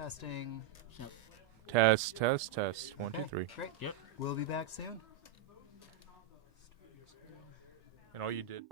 Testing. Yep. Test, test, test. One, two, Okay, three. great. Yep. We'll be back soon. And all you did.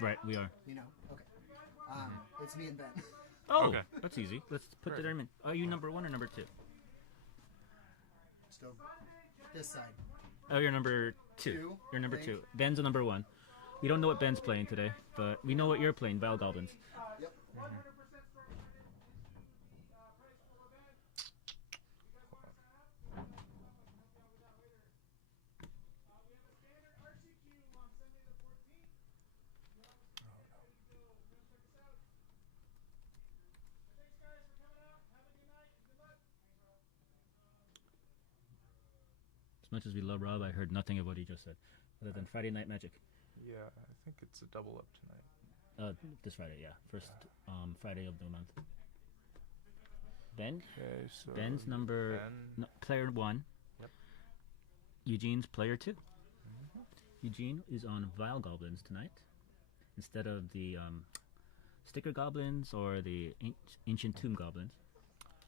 Right, we are. You know? Okay. It's me and Ben. Oh, Okay. that's easy. Let's put Great. the diamond. Are you number 1 or number 2? Just over this side. Oh, you're number 2. Two, You're number think. 2. Ben's a number 1. We don't know what Ben's playing today, but we know what you're playing, Vile Goblins. Yep. As much as we love Rob, I heard nothing of what he just said, other than Friday Night Magic. Yeah, I think it's a double up tonight. This Friday, yeah. First Friday of the month. Ben? Okay, so Ben's number... Ben. player 1. Yep. Eugene's player 2. Eugene is on Vile Goblins tonight, instead of the Sticker Goblins or the Ancient Tomb Goblins.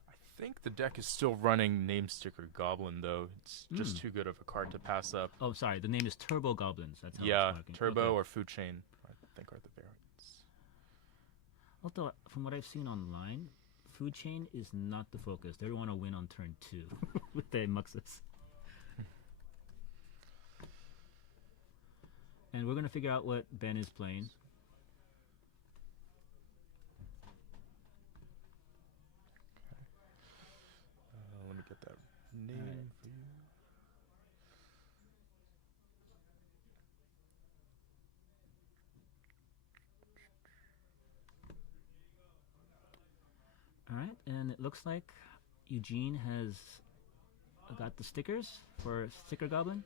I think the deck is still running Name Sticker Goblin, though. It's just too good of a card to pass up. Oh, sorry. The name is Turbo Goblins. That's how Yeah, it's marking. Turbo Okay. or Food Chain, I think are the variants. Although, from what I've seen online, Food Chain is not the focus. They want to win on turn 2 with the Muxus. And we're going to figure out what Ben is playing. Let me get that name for you. All right, and it looks like Eugene has got the stickers for Sticker Goblin.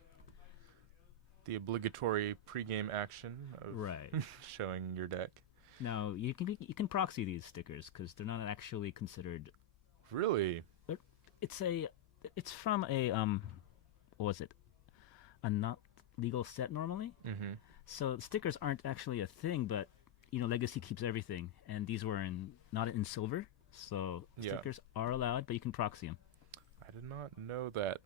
The obligatory pregame action of Right. showing your deck. Now you can proxy these stickers because they're not actually considered. Really? It's from a what was it? A not legal set normally. Mm-hmm. So stickers aren't actually a thing, but Legacy keeps everything, and these were not in silver. So Yeah. stickers are allowed, but you can proxy them. I did not know that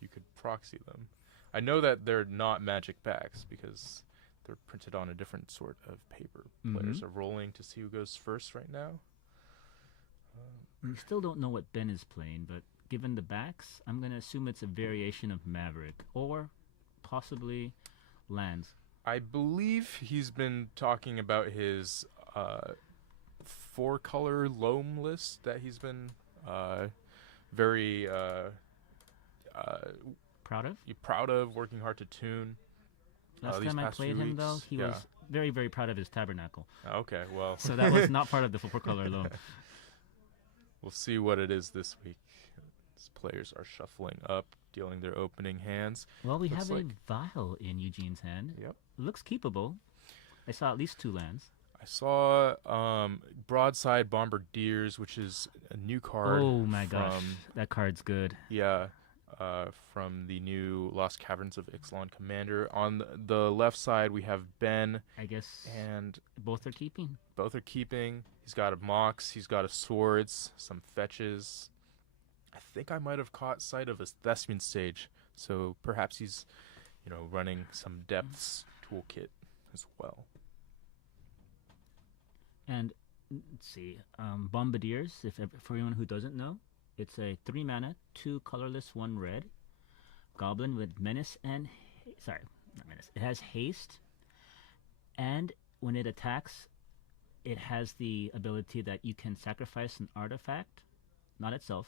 you could proxy them. I know that they're not magic packs because they're printed on a different sort of paper. Players are rolling to see who goes first right now. We still don't know what Ben is playing, but given the backs, I'm going to assume it's a variation of Maverick or possibly lands. I believe he's been talking about his 4-color loam list that he's been very Proud of? working hard to tune. Last these time I past played few him, though, weeks, he yeah. was very, very proud of his tabernacle. Okay, well, So that was not part of the 4-color loam. we'll see what it is this week. As players are shuffling up, dealing their opening hands. Well, we Looks have like- a vial in Eugene's hand. Yep. It looks keepable. I saw at least 2 lands. I saw Broadside Bombardiers, which is a new card. Oh my gosh, from- that card's good. Yeah, from the new Lost Caverns of Ixalan Commander. On the left side, we have Ben, I guess and both are keeping. both are keeping. He's got a Mox, he's got a Swords, some Fetches. I think I might have caught sight of a Thespian Stage, so perhaps he's, running some Depths toolkit as well. And let's see, Bombardiers, for anyone who doesn't know, it's a 3 mana, 2 colorless, 1 red goblin with menace and sorry, not menace. It has haste, and when it attacks, it has the ability that you can sacrifice an artifact, not itself,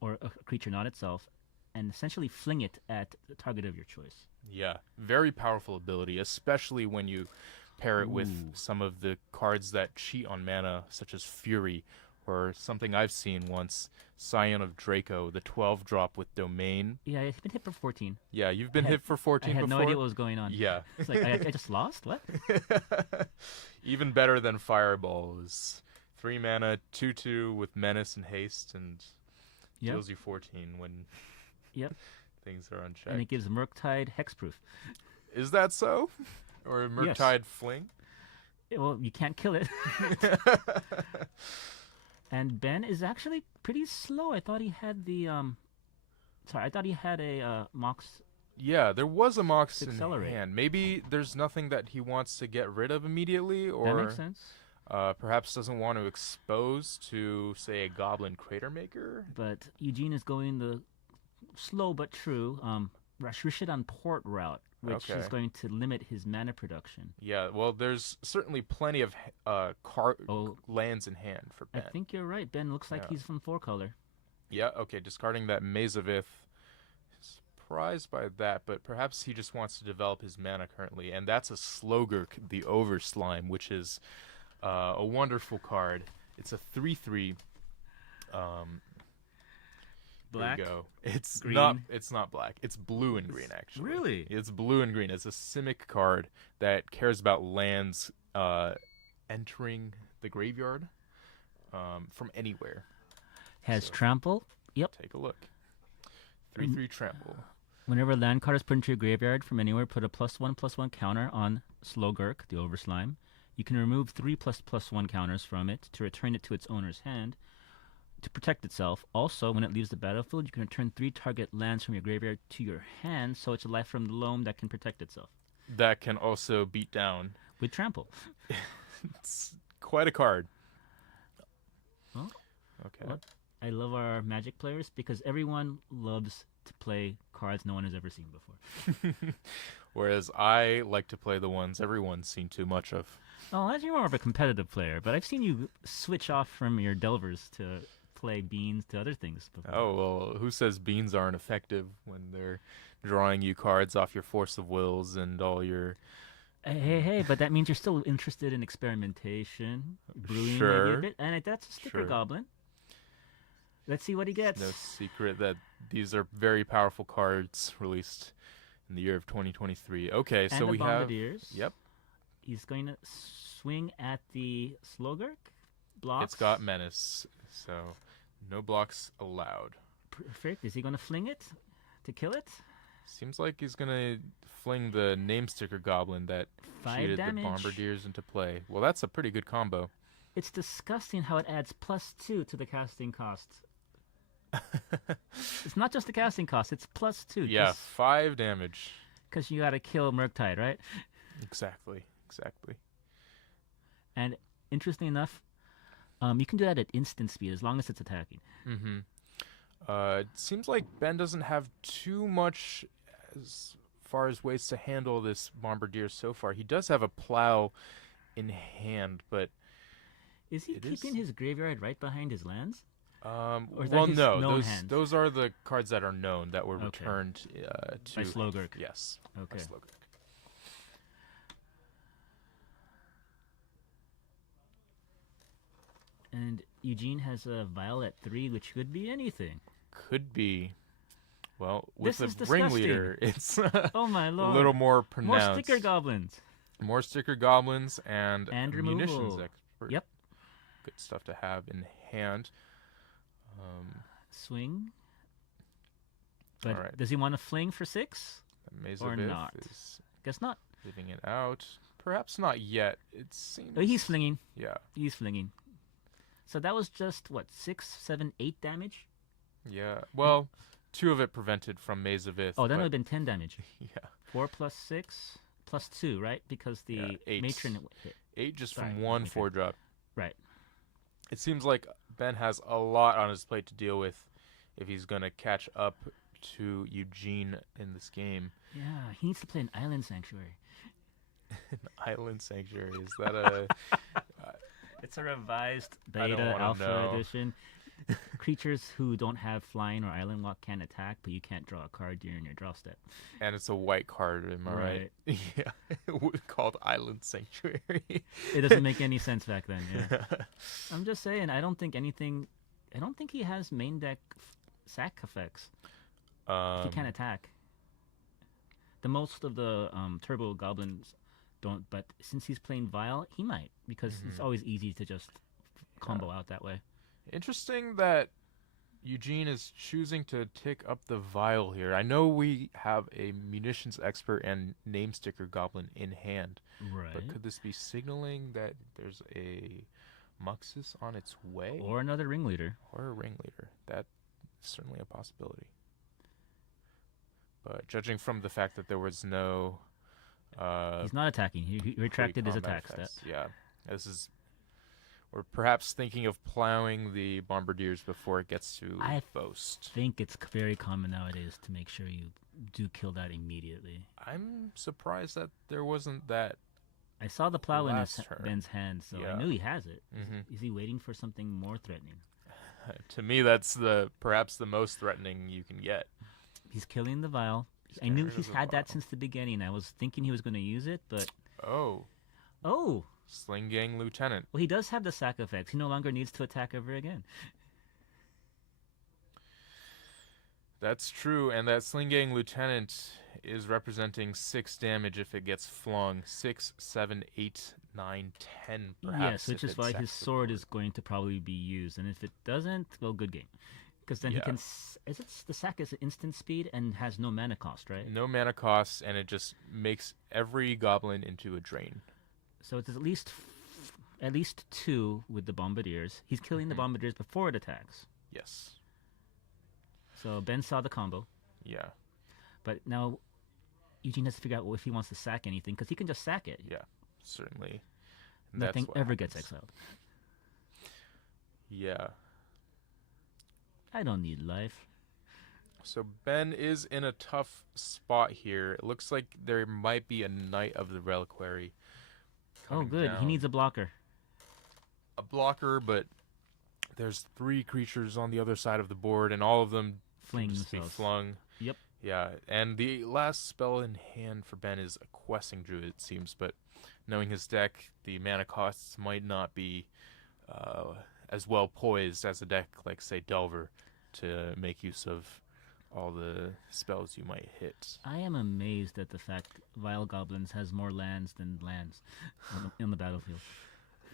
or a creature not itself, and essentially fling it at the target of your choice. Yeah, very powerful ability, especially when you pair it with Ooh. some of the cards that cheat on mana, such as Fury, or something I've seen once, Scion of Draco, the 12-drop with Domain. Yeah, it's been hit for 14. Yeah, you've been I had- hit for 14 I had before? no idea what was going on. Yeah. It's like, I just lost? What? Even better than Fireball is 3 mana, 2/2 with Menace and Haste, and Yep. deals you 14 when Yep. things are unchecked. And it gives Murktide hexproof. Is that so? Or Yes. Murktide Fling? Well, you can't kill it. And Ben is actually pretty slow. I thought he had the I thought he had a Mox Yeah, there was a Mox in accelerate. hand. Maybe there's nothing that he wants to get rid of immediately, That or makes sense. perhaps doesn't want to expose to, say, a Goblin Crater Maker. But Eugene is going the slow but true Rishidan Port route, which is Okay. going to limit his mana production. Yeah, well, there's certainly plenty of Oh, lands in hand for I Ben. think you're right. Ben looks like Yeah. he's from 4-color. Yeah, okay, discarding that Maze of Ith. Surprised by that, but perhaps he just wants to develop his mana currently, and that's a Slogurk, the Overslime, which is a wonderful card. It's a 3/3. Black. Here we go. It's green. not. It's not black. It's blue and green actually. Really? It's blue and green. It's a Simic card that cares about lands entering the graveyard from anywhere. Has So- trample. Yep. Take a look. 3/3 trample. Whenever a land card is put into your graveyard from anywhere, put a +1/+1 counter on Slogurk, the Overslime. You can remove 3 ++1 counters from it to return it to its owner's hand to protect itself. Also, when it leaves the battlefield, you can return 3 target lands from your graveyard to your hand, so it's a life from the loam that can protect itself. That can also beat down. With trample. It's quite a card. Oh. Okay. What? I love our Magic players because everyone loves to play cards no one has ever seen before. Whereas I like to play the ones everyone's seen too much of. Oh, as you're more of a competitive player, but I've seen you switch off from your Delvers to play beans to other things before. Oh, well, who says beans aren't effective when they're drawing you cards off your Force of Wills and all your... Hey, but that means you're still interested in experimentation, brewing maybe Sure. a bit, and that's a sticker Sure. goblin. Let's see what he gets. No secret that these are very powerful cards released in the year of 2023. Okay, And so the we have... Bombardiers. Yep, He's going to swing at the Slogurk. Blocks. it's got Menace, so no blocks allowed. Perfect. Is he going to fling it to kill it? Seems like he's gonna fling the name sticker goblin that 5 cheated damage. the Bombardiers into play. Well, that's a pretty good combo. It's disgusting how it adds +2 to the casting cost. It's not just the casting cost, it's +2. Yeah, 5 damage. Because you got to kill Murktide, right? Exactly. And interestingly enough, you can do that at instant speed as long as it's attacking. Mm-hmm. It seems like Ben doesn't have too much as far as ways to handle this Bombardier so far. He does have a plow in hand, but Is he It keeping is- his graveyard right behind his lands? Or is that well, his no, known hand? those are the cards that are known that were Okay. returned to By Slogurk. Yes, by Okay. Slogurk. And Eugene has a Vial at 3, which could be anything. Could be. Well, with This is the disgusting. ringleader, it's Oh my a lord. little more More pronounced. sticker goblins. More sticker goblins and removal. munitions expert. Yep. Good stuff to have in hand. Swing. But Alright. does he want to fling for 6? Maze Or of Ith not. is Guess not. leaving it out. Perhaps not yet. It seems. Oh, he's flinging. Yeah. He's flinging. So that was just, what, 6, 7, 8 damage? Yeah. Well, 2 of it prevented from Maze of Ith. Oh, that would but- have been 10 damage. Yeah. 4 plus 6 plus 2, right? Because the Yeah, 8. matron hit. 8 just Sorry, from one okay. 4-drop. Right. It seems like Ben has a lot on his plate to deal with if he's going to catch up to Eugene in this game. Yeah, he needs to play an Island Sanctuary. Island Sanctuary, is that a... It's a revised I don't beta wanna alpha know. edition. Creatures who don't have flying or island walk can attack, but you can't draw a card during your draw step. And it's a white card, am I right? Yeah. Called Island Sanctuary. It doesn't make any sense back then. Yeah. I'm just saying, I don't think he has main deck sack effects. If he can't attack. The most of the turbo goblins don't, but since he's playing Vial, he might, because it's always easy to just combo out that way. Interesting that Eugene is choosing to tick up the Vial here. I know we have a munitions expert and name sticker goblin in hand, Right. but could this be signaling that there's a Muxus on its way? Or another ringleader. Or a ringleader. That's certainly a possibility. But judging from the fact that there was no He's not attacking. He retracted his pre-combat attack step. effects, yeah, this is. Or perhaps thinking of plowing the bombardiers before it gets to I boast. I think it's very common nowadays to make sure you do kill that immediately. I'm surprised that there wasn't that. I saw the plow in Last turn. Ben's hand, so Yeah. I knew he has it. Mhm. Is he waiting for something more threatening? To me, that's perhaps the most threatening you can get. He's killing the vial. He's I knew getting rid he's of the had that vial. since the beginning. I was thinking he was going to use it, but Oh, oh, Sling Gang Lieutenant. well, he does have the sack effect. He no longer needs to attack ever again. That's true, and that Sling Gang Lieutenant is representing 6 damage if it gets flung. 6, 7, 8, 9, 10, perhaps. Yes, which if is it why sacks his the sword board. is going to probably be used, and if it doesn't, well, good game. Because then he Yeah. can. Is it the sack is instant speed and has no mana cost, right? No mana costs, and it just makes every goblin into a drain. So it's at least 2 with the bombardiers. He's killing the Mhm. bombardiers before it attacks. Yes. So Ben saw the combo, Yeah. but now Eugene has to figure out if he wants to sack anything, because he can just sack it. Yeah. Certainly. And that's Nothing what ever gets happens. exiled. Yeah. I don't need life. So Ben is in a tough spot here. It looks like there might be a Knight of the Reliquary. Oh, coming good. He down. needs a blocker. a blocker, but there's 3 creatures on the other side of the board, and all of them Fling can just be themselves. flung. Yep. Yeah, and the last spell in hand for Ben is a Questing Druid, it seems, but knowing his deck, the mana costs might not be as well poised as a deck like, say, Delver, to make use of all the spells you might hit. I am amazed at the fact Vile Goblins has more lands than lands on the battlefield.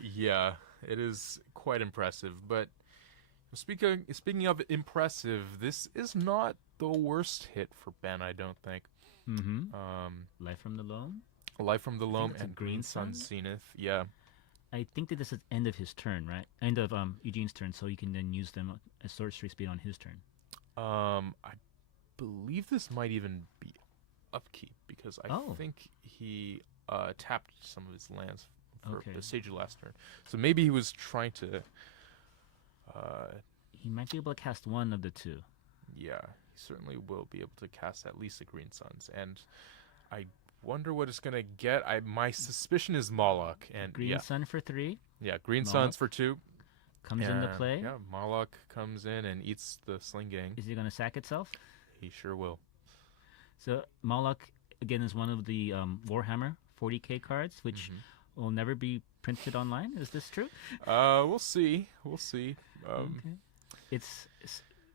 Yeah, it is quite impressive, but speaking of impressive, this is not the worst hit for Ben, I don't think. Mm-hmm. Life from the Loam? Life from the Loam it's a and Green Green Sun Sun? Zenith. Yeah. I think that this is end of his turn, right? End of Eugene's turn, so he can then use them as sorcery speed on his turn. I believe this might even be upkeep because I Oh. think he tapped some of his lands for Okay. the Sage of last turn. So maybe he was trying to He might be able to cast one of the 2. yeah, he certainly will be able to cast at least the Green Suns. And I wonder what it's gonna get. My suspicion is Moloch, and Green yeah, Sun for 3 yeah, Green Moloch Suns for 2. comes into And, play. Yeah, Moloch comes in and eats the Sling Gang. Is he going to sack itself? He sure will. So Moloch, again, is one of the Warhammer 40k cards, which will never be printed online. Is this true? We'll see. We'll see. Okay. It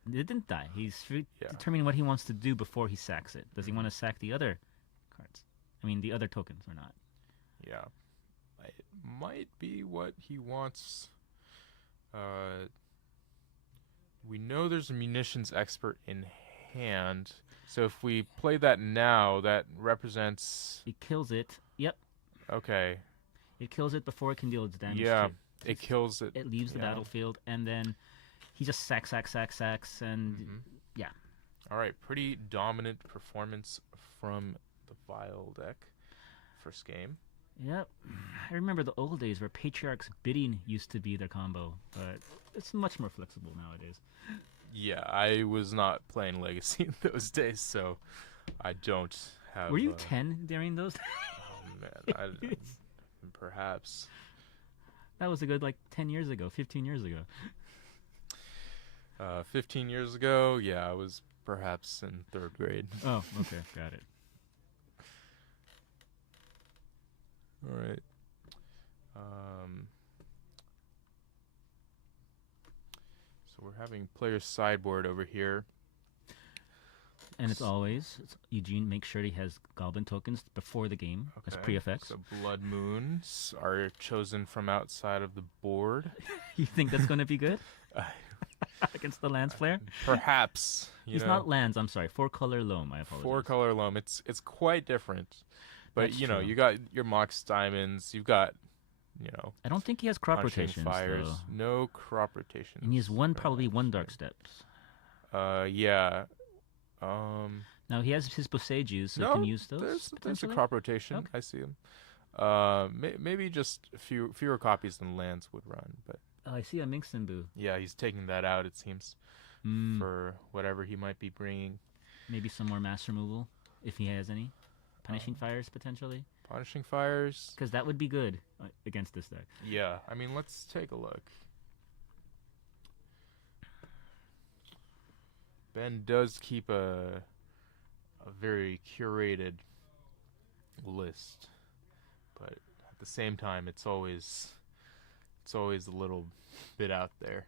didn't die. He's Yeah. determining what he wants to do before he sacks it. Does he want to sack the other cards? I mean, the other tokens or not? Yeah, it might be what he wants. We know there's a munitions expert in hand, so if we play that now, that represents It kills it. Yep. okay. It kills it before it can deal its damage. Yeah, too. it kills it. It leaves the yeah. battlefield, and then he just sacks, and Mhm. yeah. All right, pretty dominant performance from the Vile deck. First game. Yep. I remember the old days where Patriarch's Bidding used to be their combo, but it's much more flexible nowadays. Yeah, I was not playing Legacy in those days, so I don't have. Were you 10 during those? Oh man, perhaps. That was a good 10 years ago, 15 years ago. 15 years ago, yeah, I was perhaps in 3rd grade. Oh, okay, got it. All right. So we're having player's sideboard over here. And Eugene makes sure he has Goblin tokens before the game as pre-effects. So Blood Moons are chosen from outside of the board. You think that's going to be good? Against the Lands Flare? Perhaps. He's not lands, I'm sorry. 4-color Loam, I apologize. 4-color Loam. It's quite different. But, That's you know, true. you got your Mox Diamonds. You've got, I don't think he has crop Conjuring rotations, Fires. though. No crop rotations. And he has probably one Dark Steps. Yeah. Now Now he has his Boseijus, so No, he can use those. there's a potentially? crop rotation. Okay. I see him. Maybe just fewer copies than lands would run, but Oh, I see a Minxenbu. yeah, he's taking that out. It seems for whatever he might be bringing. Maybe some more mass removal, if he has any. Punishing Fires, potentially. Punishing Fires. Because that would be good against this deck. Yeah, I mean, let's take a look. Ben does keep a very curated list, but at the same time, it's always a little bit out there.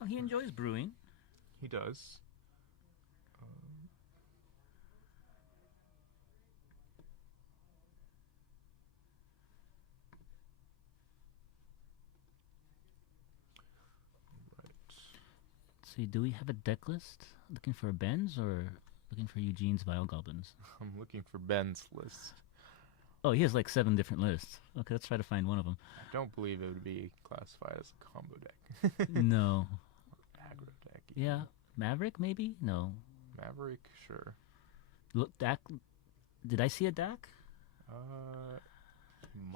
Well, he enjoys brewing. He does. Let's see, do we have a deck list? Looking for Ben's or looking for Eugene's Vile Goblins? I'm looking for Ben's list. Oh, he has like 7 different lists. Okay, let's try to find one of them. I don't believe it would be classified as a combo deck. No. Aggro deck. Yeah. Maverick, maybe? No. Maverick, sure. Look, Dak. Did I see a Dak?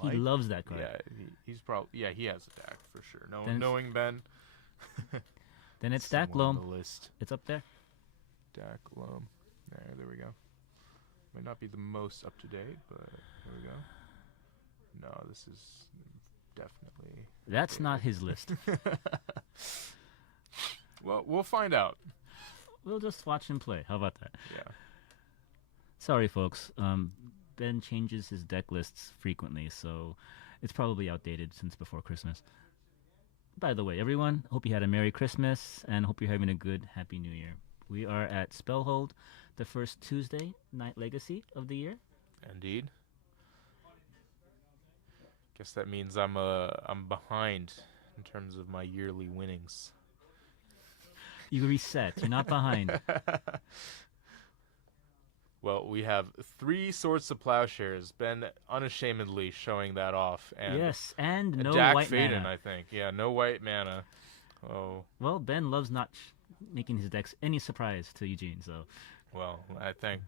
Might. He loves that card. Yeah, he's probably he has a deck for sure. Then Knowing Ben. Then it's Somewhere Dak on Loam. the list. It's up there. Dak Loam. There we go. Might not be the most up to date, but there we go. No, this is definitely. That's not his list. Well, we'll find out. We'll just watch him play. How about that? Yeah. Sorry, folks. Ben changes his deck lists frequently, so it's probably outdated since before Christmas. By the way, everyone, hope you had a Merry Christmas and hope you're having a good, Happy New Year. We are at Spellhold, the first Tuesday night legacy of the year. Indeed. Guess that means I'm behind in terms of my yearly winnings. You reset. You're not behind. Well, we have 3 Swords of Plowshares. Ben unashamedly showing that off. And Yes, and no Jack white Faden, mana. I think. Yeah, no white mana. Oh, Well, Ben loves not making his decks any surprise to Eugene, so well, I think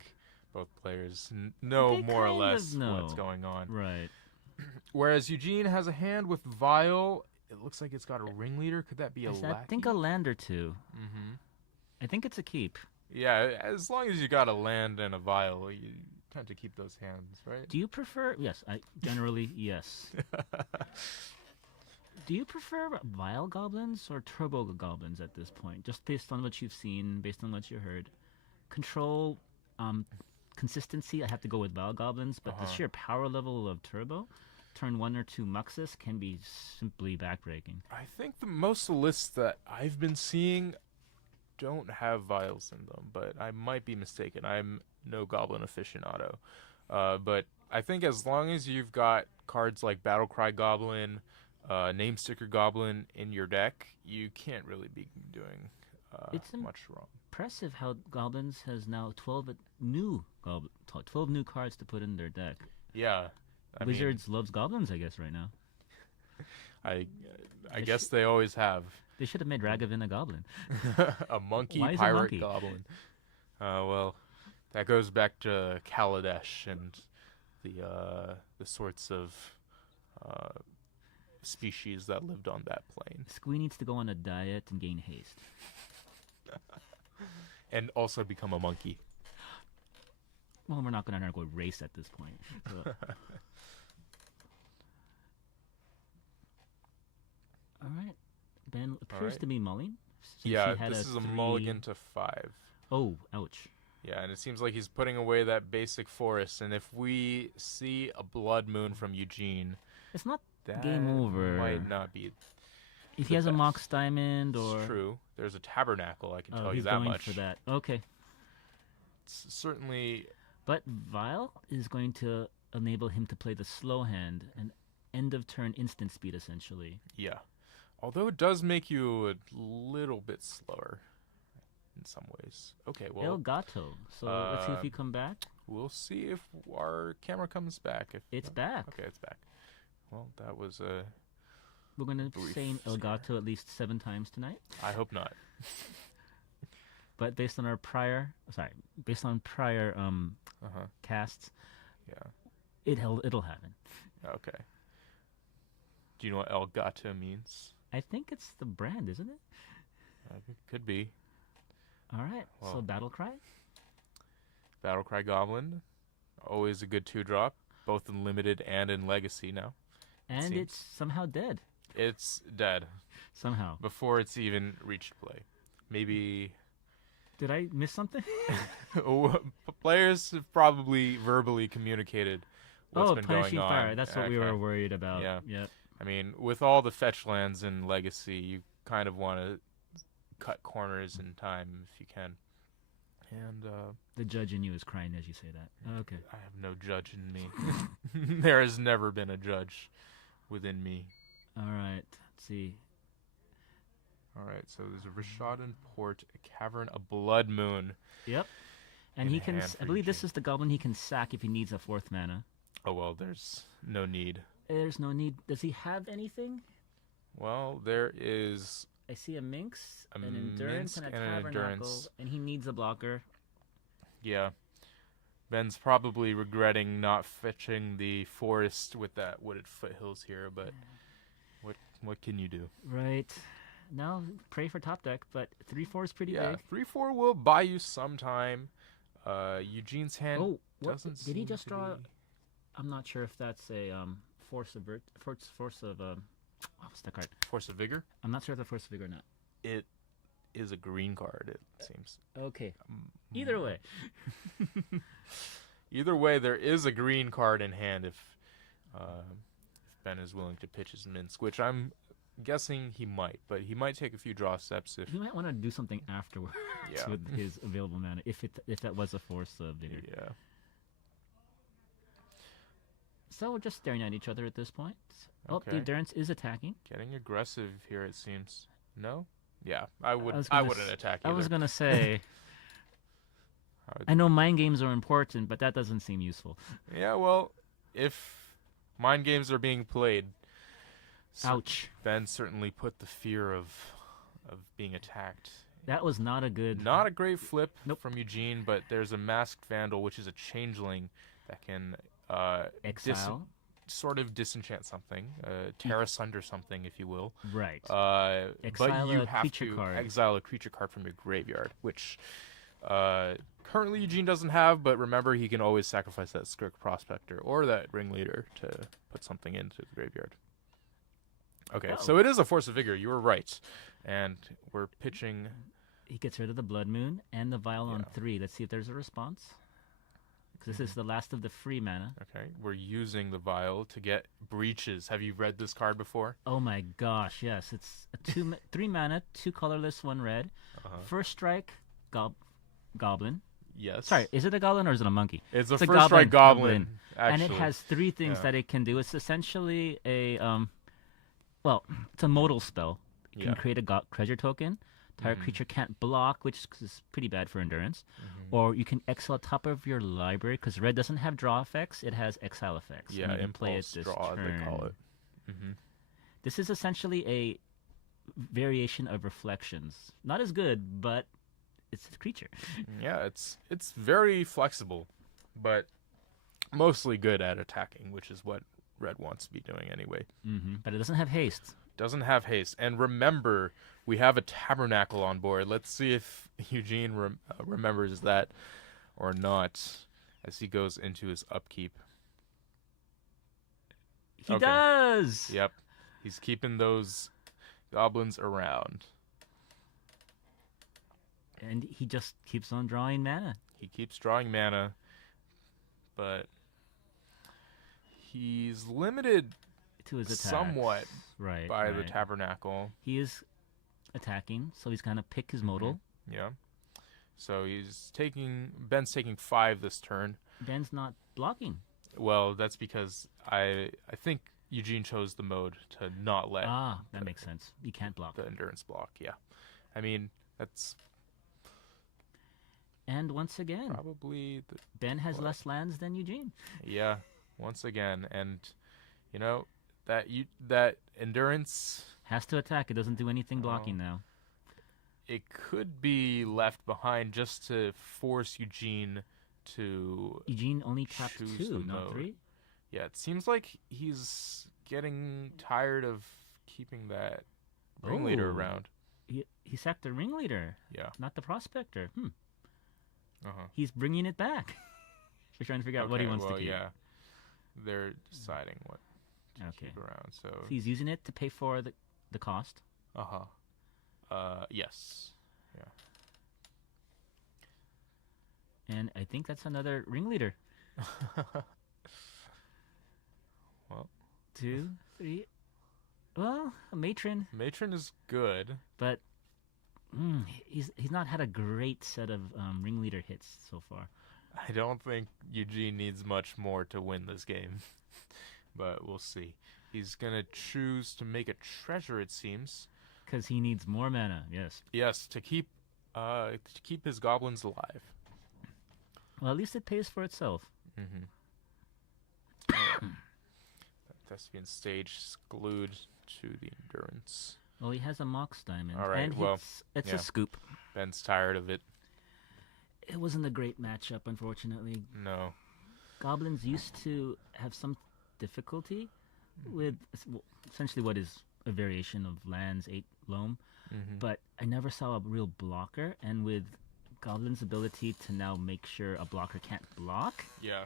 both players know They more or kind less of know. what's going on. right. Whereas Eugene has a hand with Vile. It looks like it's got a ringleader. Could that be a I lackey? think a land or two. Mm-hmm. I think it's a keep. Yeah, as long as you got a land and a Vile, you tend to keep those hands, right? Do you prefer? Yes, I generally yes. Do you prefer Vile Goblins or Turbo Goblins at this point? Just based on what you've seen, based on what you heard. Control, consistency, I have to go with Vile Goblins, but the sheer power level of Turbo, turn 1 or 2 Muxus can be simply backbreaking. I think most of the lists that I've been seeing don't have Vials in them, but I might be mistaken. I'm no Goblin aficionado. But I think as long as you've got cards like Battlecry Goblin, Namesticker Goblin in your deck, you can't really be doing It's much wrong. Impressive how Goblins has now 12 new cards to put in their deck. Yeah. I mean, Wizards loves Goblins, I guess, right now. I guess they always have. They should have made Ragavan a Goblin. A monkey Why is a pirate monkey? goblin. Well, that goes back to Kaladesh and the sorts of species that lived on that plane, Squee needs to go on a diet and gain haste. and also become a monkey. Well, we're not going to undergo race at this point. So. All right. Ben appears right. to be mulling. since Yeah, he had this is a 3... mulligan to 5. Oh, ouch. Yeah, and it seems like he's putting away that basic forest. And if we see a Blood Moon from Eugene, It's not that game over. might not be. If the he has a best. Mox Diamond or... It's true. There's a Tabernacle, I can Oh, tell you he's that going much. for that. Okay. It's certainly. But Vile is going to enable him to play the slow hand and end of turn instant speed, essentially. Yeah. Although it does make you a little bit slower in some ways. Okay, well, El Gato. So let's see if he come back. we'll see if our camera comes back. If It's back. Okay, it's back. Well, that was a. We're going to Brief say El scare. Gato at least 7 times tonight. I hope not. but based on prior casts, Yeah. it'll happen. Okay. Do you know what El Gato means? I think it's the brand, isn't it? It could be. All right. Well. So Battle Cry. Battlecry Goblin. Always a good 2-drop, both in limited and in legacy now. And seems. it's somehow dead. It's dead Somehow. before it's even reached play. Maybe Did I miss something? players have probably verbally communicated what's been Punishing going on. Fire. That's what we Okay. were worried about. Yeah. Yep. I mean, with all the fetch lands in Legacy, you kind of want to cut corners in time if you can. And The judge in you is crying as you say that. Okay. I have no judge in me. There has never been a judge within me. All right. Let's see. All right, so there's a Rishadan Port, a Cavern, a Blood Moon. Yep. And In he can. hand I for believe this Eugene. is the goblin he can sack if he needs a 4th mana. Oh, well, there's no need. There's no need. Does he have anything? Well, there is... I see a Minx, A an Endurance, and a Minsk and an Tabernacle, Endurance. and he needs a blocker. Yeah. Ben's probably regretting not fetching the forest with that wooded foothills here, but what can you do? Right. Now, pray for top deck, but 3/4 is pretty Yeah, big. 3/4 will buy you some time. Eugene's hand Oh, what, doesn't did he seem just to draw? be- I'm not sure if that's a force of what's that card? Force of Vigor? I'm not sure if that's force of vigor or not. It is a green card, it seems. Okay. Either way. Either way, there is a green card in hand if Ben is willing to pitch his Minsk, which I'm guessing he might, but he might take a few draw steps if... He might want to do something afterwards Yeah. with his available mana, if that was a force of vigor. Yeah. So we're just staring at each other at this point. Oh, Okay. the Endurance is attacking. Getting aggressive here, it seems. No? Yeah, I was wouldn't gonna attack I either. was gonna say. I would- I know mind games are important, but that doesn't seem useful. Yeah, well, if mind games are being played, Ouch. Ben certainly put the fear of being attacked. That was not a good. Not a great flip Nope. from Eugene, but there's a Masked Vandal, which is a changeling that can Exile. sort of disenchant something, tear asunder something, if you will. Right. But Exile you a have creature to card. exile a creature card from your graveyard, which currently Eugene doesn't have, but remember he can always sacrifice that Skirk Prospector or that Ringleader to put something into the graveyard. Okay, Oh. so it is a Force of Vigor, you were right. And we're pitching... He gets rid of the Blood Moon and the Vial on Yeah. 3. Let's see if there's a response. Because this is the last of the free mana. Okay, we're using the Vial to get Breaches. Have you read this card before? Oh my gosh, yes. It's a 3 mana, 2 colorless, 1 red. First strike, goblin. Yes. Sorry, is it a goblin or is it a monkey? It's a it's a first strike goblin, And actually. it has 3 things Yeah. that it can do. It's essentially a, it's a modal spell. It can Yeah. create a treasure token. Target Mhm. creature can't block, which is pretty bad for endurance. Mhm. Or you can exile top of your library, because red doesn't have draw effects, it has exile effects. Yeah, and you can play it impulse this draw, turn. they call it. Mm-hmm. This is essentially a variation of Reflections. Not as good, but it's a creature. Yeah, it's very flexible, but mostly good at attacking, which is what red wants to be doing anyway. But it doesn't have haste. Doesn't have haste. And remember, we have a Tabernacle on board. Let's see if Eugene remembers that or not as he goes into his upkeep. He Okay. does! Yep. He's keeping those goblins around. And he just keeps on drawing mana. He keeps drawing mana, but he's limited To his attacks. somewhat right, by the right. Tabernacle. He is attacking, so he's going to pick his modal. Yeah. So Ben's taking 5 this turn. Ben's not blocking. Well, that's because I think Eugene chose the mode to not let That makes sense. You can't block. the endurance block. Yeah. I mean, that's And once again, probably Ben has what? less lands than Eugene. yeah, once again. And you know, that endurance, Has to attack. It doesn't do anything blocking Oh. now. it could be left behind just to force Eugene to Eugene only tapped choose 2, the not mode. 3. Yeah, it seems like he's getting tired of keeping that ringleader Oh. around. He sacked the ringleader, Yeah. not the prospector. Uh-huh. He's bringing it back. We're trying to figure out what he wants to keep. Yeah. They're deciding what to Okay. keep around. So He's using it to pay for the cost. yes. Yeah. And I think that's another ringleader. Well, 2, 3. Well, a matron, Matron is good. but he's not had a great set of ringleader hits so far. I don't think Eugene needs much more to win this game, but we'll see. He's gonna choose to make a treasure, it seems. Because he needs more mana, yes. Yes, to keep his goblins alive. Well, at least it pays for itself. Mm-hmm. Thespian stage is glued to the endurance. Well, he has a Mox Diamond. All right, and well, it's yeah. a scoop. Ben's tired of it. It wasn't a great matchup, unfortunately. No. Goblins used to have some difficulty with essentially what is a variation of lands 8 loam, but I never saw a real blocker, and with Goblin's ability to now make sure a blocker can't block. Yeah.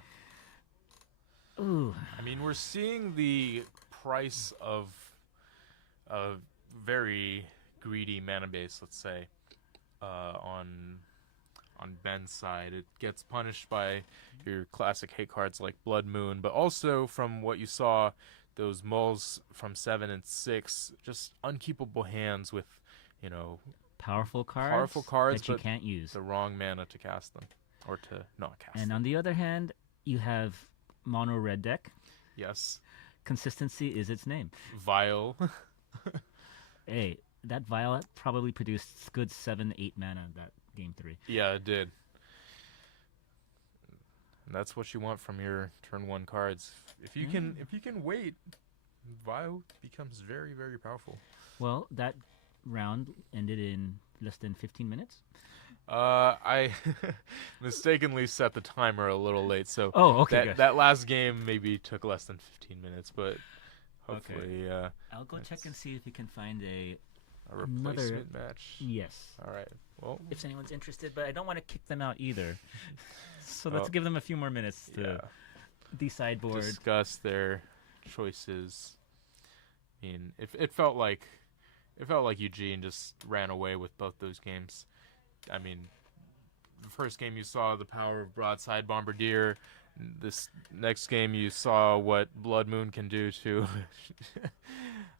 Ooh. I mean, we're seeing the price of a very greedy mana base, let's say, on Ben's side. It gets punished by your classic hate cards like Blood Moon, but also from what you saw, those mulls from 7 and 6, just unkeepable hands with, Powerful cards that you but can't use. the wrong mana to cast them, or to not cast And them. on the other hand, you have mono red deck. Yes. Consistency is its name. Vile. Hey, that Violet probably produced good 7-8 mana that game 3. Yeah, it did. And that's what you want from your turn 1 cards. If you can wait, Vile becomes very, very powerful. Well, that round ended in less than 15 minutes. I mistakenly set the timer a little late, so Oh, okay. that last game maybe took less than 15 minutes, but hopefully I'll go check and see if you can find a replacement match. Yes. All right. Well, If anyone's interested, but I don't want to kick them out either. So let's give them a few more minutes to decide board. Discuss their choices. I mean, it felt like Eugene just ran away with both those games. I mean, the first game you saw the power of Broadside Bombardier. This next game you saw what Blood Moon can do to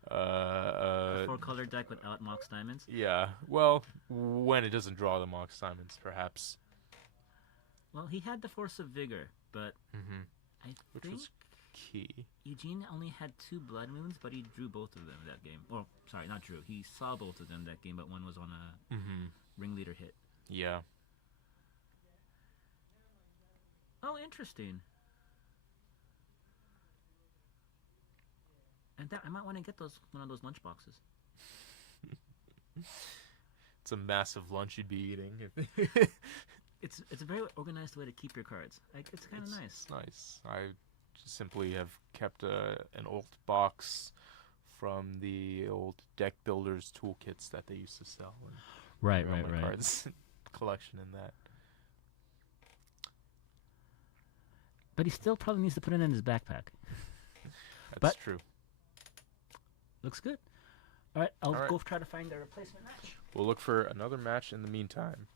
A 4-color deck without Mox Diamonds. yeah. Well, when it doesn't draw the Mox Diamonds, perhaps. Well, he had the Force of Vigor, but I Which think was key. Eugene only had 2 Blood Moons, but he drew both of them that game. Or, sorry, not drew. He saw both of them that game, but one was on a ringleader hit. Yeah. Oh, interesting. And I might want to get one of those lunch boxes. It's a massive lunch you'd be eating. It's a very organized way to keep your cards. Like, it's kind of nice. It's nice. I just simply have kept an old box from the old deck builders toolkits that they used to sell. And Right. my cards collection in that. But he still probably needs to put it in his backpack. That's true. Looks good. All right, I'll All right. go try to find a replacement match. We'll look for another match in the meantime.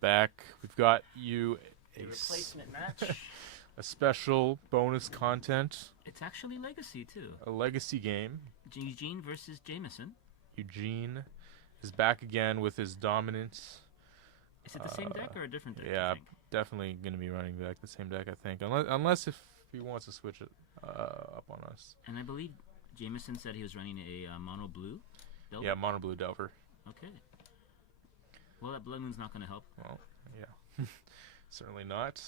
back. We've got you A replacement match. a special bonus content, It's actually Legacy too. a legacy game. Eugene versus Jameson. Eugene is back again with his dominance. Is it the same deck or a different deck? Yeah, You think? definitely going to be running back the same deck, I think. Unless if he wants to switch it up on us. And I believe Jameson said he was running a mono blue. Delver? Yeah, mono blue Delver. Okay. Well, that Blood Moon's not going to help. Well, yeah. Certainly not.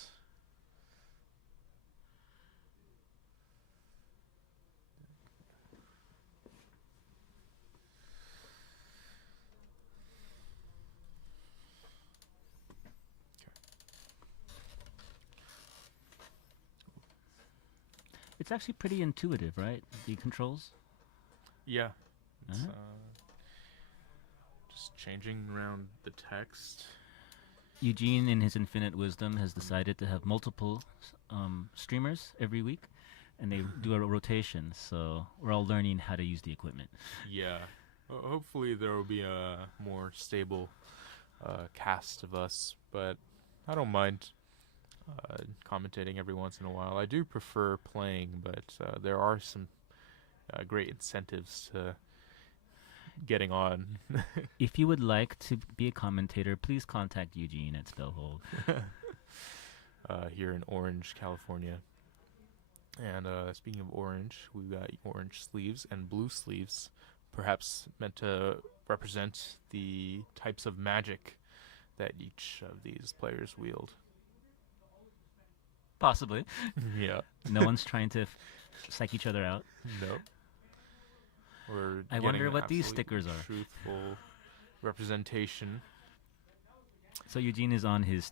It's actually pretty intuitive, right? The controls. Yeah. It's, Uh-huh. just changing around the text. Eugene, in his infinite wisdom, has decided to have multiple streamers every week, and they do a rotation. So we're all learning how to use the equipment. Yeah. Hopefully there will be a more stable cast of us, but I don't mind commentating every once in a while. I do prefer playing, but there are some great incentives to getting on. If you would like to be a commentator, please contact Eugene at Spellhold. Here in Orange, California. And speaking of orange, we've got orange sleeves and blue sleeves, perhaps meant to represent the types of magic that each of these players wield. Possibly. Yeah. No one's trying to psych each other out. No. We're I getting wonder an what these absolutely stickers are. Truthful representation. So Eugene is on his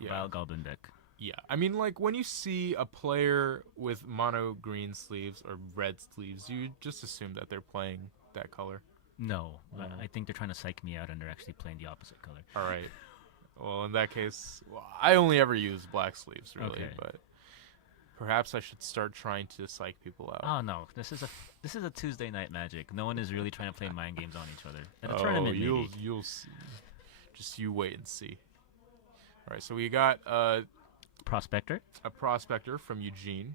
Yeah. Vile Goblin deck. Yeah, I mean, like, when you see a player with mono green sleeves or red sleeves, you just assume that they're playing that color. No, Oh. I think they're trying to psych me out and they're actually playing the opposite color. All right. Well, in that case, I only ever use black sleeves, really, Okay. but perhaps I should start trying to psych people out. Oh no, this is a Tuesday night Magic. No one is really trying to play mind games on each other. At a tournament, maybe. you'll see. Just you wait and see. All right, so we got a Prospector. prospector from Eugene.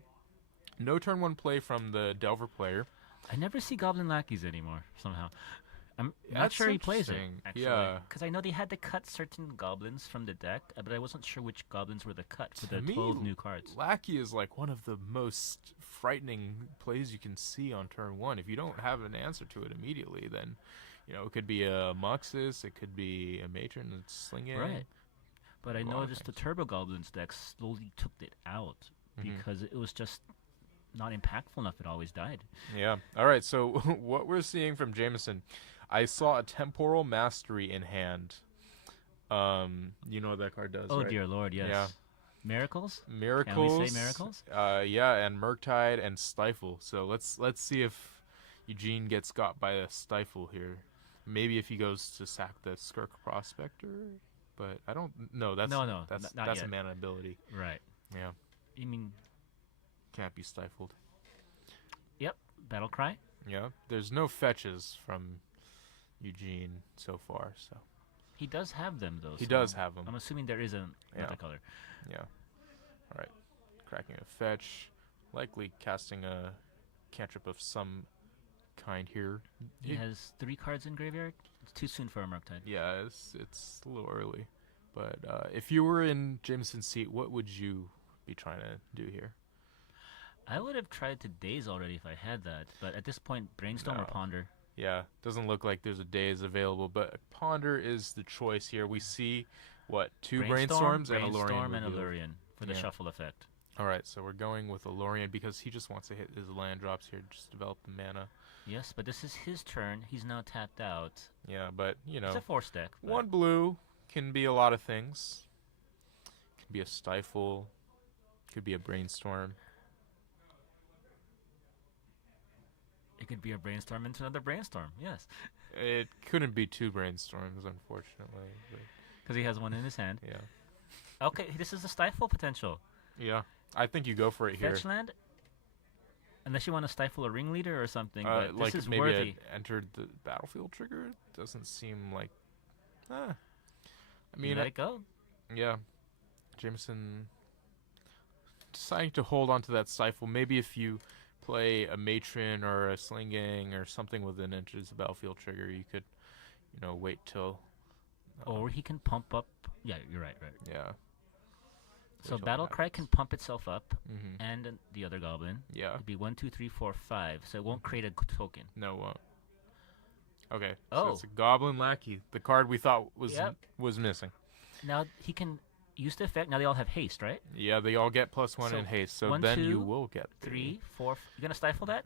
No turn one play from the Delver player. I never see Goblin Lackeys anymore somehow. I'm not That's sure he plays it, interesting. actually. Yeah. Because I know they had to cut certain goblins from the deck, but I wasn't sure which goblins were the cut for To the me, 12 new cards. Lackey is like one of the most frightening plays you can see on turn one. If you don't have an answer to it immediately, then it could be a Muxus, it could be a Matron that's slinging. Right. But I A lot of noticed the things. Turbo Goblins deck slowly took it out Mhm. because it was just not impactful enough. It always died. Yeah. All right. So what we're seeing from Jameson, I saw a Temporal Mastery in hand. You know what that card does, Oh right? dear lord, yes. Yeah. Miracles? Miracles. Can we say miracles? Yeah, and Murktide and Stifle. So let's see if Eugene gets got by a Stifle here. Maybe if he goes to sack the Skirk Prospector, but I don't. No, that's No, that's not that's yet. a mana ability. Right. Yeah, You mean, can't be stifled. yep, Battle Cry? Yeah, there's no fetches from Eugene so far, so He does have them, though. he so does have them. I'm assuming there is another Yeah. color. Yeah. All right. Cracking a fetch, likely casting a cantrip of some kind here. He It- has 3 cards in graveyard. It's too soon for a Murktide. Yeah, it's a little early, but if you were in Jameson's seat, what would you be trying to do here? I would have tried to Daze already if I had that, but at this point, Brainstorm or No. Ponder. Yeah, doesn't look like there's a daze available, but Ponder is the choice here. We see two brainstorms and a Lorien Brainstorm and a revealed. Lorien for the Yeah. shuffle effect. All right, so we're going with a Lorien because he just wants to hit his land drops here, just develop the mana. Yes, but this is his turn. He's now tapped out. Yeah, but It's a force deck. but- one blue can be a lot of things. Could be a Stifle, could be a Brainstorm. It could be a Brainstorm into another Brainstorm. Yes, It couldn't be 2 Brainstorms, unfortunately. But because he has one in his hand. yeah, Okay, this is a Stifle potential. yeah. I think you go for it here. Fetch land. Unless you want to stifle a ringleader or something, but Like this is maybe worthy. it entered the battlefield trigger. Doesn't seem like. I I mean, let it go. yeah, Jameson deciding to hold on to that stifle. Maybe if you play a matron or a sling gang or something within inches of battlefield trigger, you could, wait till. Or he can pump up. Yeah, you're right. Yeah. So Wait till Battle that Cry happens. can pump itself up, Mhm. and the other goblin. Yeah. It'd be 1, 2, 3, 4, 5. So it won't create a token. No, it won't. Okay. Oh. So it's a Goblin Lackey, the card we thought was Yep. was missing. Now he can use the effect. Now they all have haste, right? Yeah, they all get +1 So in haste. So 1, then you 2, will get 3, 4. You gonna stifle that?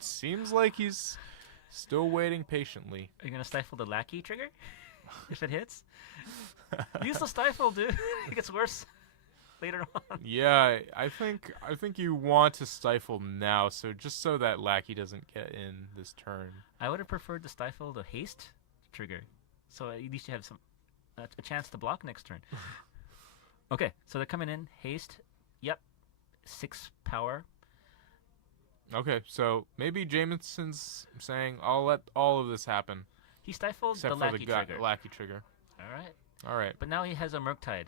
Seems like he's still waiting patiently. Are you gonna stifle the lackey trigger if it hits? Use the stifle, dude. It gets worse later on. Yeah, I think you want to stifle now, so just so that Lackey doesn't get in this turn. I would have preferred to stifle the haste trigger, so at least you have some a chance to block next turn. Okay, so they're coming in haste. Yep, 6 power. Okay, so maybe Jameson's saying, I'll let all of this happen. He stifled Except the for lackey the trigger. Lackey trigger. All right, All right. but now he has a Murktide.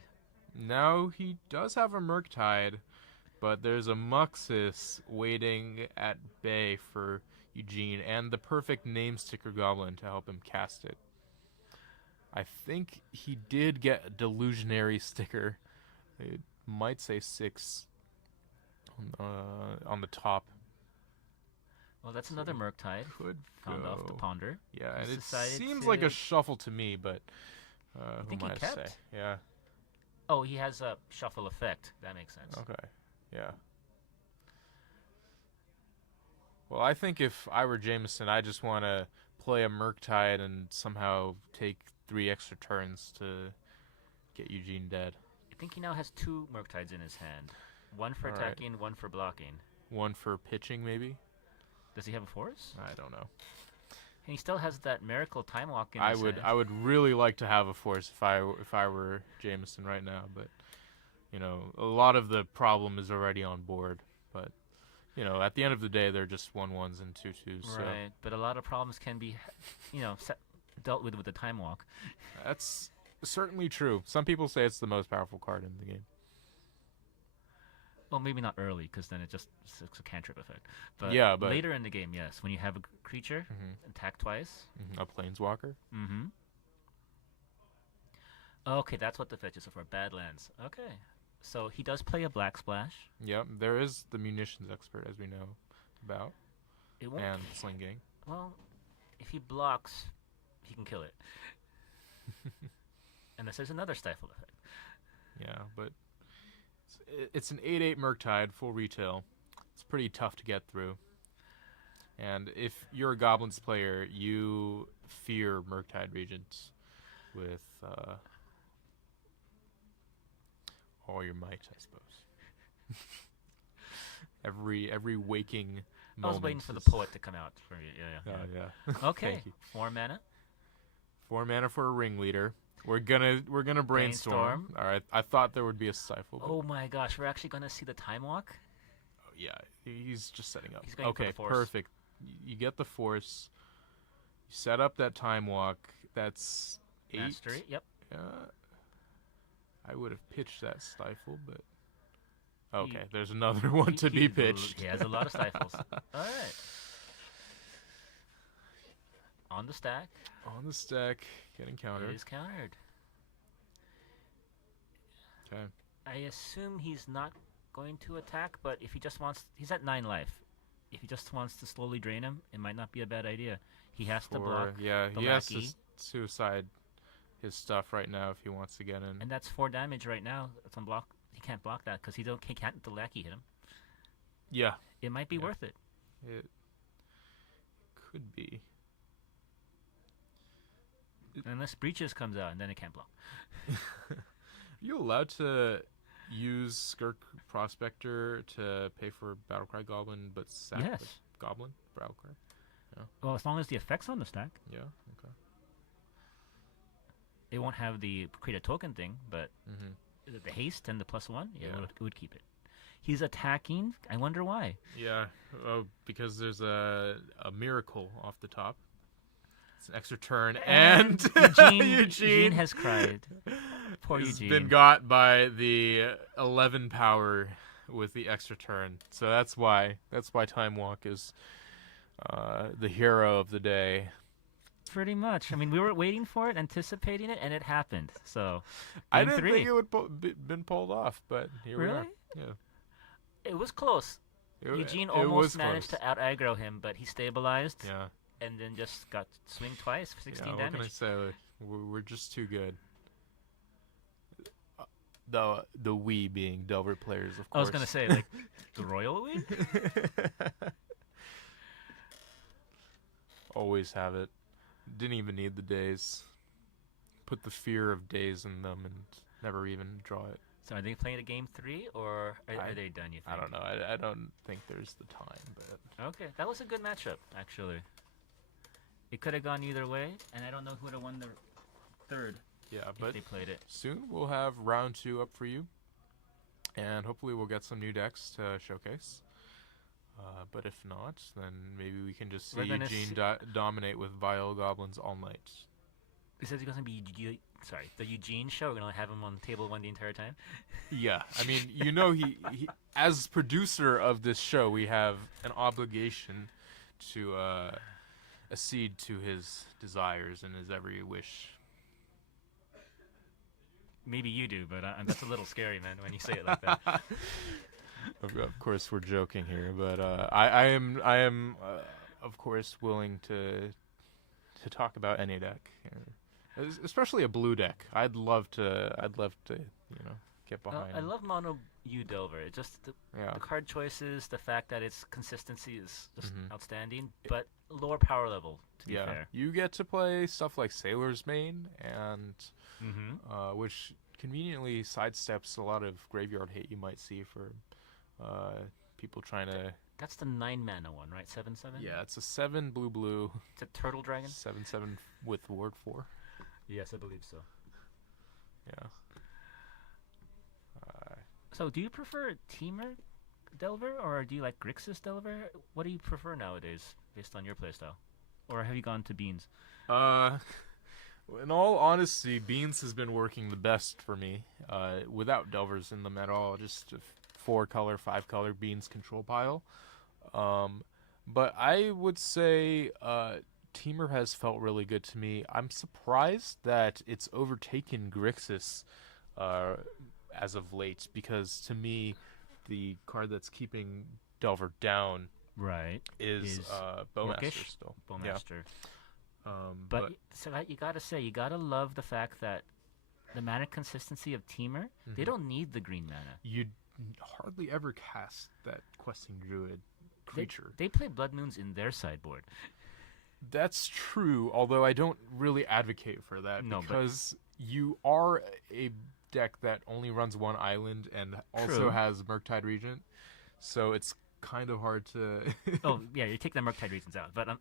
Now he does have a Murktide, but there's a Muxus waiting at bay for Eugene and the perfect name sticker goblin to help him cast it. I think he did get a delusionary sticker. It might say 6 on the top. Well, that's So another Murktide. Could Found go. off the ponder. Yeah, and He's it decided seems like to- a shuffle to me, but who think am he I to say? kept. Yeah. Oh, he has a shuffle effect. That makes sense. Okay. Yeah. Well, I think if I were Jameson, I just want to play a Murktide and somehow take 3 extra turns to get Eugene dead. I think he now has 2 Murktides in his hand. One for All right. attacking, one for blocking. 1 for pitching, maybe? Does he have a force? I don't know. And he still has that miracle time walk in I his would hand. I would really like to have a force if I were Jameson right now, but a lot of the problem is already on board. But at the end of the day, they're just 1/1s and 2/2s. So Right, but a lot of problems can be, dealt with the time walk. that's certainly true. Some people say it's the most powerful card in the game. Well, maybe not early, because then it's a cantrip effect. But Yeah, but- later in the game, yes. When you have a creature, attack twice. A Planeswalker. Mm-hmm. Okay, that's what the fetches are for. Badlands. Okay. So he does play a Black Splash. Yep, there is the munitions expert, as we know about, It won't. and Sling Gang. Well, if he blocks, he can kill it. And this is another stifle effect. Yeah, but it's an 8/8 Murktide, full retail. It's pretty tough to get through. And if you're a Goblins player, you fear Murktide Regents with all your might, I suppose. every waking I moment. was waiting for the is- poet to come out for you. Yeah. Oh, yeah. Okay. Thank you. 4 mana. 4 mana for a ringleader. We're gonna brainstorm. Brainstorm. All right. I thought there would be a stifle. But Oh my gosh, we're actually gonna see the time walk. yeah, he's just setting up. He's going for Okay, the force. perfect. You get the force. You set up that time walk. That's 8. Mastery. Yep. I would have pitched that stifle, but okay, there's another one to be He pitched. has a lot of stifles. All right. On the stack. On the stack, getting It countered. is countered. Okay. I assume he's not going to attack, but if he just wants, he's at 9 life. If he just wants to slowly drain him, it might not be a bad idea. He has to block, Yeah, the he has to lackey. suicide his stuff right now if he wants to get in. and that's 4 damage right now. It's on block. He can't block that because he can't the lackey hit him. Yeah, It might be Yeah. worth it. it could be. Unless Breaches comes out, and then it can't block. Are you allowed to use Skirk Prospector to pay for Battlecry Goblin, but sack Yes. the Goblin Battlecry? Well, as long as the effect's on the stack. Yeah. Okay. It won't have the create a token thing, but Mm-hmm. the haste and the +1, Yeah. it would keep it. He's attacking. I wonder why. Yeah. Oh, because there's a miracle off the top. It's an extra turn, and Eugene has cried. Poor has Eugene. been got by the 11 power with the extra turn. So that's why Time Walk is the hero of the day. Pretty much. I mean, we were waiting for it, anticipating it, and it happened. So, I game didn't 3. think it would been pulled off, but here we Really? are. Yeah. It was close. Eugene almost managed to out-aggro him, but he stabilized. Yeah. And then just got swing twice for 16 What damage. can I say? We're just too good. The we being Delver players, of course. I was gonna say, like, the royal we. Always have it. Didn't even need the days. Put the fear of days in them and never even draw it. So are they playing a game 3, or are they done, you think? I don't know. I don't think there's the time, but... Okay, that was a good matchup, actually. It could have gone either way, and I don't know who would have won the third Yeah, if but they played it. soon we'll have round 2 up for you. And hopefully we'll get some new decks to showcase. But if not, then maybe we can just see We're gonna Eugene dominate with Vile Goblins all night. It says it's going to be the Eugene show. We're going to have him on table 1 the entire time. Yeah, I mean, he as producer of this show, we have an obligation to accede to his desires and his every wish. Maybe you do, but that's a little scary, man, when you say it like that. Of course, we're joking here, but I am of course willing to talk about any deck, especially a blue deck. I'd love to get behind. I love Mono U Delver. It's just the card choices, the fact that its consistency is just outstanding, but lower power level, to be fair. You get to play stuff like Sailor's Mane, and which conveniently sidesteps a lot of graveyard hate you might see for people trying to... That's the 9-mana one, right? 7/7? Yeah, it's a 7 blue. It's a turtle dragon? 7/7 with ward 4. Yes, I believe so. Yeah. So do you prefer Teamer Delver, or do you like Grixis Delver? What do you prefer nowadays, based on your playstyle? Or have you gone to Beans? In all honesty, Beans has been working the best for me, without Delvers in them at all. Just a 4-color, 5-color Beans control pile. But I would say Teamer has felt really good to me. I'm surprised that it's overtaken Grixis as of late, because to me, the card that's keeping Delver down is Bowmaster still. Bowmaster. Yeah. But so you gotta love the fact that the mana consistency of Teamer, they don't need the green mana. You hardly ever cast that Questing Druid creature. They play Blood Moons in their sideboard. That's true, although I don't really advocate for that, because you are a deck that only runs 1 island and also has Murktide Regent, so it's kind of hard to... Oh, yeah, you take the Murktide Regents out, but at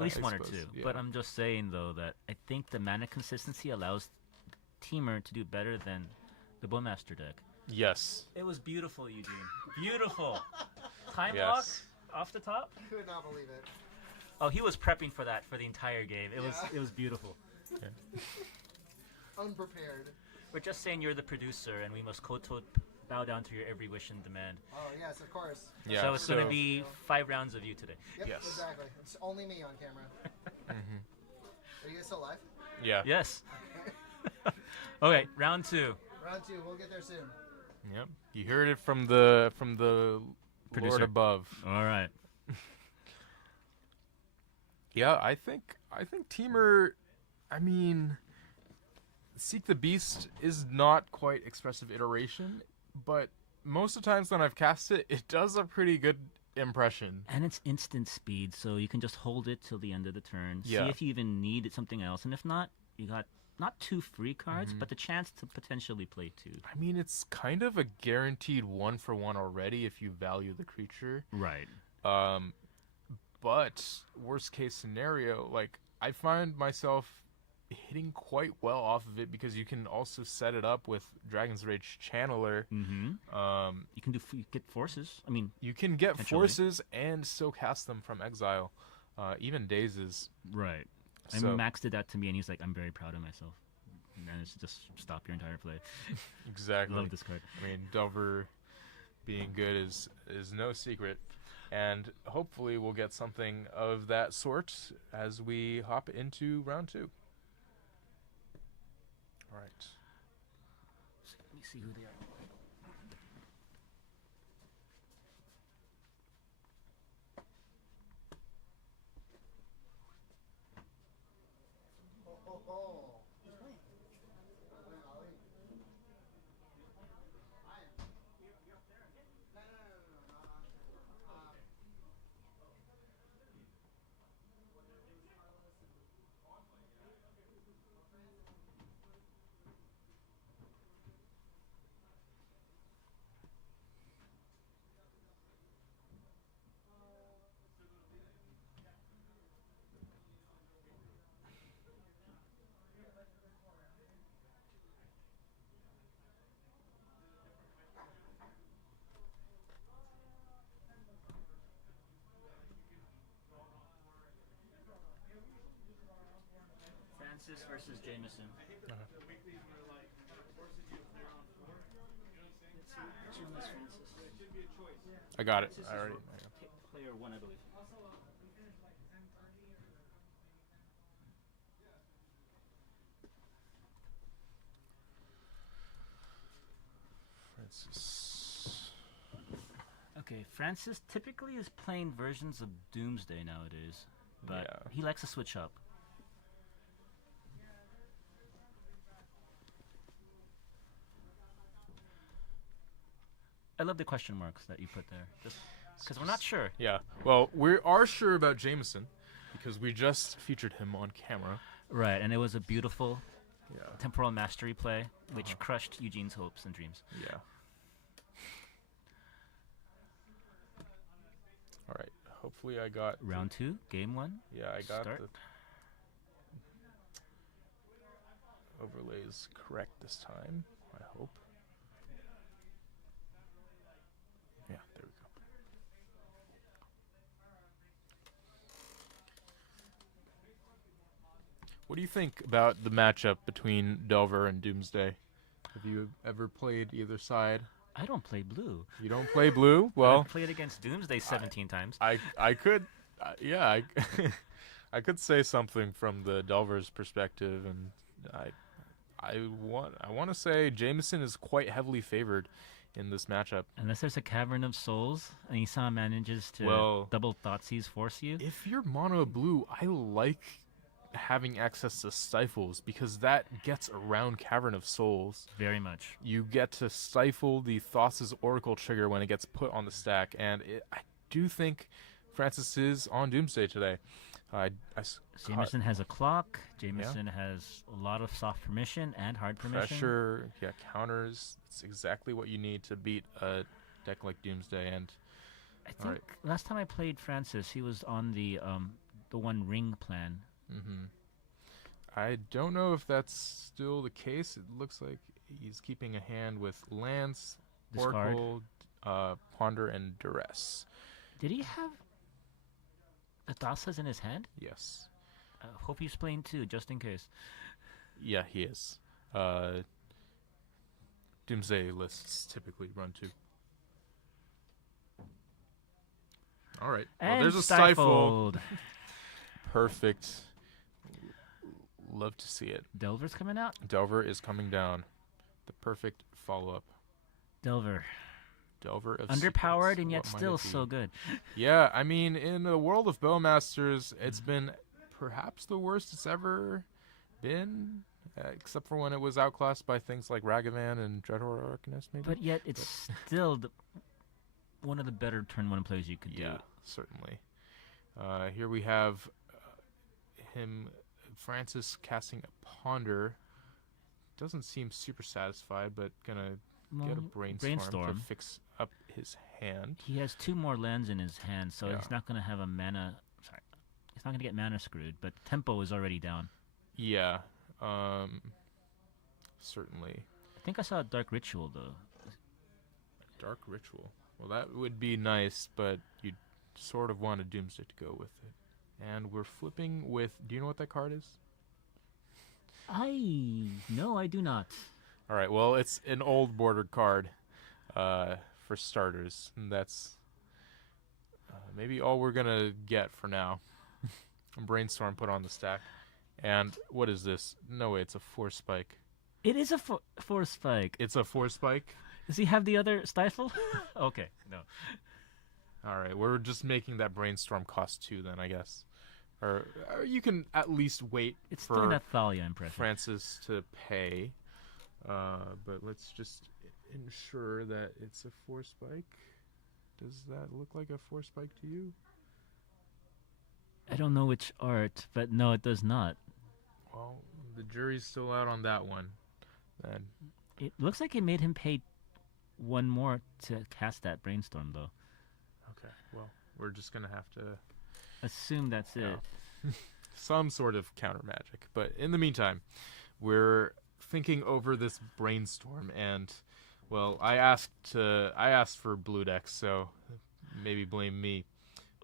least one or two. Yeah. But I'm just saying, though, that I think the mana consistency allows Teamer to do better than the Bowmaster deck. Yes. It was beautiful, Eugene. Beautiful. Time Yes. Walk off the top. Could not believe it. Oh, he was prepping for that for the entire game. It was beautiful. Yeah. Unprepared. We're just saying you're the producer, and we must bow down to your every wish and demand. Oh, yes, of course. Yeah, So it's going to be 5 rounds of you today. Yep, Yes. exactly. It's only me on camera. Are you guys still live? Yeah. Yes. Okay, round 2. Round 2, we'll get there soon. Yep. You heard it from the Producer. Lord above. All right. Yeah, I think Teamer, I mean, Seek the Beast is not quite expressive iteration, but most of the times when I've cast it, it does a pretty good impression. And it's instant speed, so you can just hold it till the end of the turn. Yeah. See if you even need something else, and if not, you got not 2 free cards, but the chance to potentially play 2. I mean, it's kind of a guaranteed 1-for-1 already if you value the creature. Right. But worst case scenario, like, I find myself hitting quite well off of it because you can also set it up with Dragon's Rage Channeler. You can get forces. I mean, you can get potentially. forces and still cast them from exile, even dazes. Right. And Max did that to me, and he's like, "I'm very proud of myself." And then it's just stop your entire play. Exactly. Love this card. I mean, Delver being good is no secret, and hopefully we'll get something of that sort as we hop into round 2. All right. So let me see who they are. Francis versus Jameson. I got it. I already. Player 1, I believe. Francis. Okay, Francis typically is playing versions of Doomsday nowadays, but Yeah. he likes to switch up. I love the question marks that you put there, just because we're not sure. Yeah. Well, we are sure about Jameson because we just featured him on camera. Right, and it was a beautiful Yeah. temporal mastery play, which crushed Eugene's hopes and dreams. Yeah. All right. Hopefully, I got Round 2, game 1. Yeah, I got Start. the overlays correct this time. I hope. Yeah, there we go. What do you think about the matchup between Delver and Doomsday? Have you ever played either side? I don't play blue. You don't play blue? Well, I've played against Doomsday 17 times. I could, yeah, I could say something from the Delver's perspective, and I want to say Jameson is quite heavily favored in this matchup. Unless there's a Cavern of Souls, and Isam manages to double Thoughtseize force you. If you're mono blue, I like having access to Stifles because that gets around Cavern of Souls. Very much. You get to stifle the Thassa's Oracle trigger when it gets put on the stack, and I do think Francis is on Doomsday today. Jameson has a clock. Jameson has a lot of soft permission and hard permission. Pressure, counters. It's exactly what you need to beat a deck like Doomsday. And I think last time I played Francis, he was on the One Ring plan. Mm-hmm. I don't know if that's still the case. It looks like he's keeping a hand with Lance, Discard. Oracle, Ponder, and Duress. Did he have the Thassa's in his hand? Yes. I hope he's playing 2, just in case. Yeah, he is. Doomsday lists typically run 2. All right. And well, there's a Stifled. Perfect. Love to see it. Delver's coming out? Delver is coming down. The perfect follow-up. Delver of underpowered secrets. and yet What might still it be? so good. Yeah, I mean, in the world of Bowmasters, it's been perhaps the worst it's ever been, except for when it was outclassed by things like Ragavan and Dreadhorde Arcanist, maybe. But yet it's still one of the better turn 1 plays you could do. Yeah, certainly. Here we have Francis casting a Ponder. Doesn't seem super satisfied, but gonna get a brainstorm to fix up his hand. He has 2 more lands in his hand, so Yeah. he's not going to have a mana. Sorry, he's not going to get mana screwed. But tempo is already down. Yeah, certainly. I think I saw a Dark Ritual though. Dark Ritual. Well, that would be nice, but you'd sort of want a Doomsday to go with it. And we're flipping with. Do you know what that card is? No, I do not. All right. Well, it's an old bordered card, for starters. And that's maybe all we're gonna get for now. Brainstorm put on the stack. And what is this? No way, it's a Force Spike. It is a Force Spike. It's a Force Spike? Does he have the other Stifle? Okay, no. Alright, we're just making that Brainstorm cost 2 then, I guess. Or you can at least wait It's still for an Thalia impression. Francis to pay. But let's just ensure that it's a Force Spike. Does that look like a Force Spike to you? I don't know which art, but no, it does not. Well, the jury's still out on that one. Then It looks like it made him pay one more to cast that Brainstorm, though. okay, well, we're just gonna have to Assume that's it. some sort of counter magic. But in the meantime, we're thinking over this Brainstorm, and well, I asked for blue decks, so maybe blame me.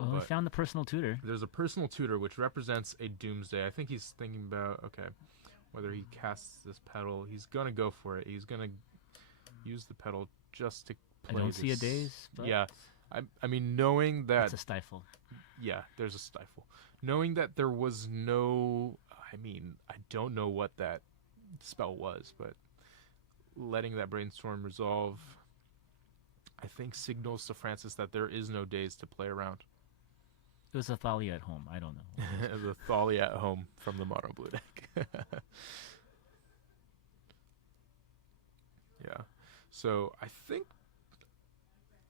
Oh, we But found the personal tutor. there's a personal tutor which represents a Doomsday. I think he's thinking about whether he casts this pedal. He's gonna go for it. He's gonna use the pedal just to I play. don't see a this- daze, but Yeah, I mean, knowing that it's a Stifle. yeah, there's a Stifle. Knowing that there was no, I mean, I don't know what that spell was, but letting that Brainstorm resolve, I think signals to Francis that there is no days to play around. It was a Thalia at home. I don't know. The Thalia at home from the mono blue deck. Yeah. So I think,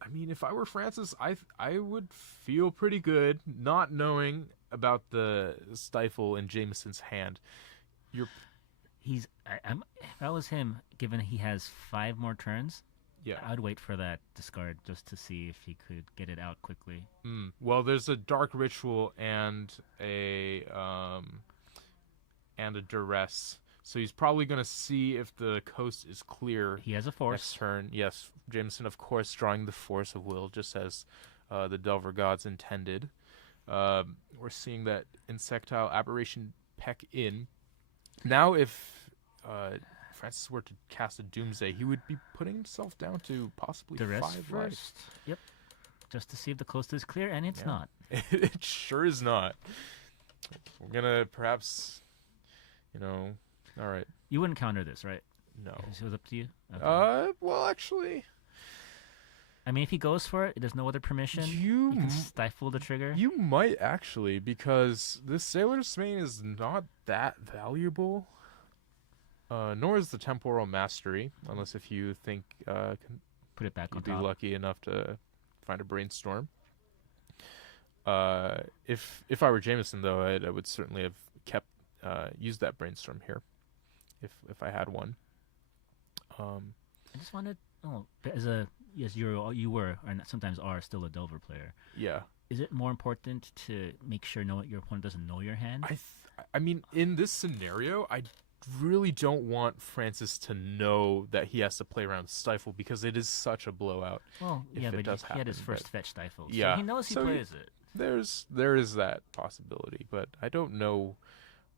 I mean, if I were Francis, I would feel pretty good not knowing about the Stifle in Jameson's hand. If I was him, given he has 5 more turns, Yeah. I'd wait for that discard just to see if he could get it out quickly. Well, there's a Dark Ritual and a Duress. So he's probably going to see if the coast is clear He has a next Force. turn. Yes, Jameson, of course, drawing the Force of Will, just as the Delver Gods intended. We're seeing that Insectile Aberration peck in. Now, if Francis were to cast a Doomsday, he would be putting himself down to possibly Duress 5 life. first. Yep. Just to see if the coast is clear, and it's Yeah. not. It sure is not. We're gonna perhaps, all right. You wouldn't counter this, right? No. It was up to you? Okay. Well, actually, I mean, if he goes for it, there's no other permission. you You can stifle the trigger. you might actually, because this Sailor's Mane is not that valuable. Nor is the Temporal Mastery, unless if you think Put it back on you'd be top. lucky enough to find a Brainstorm. If I were Jameson, though, I would certainly have used that Brainstorm here, if I had one. I just wanted. Oh, but yes, you were, and sometimes are still a Delver player. Yeah. Is it more important to make sure your opponent doesn't know your hand? I mean, in this scenario, I really don't want Francis to know that he has to play around Stifle, because it is such a blowout. Well, if yeah, it but does he had his happen, first but- fetch Stifle. Yeah, So he knows he so plays it. There is that possibility, but I don't know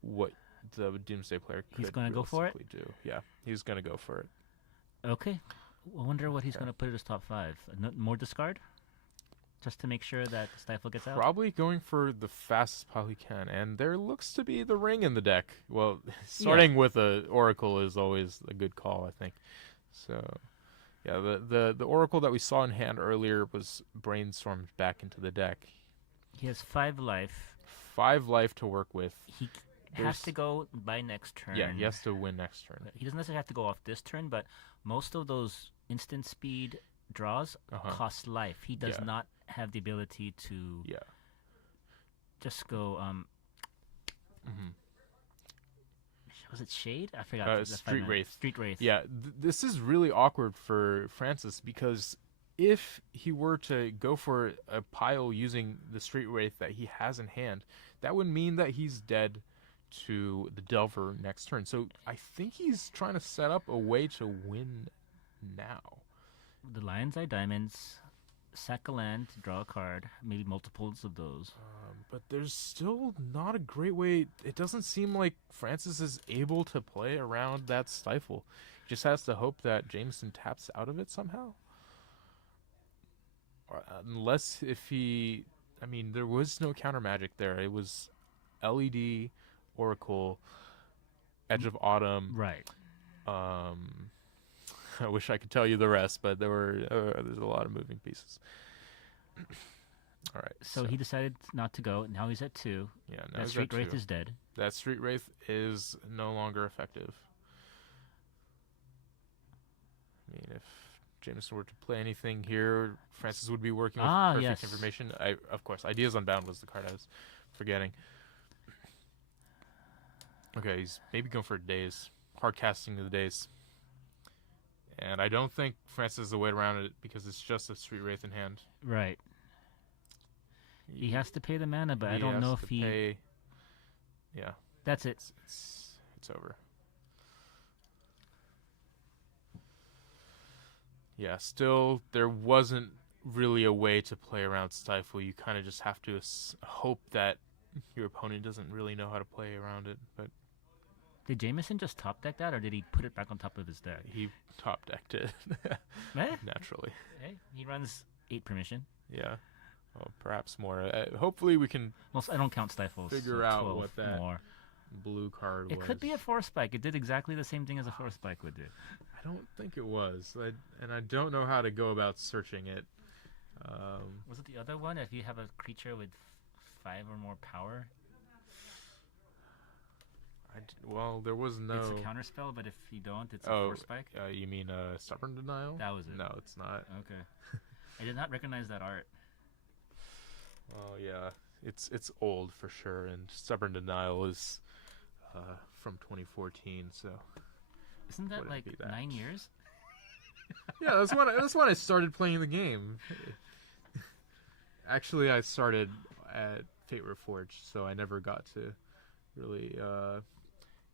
what the Doomsday player could He's gonna go for it? realistically do. Yeah, he's gonna go for it. Okay. I wonder what he's Okay. going to put in his top 5. More discard? Just to make sure that Stifle gets out? Probably going for the fastest pile he can, and there looks to be the ring in the deck. Well, starting with a Oracle is always a good call, I think. So, yeah, the Oracle that we saw in hand earlier was brainstormed back into the deck. He has 5 life. 5 life to work with. He has There's- to go by next turn. Yeah, he has to win next turn. He doesn't necessarily have to go off this turn, but most of those instant speed draws Uh-huh. cost life. He does Yeah. not have the ability to Yeah. just go. hmm Was it Shade? I forgot. The Street 5-mana. Wraith. Street Wraith. Yeah, this is really awkward for Francis, because if he were to go for a pile using the Street Wraith that he has in hand, that would mean that he's dead to the Delver next turn. So I think he's trying to set up a way to win now. The Lion's Eye Diamonds sack a land, draw a card, maybe multiples of those. But there's still not a great way. It doesn't seem like Francis is able to play around that stifle. He just has to hope that Jameson taps out of it somehow. Unless if he... I mean, there was no counter magic there. It was LED, Oracle, Edge of Autumn. Right. I wish I could tell you the rest, but there's a lot of moving pieces. All right. So he decided not to go. Now he's at 2. Yeah, now That he's Street at Wraith 2. is dead. That Street Wraith is no longer effective. I mean, if Jameson were to play anything here, Francis would be working with perfect information. Of course, Ideas Unbound was the card I was forgetting. Okay, he's maybe going for days. Hard casting of the days. And I don't think Francis has a way around it because it's just a Street Wraith in hand. Right. He has to pay the mana, but I don't know if he... Pay... Yeah. That's it. It's over. Yeah, still, there wasn't really a way to play around Stifle. You kind of just have to hope that your opponent doesn't really know how to play around it. But did Jameson just top deck that, or did he put it back on top of his deck? He top decked it. Naturally. Hey, he runs 8 permission. Yeah. Well, perhaps more. Hopefully we can... Well, I don't count Stifles. Figure out what that blue card was. It could be a Force Spike. It did exactly the same thing as a Force Spike would do. I don't think it was. And I don't know how to go about searching it. Was it the other one? If you have a creature with 5 or more power? Well, there was no... It's a counter spell, but if you don't, it's a Force Spike? You mean Stubborn Denial? That was it. No, it's not. Okay. I did not recognize that art. Oh, yeah. It's old for sure, and Stubborn Denial is from 2014, so... Isn't that like 9 years? Yeah, that's when I started playing the game. Actually, I started at Fate Reforged, so I never got to really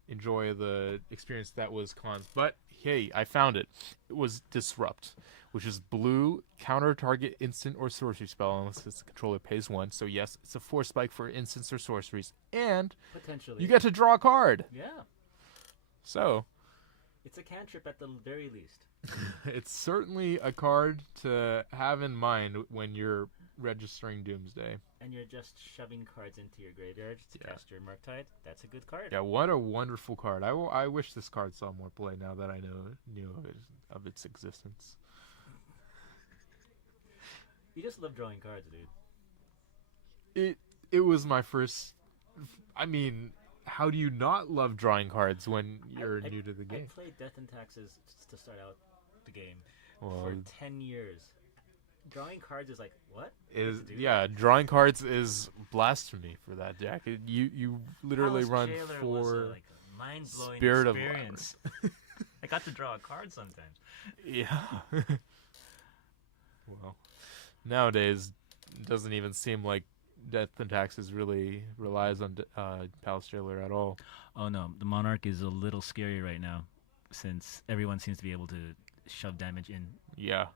enjoy the experience that was Cons. But hey, I found it. It was Disrupt, which is blue, counter target instant or sorcery spell unless the controller pays 1. So yes, it's a Force Spike for instants or sorceries, and potentially you get to draw a card. Yeah. So it's a cantrip at the very least. It's certainly a card to have in mind when you're registering Doomsday. And you're just shoving cards into your graveyard to cast your Murktide. That's a good card. Yeah, what a wonderful card. I wish this card saw more play now that I knew of its existence. You just love drawing cards, dude. It was my first... I mean, how do you not love drawing cards when you're new to the game? I played Death and Taxes to start out the game for 10 years. Drawing cards is like, what? Drawing cards is blasphemy for that deck. You literally run for like a mind-blowing Spirit experience. I got to draw a card sometimes. Yeah. Well, nowadays, it doesn't even seem like Death and Taxes really relies on Palace Jailer at all. Oh no, the Monarch is a little scary right now, since everyone seems to be able to shove damage in. Yeah.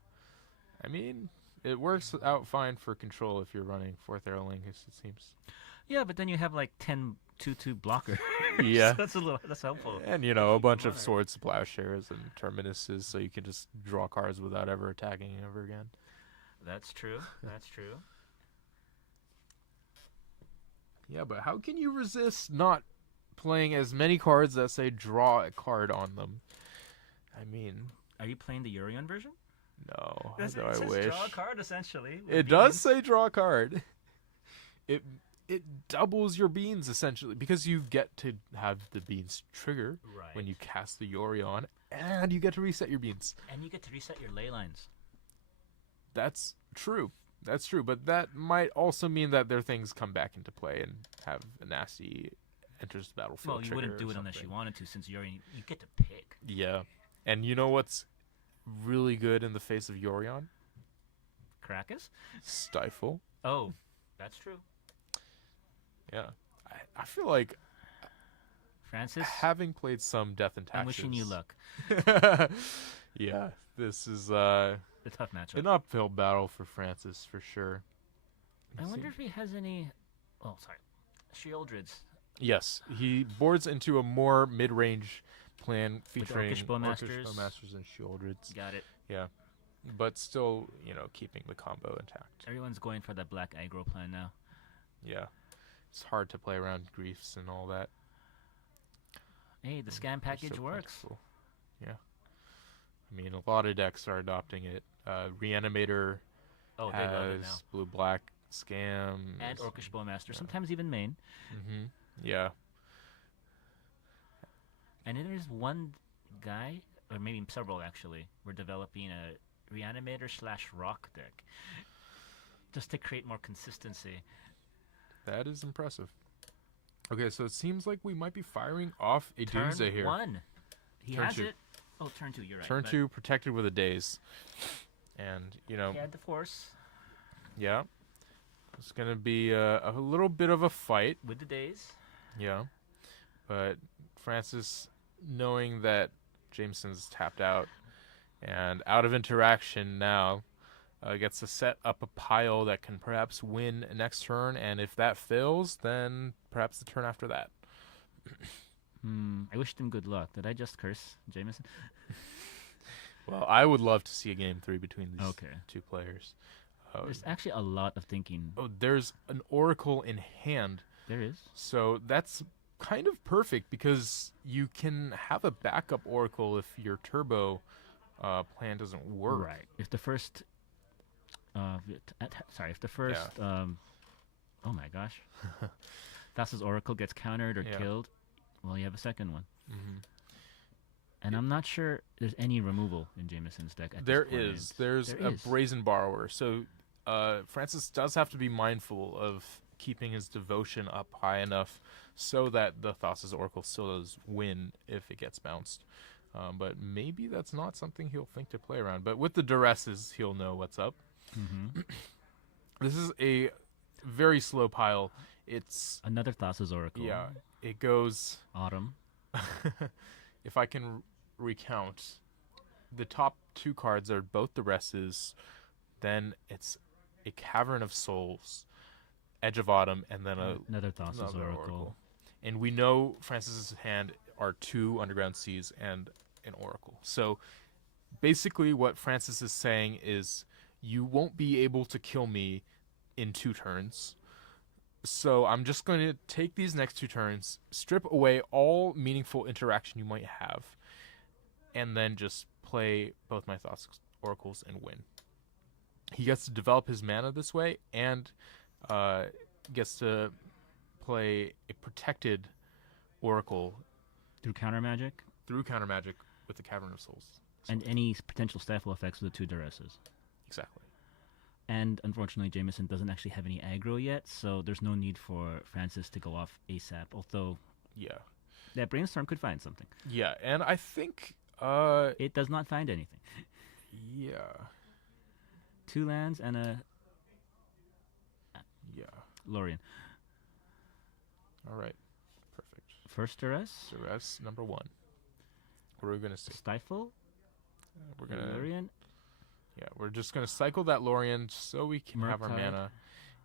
I mean, it works out fine for control if you're running 4th Arrowling, it seems. Yeah, but then you have like 10 2/2 blocker. Yeah. So that's helpful. And, a bunch of Swords, Plowshares, and Terminuses, so you can just draw cards without ever attacking ever again. That's true. That's true. Yeah, but how can you resist not playing as many cards that say draw a card on them? I mean... Are you playing the Urion version? No, it I says wish. Draw a card, essentially. It does say draw a card. It doubles your beans, essentially, because you get to have the beans trigger when you cast the Yorion, and you get to reset your beans. And you get to reset your ley lines. That's true. That's true, but that might also mean that their things come back into play and have a nasty enters the battlefield. Well, you wouldn't do it unless you wanted to, since you get to pick. Yeah, and you know what's really good in the face of Yorion? Caracas? Stifle. Oh, that's true. Yeah, I feel like Francis, having played some Death and Taxes, I'm wishing you luck. Yeah, this is a tough matchup. An uphill battle for Francis for sure. I wonder if he has any. Oh, sorry, Shieldreds. Yes, he boards into a more mid-range plan With featuring Orcish Bowmasters. Bowmasters and Shieldreds. Got it. Yeah, but still, keeping the combo intact. Everyone's going for that black aggro plan now. Yeah, it's hard to play around griefs and all that. Hey, the scan They're package so works. plentiful. Yeah, I mean, a lot of decks are adopting it. Reanimator Oh, they love it now. has blue-black scam And Orcish Bowmaster, sometimes even main. Mm-hmm. Yeah. And then there's one guy, or maybe several actually, we're developing a Reanimator / Rock deck. Just to create more consistency. That is impressive. Okay, so it seems like we might be firing off a Turn Doomsday here. 1. He Turn has 2. it. Oh, turn 2, you're right. Turn but 2, protected with a Daze. And, He had the Force yeah. It's going to be a little bit of a fight. with the Days. Yeah. But Francis, knowing that Jameson's tapped out and out of interaction now, gets to set up a pile that can perhaps win next turn, and if that fails, then perhaps the turn after that. I wished him good luck. Did I just curse Jameson? Well, I would love to see a game 3 between these Okay. two players. There's actually a lot of thinking. Oh, there's an Oracle in hand, There is. so that's kind of perfect because you can have a backup Oracle if your turbo plan doesn't work. Right. If the first... if the first... oh my gosh. Thassa's Oracle gets countered or Yeah. killed, well, you have a second one. Mm-hmm. And I'm not sure there's any removal in Jameson's deck at There this point. is. There's There a is. Brazen Borrower. So Francis does have to be mindful of keeping his devotion up high enough so that the Thassa's Oracle still does win if it gets bounced. But maybe that's not something he'll think to play around. But with the Duresses, he'll know what's up. Mm-hmm. This is a very slow pile. It's, Another Thassa's Oracle. yeah, it goes... Autumn. If I can recount, the top 2 cards are both the Duresses, then it's a Cavern of Souls, Edge of Autumn, and then Another Thassa's another Oracle. And we know Francis's hand are 2 Underground Seas and an Oracle. So basically what Francis is saying is, you won't be able to kill me in 2 turns. So I'm just going to take these next 2 turns, strip away all meaningful interaction you might have, and then just play both my Thoughts Oracles and win. He gets to develop his mana this way, and gets to play a protected Oracle Through counter magic. through counter magic with the Cavern of Souls. And any potential stifle effects with the 2 Duresses. Exactly. And unfortunately, Jameson doesn't actually have any aggro yet, so there's no need for Francis to go off ASAP. Although, Yeah. that Brainstorm could find something. Yeah, and I think, It does not find anything. yeah, 2 lands and a yeah. Lorien. All right, perfect. First Duress, Duress number 1. What are we gonna see? Stifle, We're gonna, Lorien. yeah, we're just gonna cycle that Lorien so we can have our Murktide. mana.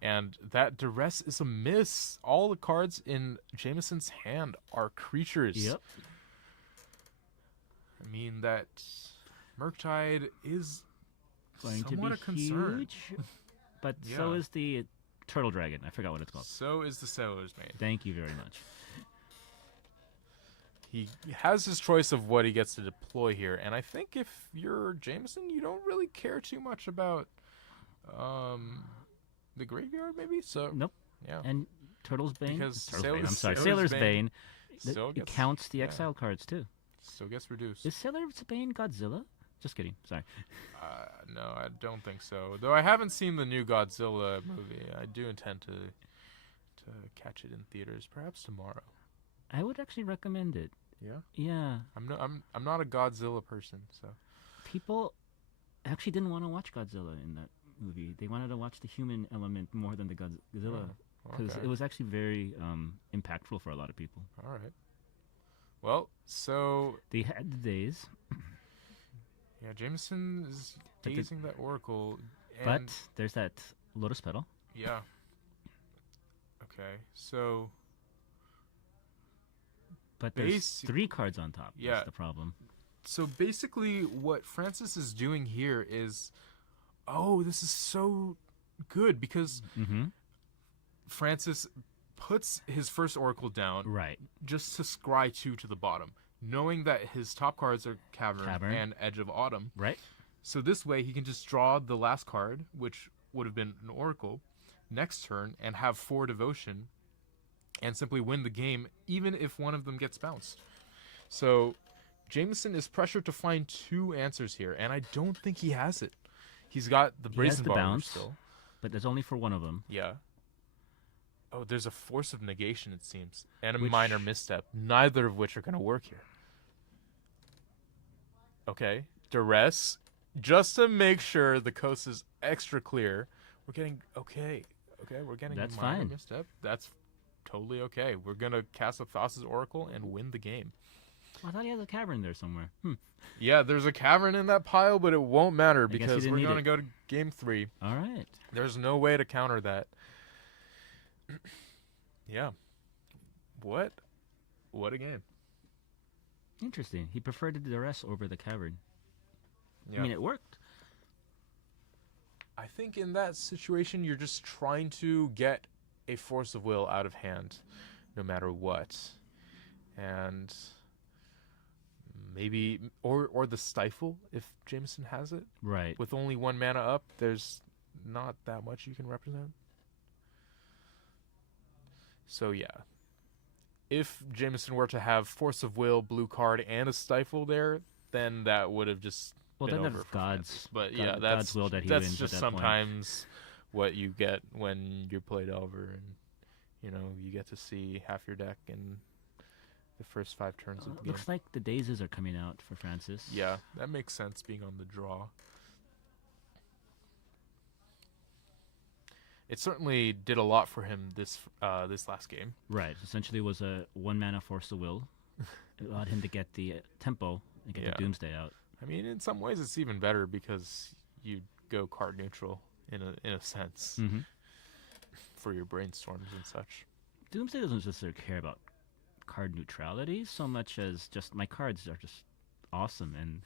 And that Duress is a miss. All the cards in Jameson's hand are creatures. Yep. I mean, that Murktide is Going to somewhat be a concern. huge. But so Yeah. is the Turtle Dragon. I forgot what it's called. So is the Sailor's Mane. Thank you very much. He has his choice of what he gets to deploy here, and I think if you're Jameson, you don't really care too much about the graveyard, maybe. So Nope. yeah, And Turtle's Bane. Because Turtle's Bane. I'm Sailor's- sorry. Sailor's Sailor's Bane. still It gets, counts the yeah. exile cards too. still gets reduced. Is Sailor's Bane Godzilla? Just kidding. Sorry. No, I don't think so. Though I haven't seen the new Godzilla movie. I do intend to catch it in theaters, perhaps tomorrow. I would actually recommend it. Yeah, Yeah. I'm not a Godzilla person, so People actually didn't want to watch Godzilla in that movie. They wanted to watch the human element more than the Godzilla because okay. it was actually very impactful for a lot of people. All right. Well, so They had the days. yeah, Jameson is dazing that Oracle. But And there's that Lotus Petal. yeah. Okay, so But there's Basic- 3 cards on top. Yeah. That's the problem. so basically what Francis is doing here is, oh, this is so good because Mm-hmm. Francis puts his first Oracle down Right. just to scry 2 to the bottom, knowing that his top cards are Cavern. And Edge of Autumn. Right. So this way he can just draw the last card, which would have been an Oracle, next turn, and have 4 Devotion, and simply win the game, even if one of them gets bounced. So Jameson is pressured to find 2 answers here, and I don't think he has it. He's got the He has Brazen the Bomber bounce. still. But there's only for one of them. Yeah. Oh, there's a Force of Negation, it seems, and a Which- Minor Misstep, neither of which are going to work here. Okay. Duress. Just to make sure the coast is extra clear, we're getting... Okay, we're getting That's a Minor fine. Misstep. That's totally okay. We're going to cast a Thassa's Oracle and win the game. I thought he has a cavern there somewhere. Yeah, there's a Cavern in that pile, but it won't matter guess he because didn't we're need going to it. go to game 3. All right. There's no way to counter that. Yeah. What a game. Interesting. He preferred the duress over the cavern. Yeah. I mean, it worked. I think in that situation, you're just trying to get a Force of Will out of hand, no matter what. And maybe, or the Stifle, if Jameson has it. Right. With only 1 mana up, there's not that much you can represent. So yeah. If Jameson were to have Force of Will, blue card, and a Stifle there, then that would have just Well, been then over that's for God's. Francis. But God- yeah, God's that's will that he that's wins just at that point. sometimes what you get when you're played over, and you get to see half your deck in the first 5 turns of the game. Looks like the dazes are coming out for Francis. Yeah, that makes sense being on the draw. It certainly did a lot for him this last game. Right. Essentially, was a 1 mana force of will. It allowed him to get the tempo and get Yeah. the Doomsday out. I mean, in some ways, it's even better because you go card neutral in a sense Mm-hmm. for your brainstorms and such. Doomsday doesn't necessarily care about card neutrality so much as just my cards are just awesome and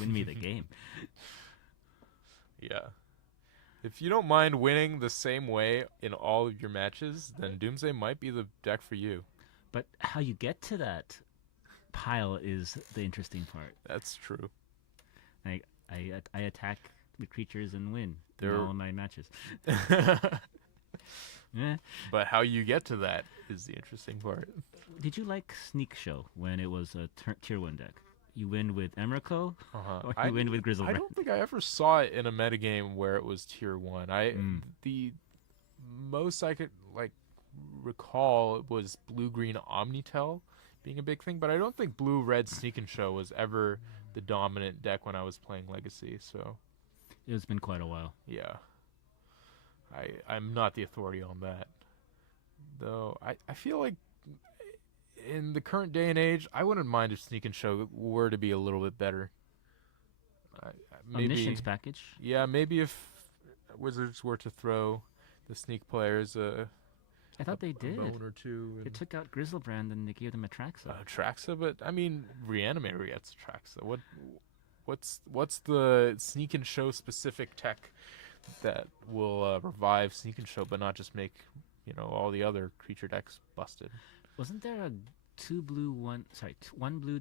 win me the game. Yeah. If you don't mind winning the same way in all of your matches, then Doomsday might be the deck for you. But how you get to that pile is the interesting part. That's true. I attack the creatures and win in There- all of my matches. Yeah. But how you get to that is the interesting part. Did you like Sneak Show when it was a tier 1 deck? You win with Emrakul or you win with I Grizzlebrand? don't think I ever saw it in a metagame where it was tier 1. The most I could recall was blue-green Omnitel being a big thing, but I don't think blue-red Sneak and Show was ever the dominant deck when I was playing Legacy, so It's been quite a while. yeah. I'm not the authority on that. Though I feel like in the current day and age, I wouldn't mind if Sneak and Show were to be a little bit better. Maybe, Omniscience package. yeah, maybe if Wizards were to throw the Sneak players I thought they a did. bone or two. They And, took out Grizzlebrand and they gave them Atraxa. Traxa, but I mean, Reanimator gets Traxa. What's the Sneak and Show specific tech that will revive Sneak and Show, but not just make all the other creature decks busted? Wasn't there a 2 blue 1? Sorry, 1 blue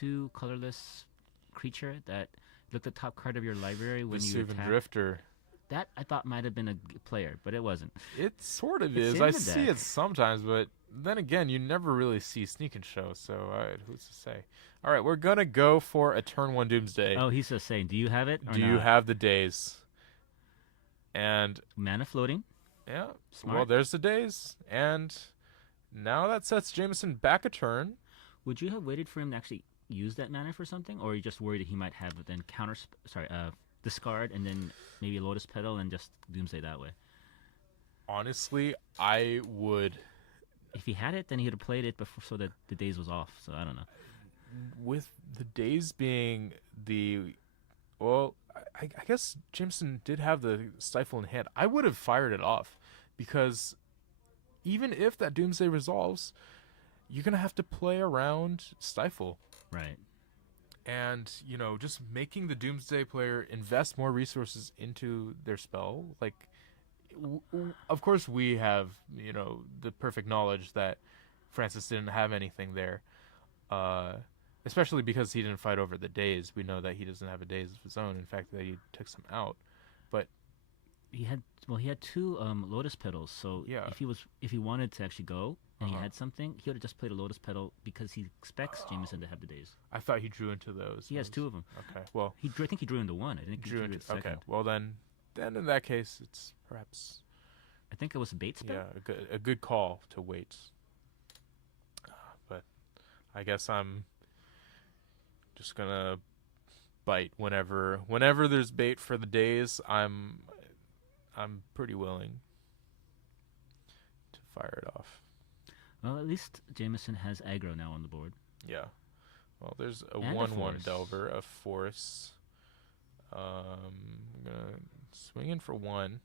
2 colorless creature that looked at the top card of your library when you Vesuvian attack? Drifter. That I thought might have been a player, but it wasn't. It sort of It's is. in I the see deck. it sometimes, but then again, you never really see Sneak and Show, so who's to say? All right, we're going to go for a turn 1 Doomsday. Oh, he's just saying, do you have it or Do you not? have the days? And, Mana floating? yeah, Smart. well, there's the days. And now that sets Jameson back a turn. Would you have waited for him to actually use that mana for something? Or are you just worried that he might have then discard and then maybe a Lotus Petal and just Doomsday that way? Honestly, I would... If he had it, then he would have played it before so that the days was off. So I don't know. With the days being the... Well, I guess Jameson did have the Stifle in hand. I would have fired it off because even if that Doomsday resolves, you're going to have to play around Stifle. Right. And, just making the Doomsday player invest more resources into their spell. Like, of course we have, the perfect knowledge that Francis didn't have anything there. Especially because he didn't fight over the days. We know that he doesn't have a daze of his own. In fact, that he took some out. But he had 2 Lotus Petals. So Yeah. if he wanted to actually go and he Uh-huh. had something, he would have just played a Lotus Petal because he expects Jameson to have the daze. I thought he drew into those. He has 2 of them. Okay, well, I think he drew into 1. I think he drew into the second. Okay, well then in that case, it's perhaps I think it was a bait spell. a good call to wait. But I guess I'm just gonna bite whenever there's bait for the days. I'm pretty willing to fire it off. Well, at least Jameson has aggro now on the board. Yeah. Well, there's a And a 1/1 force. Delver, a force. I'm gonna swing in for 1.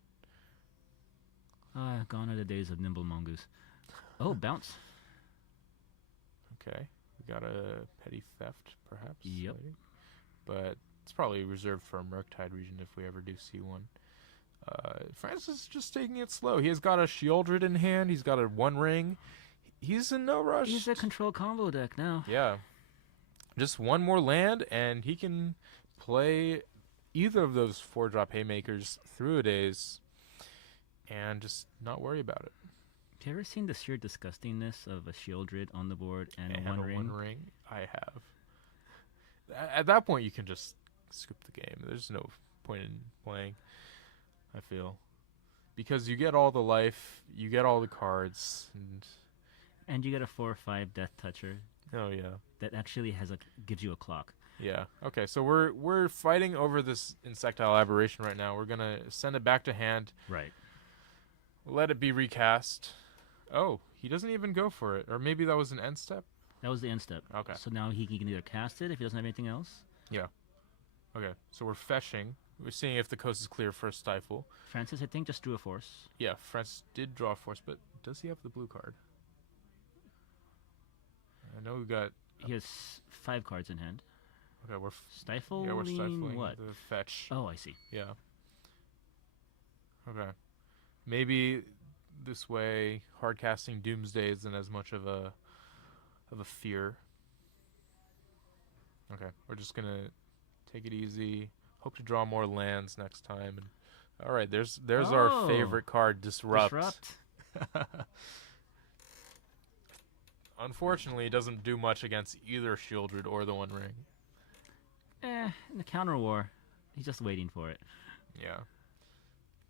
Gone are the days of nimble mongoose. Oh, bounce. Okay. We got a petty theft, perhaps. Yep. Waiting. But it's probably reserved for a Murktide region if we ever do see one. Francis is just taking it slow. He has got a Shieldred in hand. He's got a 1 ring. He's in no rush. He's a control combo deck now. Yeah. Just 1 more land, and he can play either of those 4-drop haymakers through a daze and just not worry about it. Have you ever seen the sheer disgustingness of a Shieldred on the board and a 1 ring? 1 ring? I have. At that point, you can just scoop the game. There's no point in playing, I feel. Because you get all the life, you get all the cards, And you get a 4/5 Death Toucher oh yeah. that actually gives you a clock. Yeah. Okay, so we're fighting over this insectile aberration right now. We're gonna send it back to hand. Right. Let it be recast. Oh, he doesn't even go for it. Or maybe that was an end step? That was the end step. Okay. So now he can either cast it if he doesn't have anything else. Yeah. Okay, so we're fetching. We're seeing if the coast is clear for a Stifle. Francis, I think, just drew a force. Yeah, Francis did draw a force, but does he have the blue card? I know we got... He has 5 cards in hand. Okay, we're Stifle. we're stifling what? the fetch. Oh, I see. Yeah. Okay. Maybe this way hard casting Doomsday isn't as much of a fear. Okay, we're just gonna take it easy. Hope to draw more lands next time. And all right, there's our Oh. favorite card, Disrupt. Disrupt. Unfortunately, it doesn't do much against either Shieldred or the 1 ring. In the counter war, he's just waiting for it. Yeah.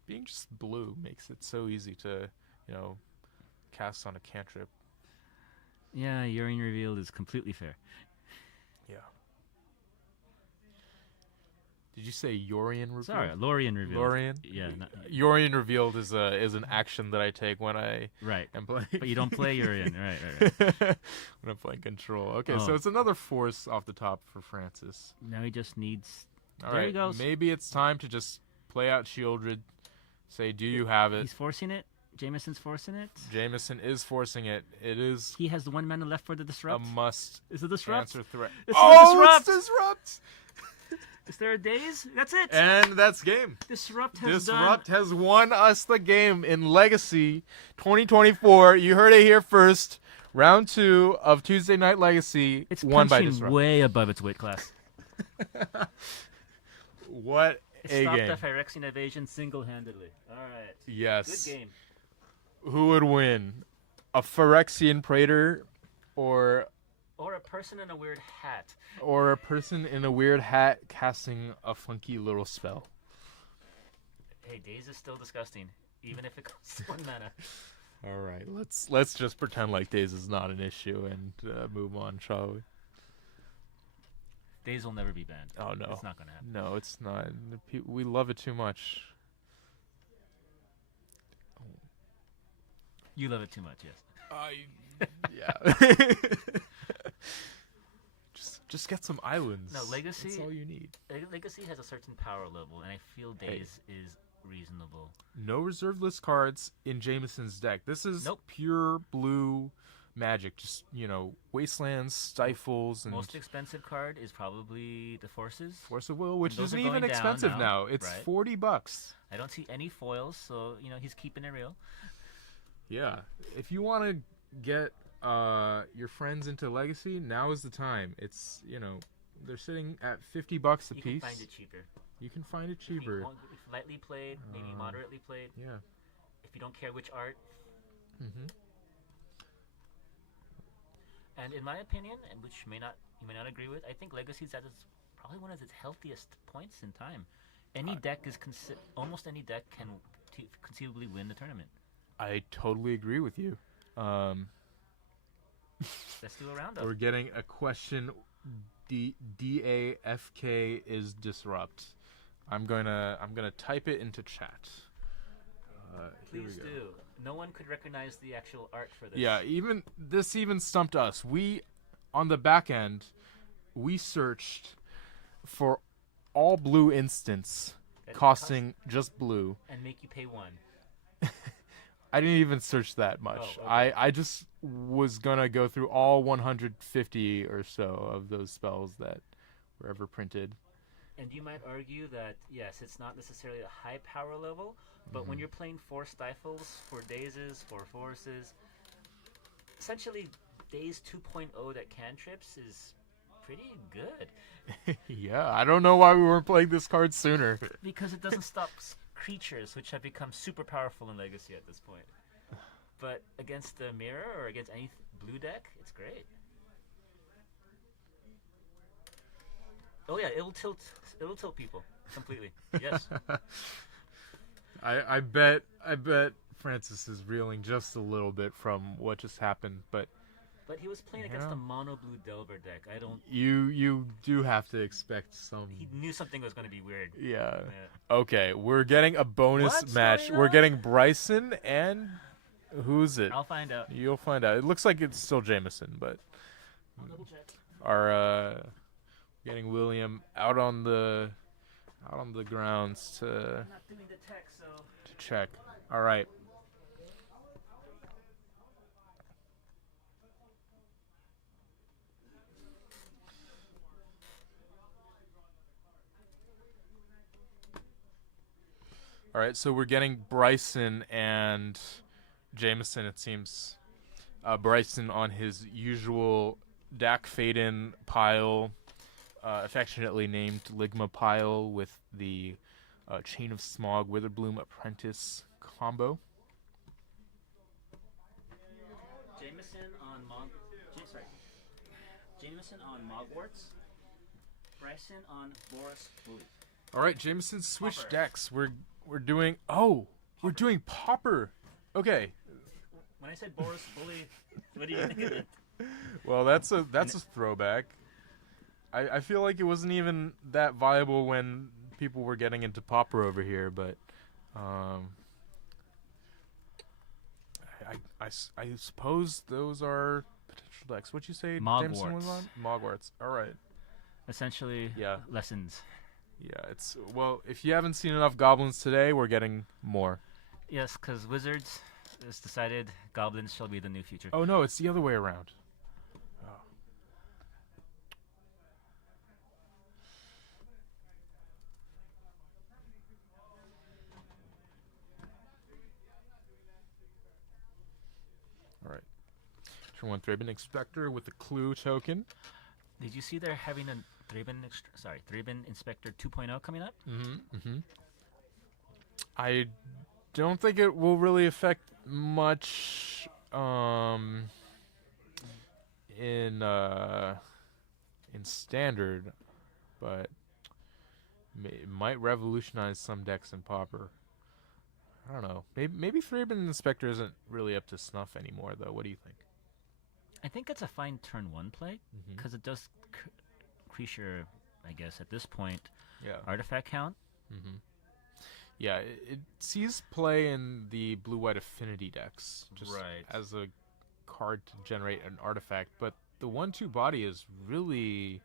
Being just blue makes it so easy to, cast on a cantrip. Yeah, Urine Revealed is completely fair. Yeah. Did you say Yorian Revealed? Sorry, Lorien Revealed. Lorien? Yeah. Yorian Revealed is an action that I take when I Right. am playing. But you don't play Urien. Right. when I'm playing Control. Okay, so Oh. it's another force off the top for Francis. Now he just needs... All There right, he goes. maybe it's time to just play out Shieldred. Say, do you have it? He's forcing it. Jameson's forcing it. Jameson is forcing it. It is He has the 1 mana left for the a Disrupt. must Is it Disrupt? answer threat. It's Oh, the it's Disrupt! Is there a daze? That's it. And that's game. Disrupt has Disrupt has won us the game in Legacy 2024. You heard it here first. Round 2 of Tuesday Night Legacy It's won by punching Disrupt. way above its weight class. What It a stopped game. the Phyrexian evasion single-handedly. All right. Yes. Good game. Who would win? A Phyrexian Praetor or Or a person in a weird hat. a person in a weird hat casting a funky little spell? Hey, daze is still disgusting, even if it costs 1 mana. All right, let's just pretend like days is not an issue and move on, shall we? Daze will never be banned. Oh no, It's not going to happen. no, it's not. We love it too much. You love it too much, yes. Yeah. Just get some islands. No, Legacy. That's all you need. Legacy has a certain power level, and I feel Days is reasonable. No reserve list cards in Jameson's deck. This is Nope. pure blue magic. Just, wastelands, stifles, and Most expensive card is probably the Forces. Force of Will, which And those isn't are even going down expensive now, now. It's right? $40. I don't see any foils, so he's keeping it real. Yeah. If you want to get your friends into Legacy, now is the time. It's, they're sitting at $50 a You piece. can find it cheaper. You can find it If you cheaper. want- if lightly played, maybe moderately played. Yeah. If you don't care which art. Mm-hmm. And in my opinion, and which you may not agree with, I think Legacy's at its probably one of its healthiest points in time. Any deck is almost any deck can conceivably win the tournament. I totally agree with you. Let's do a roundup. We're getting a question. DAFK is disrupt. I'm gonna type it into chat. Here we Please go. do. No one could recognize the actual art for this. Yeah, this even stumped us. We, on the back end, we searched for all blue instants That costing just blue. and make you pay one. I didn't even search that much. Oh, okay. I just was gonna go through all 150 or so of those spells that were ever printed. And you might argue that, yes, it's not necessarily a high power level, but when you're playing 4 Stifles, 4 Dazes, 4 Forces, essentially Daze 2.0 that cantrips is pretty good. Yeah, I don't know why we weren't playing this card sooner. Because it doesn't stop creatures, which have become super powerful in Legacy at this point. But against the mirror or against any blue deck, it's great. Oh yeah, it'll tilt people completely. Yes. I bet Francis is reeling just a little bit from what just happened, but But he was playing against a mono blue Delver deck. I don't. you do have to expect some. He knew something was going to be weird. Yeah. Yeah. Okay, we're getting a bonus What's match. going We're on? getting Bryson and who's it? I'll find out. You'll find out. It looks like it's still Jameson, but I'll double check. our getting William out on the grounds to I'm not doing the tech, so. check. All right. All right, so we're getting Bryson and Jameson, it seems. Bryson on his usual Dak Faden pile, affectionately named Ligma pile with the Chain of Smog Witherbloom Apprentice combo. Jameson on Mogwarts. Bryson on Boris Blue. All right, Jameson switched Popper. decks. We're doing we're doing Popper. Okay. When I said Boris Bully, what do you think of it? Well, that's a throwback. I feel like it wasn't even that viable when people were getting into Popper over here, but I suppose those are potential decks. What'd you say Jameson was on? Mogwarts. All right. Essentially, Yeah. lessons. Yeah, if you haven't seen enough goblins today, we're getting more. Yes, because Wizards has decided goblins shall be the new future. Oh no, it's the other way around. Oh. All right. Turn 1 Thraben Inspector with the Clue token. Did you see they're having a Thraben Inspector 2.0 coming up? Mm-hmm. I don't think it will really affect much in standard, but it might revolutionize some decks in Pauper. I don't know. Maybe Thraben Inspector isn't really up to snuff anymore, though. What do you think? I think it's a fine turn 1 play Mhm. because it does increase your, I guess, at this point, Yeah. artifact count. Mm-hmm. Yeah, it sees play in the blue-white affinity decks, just Right. as a card to generate an artifact. But the 1/2 body is really,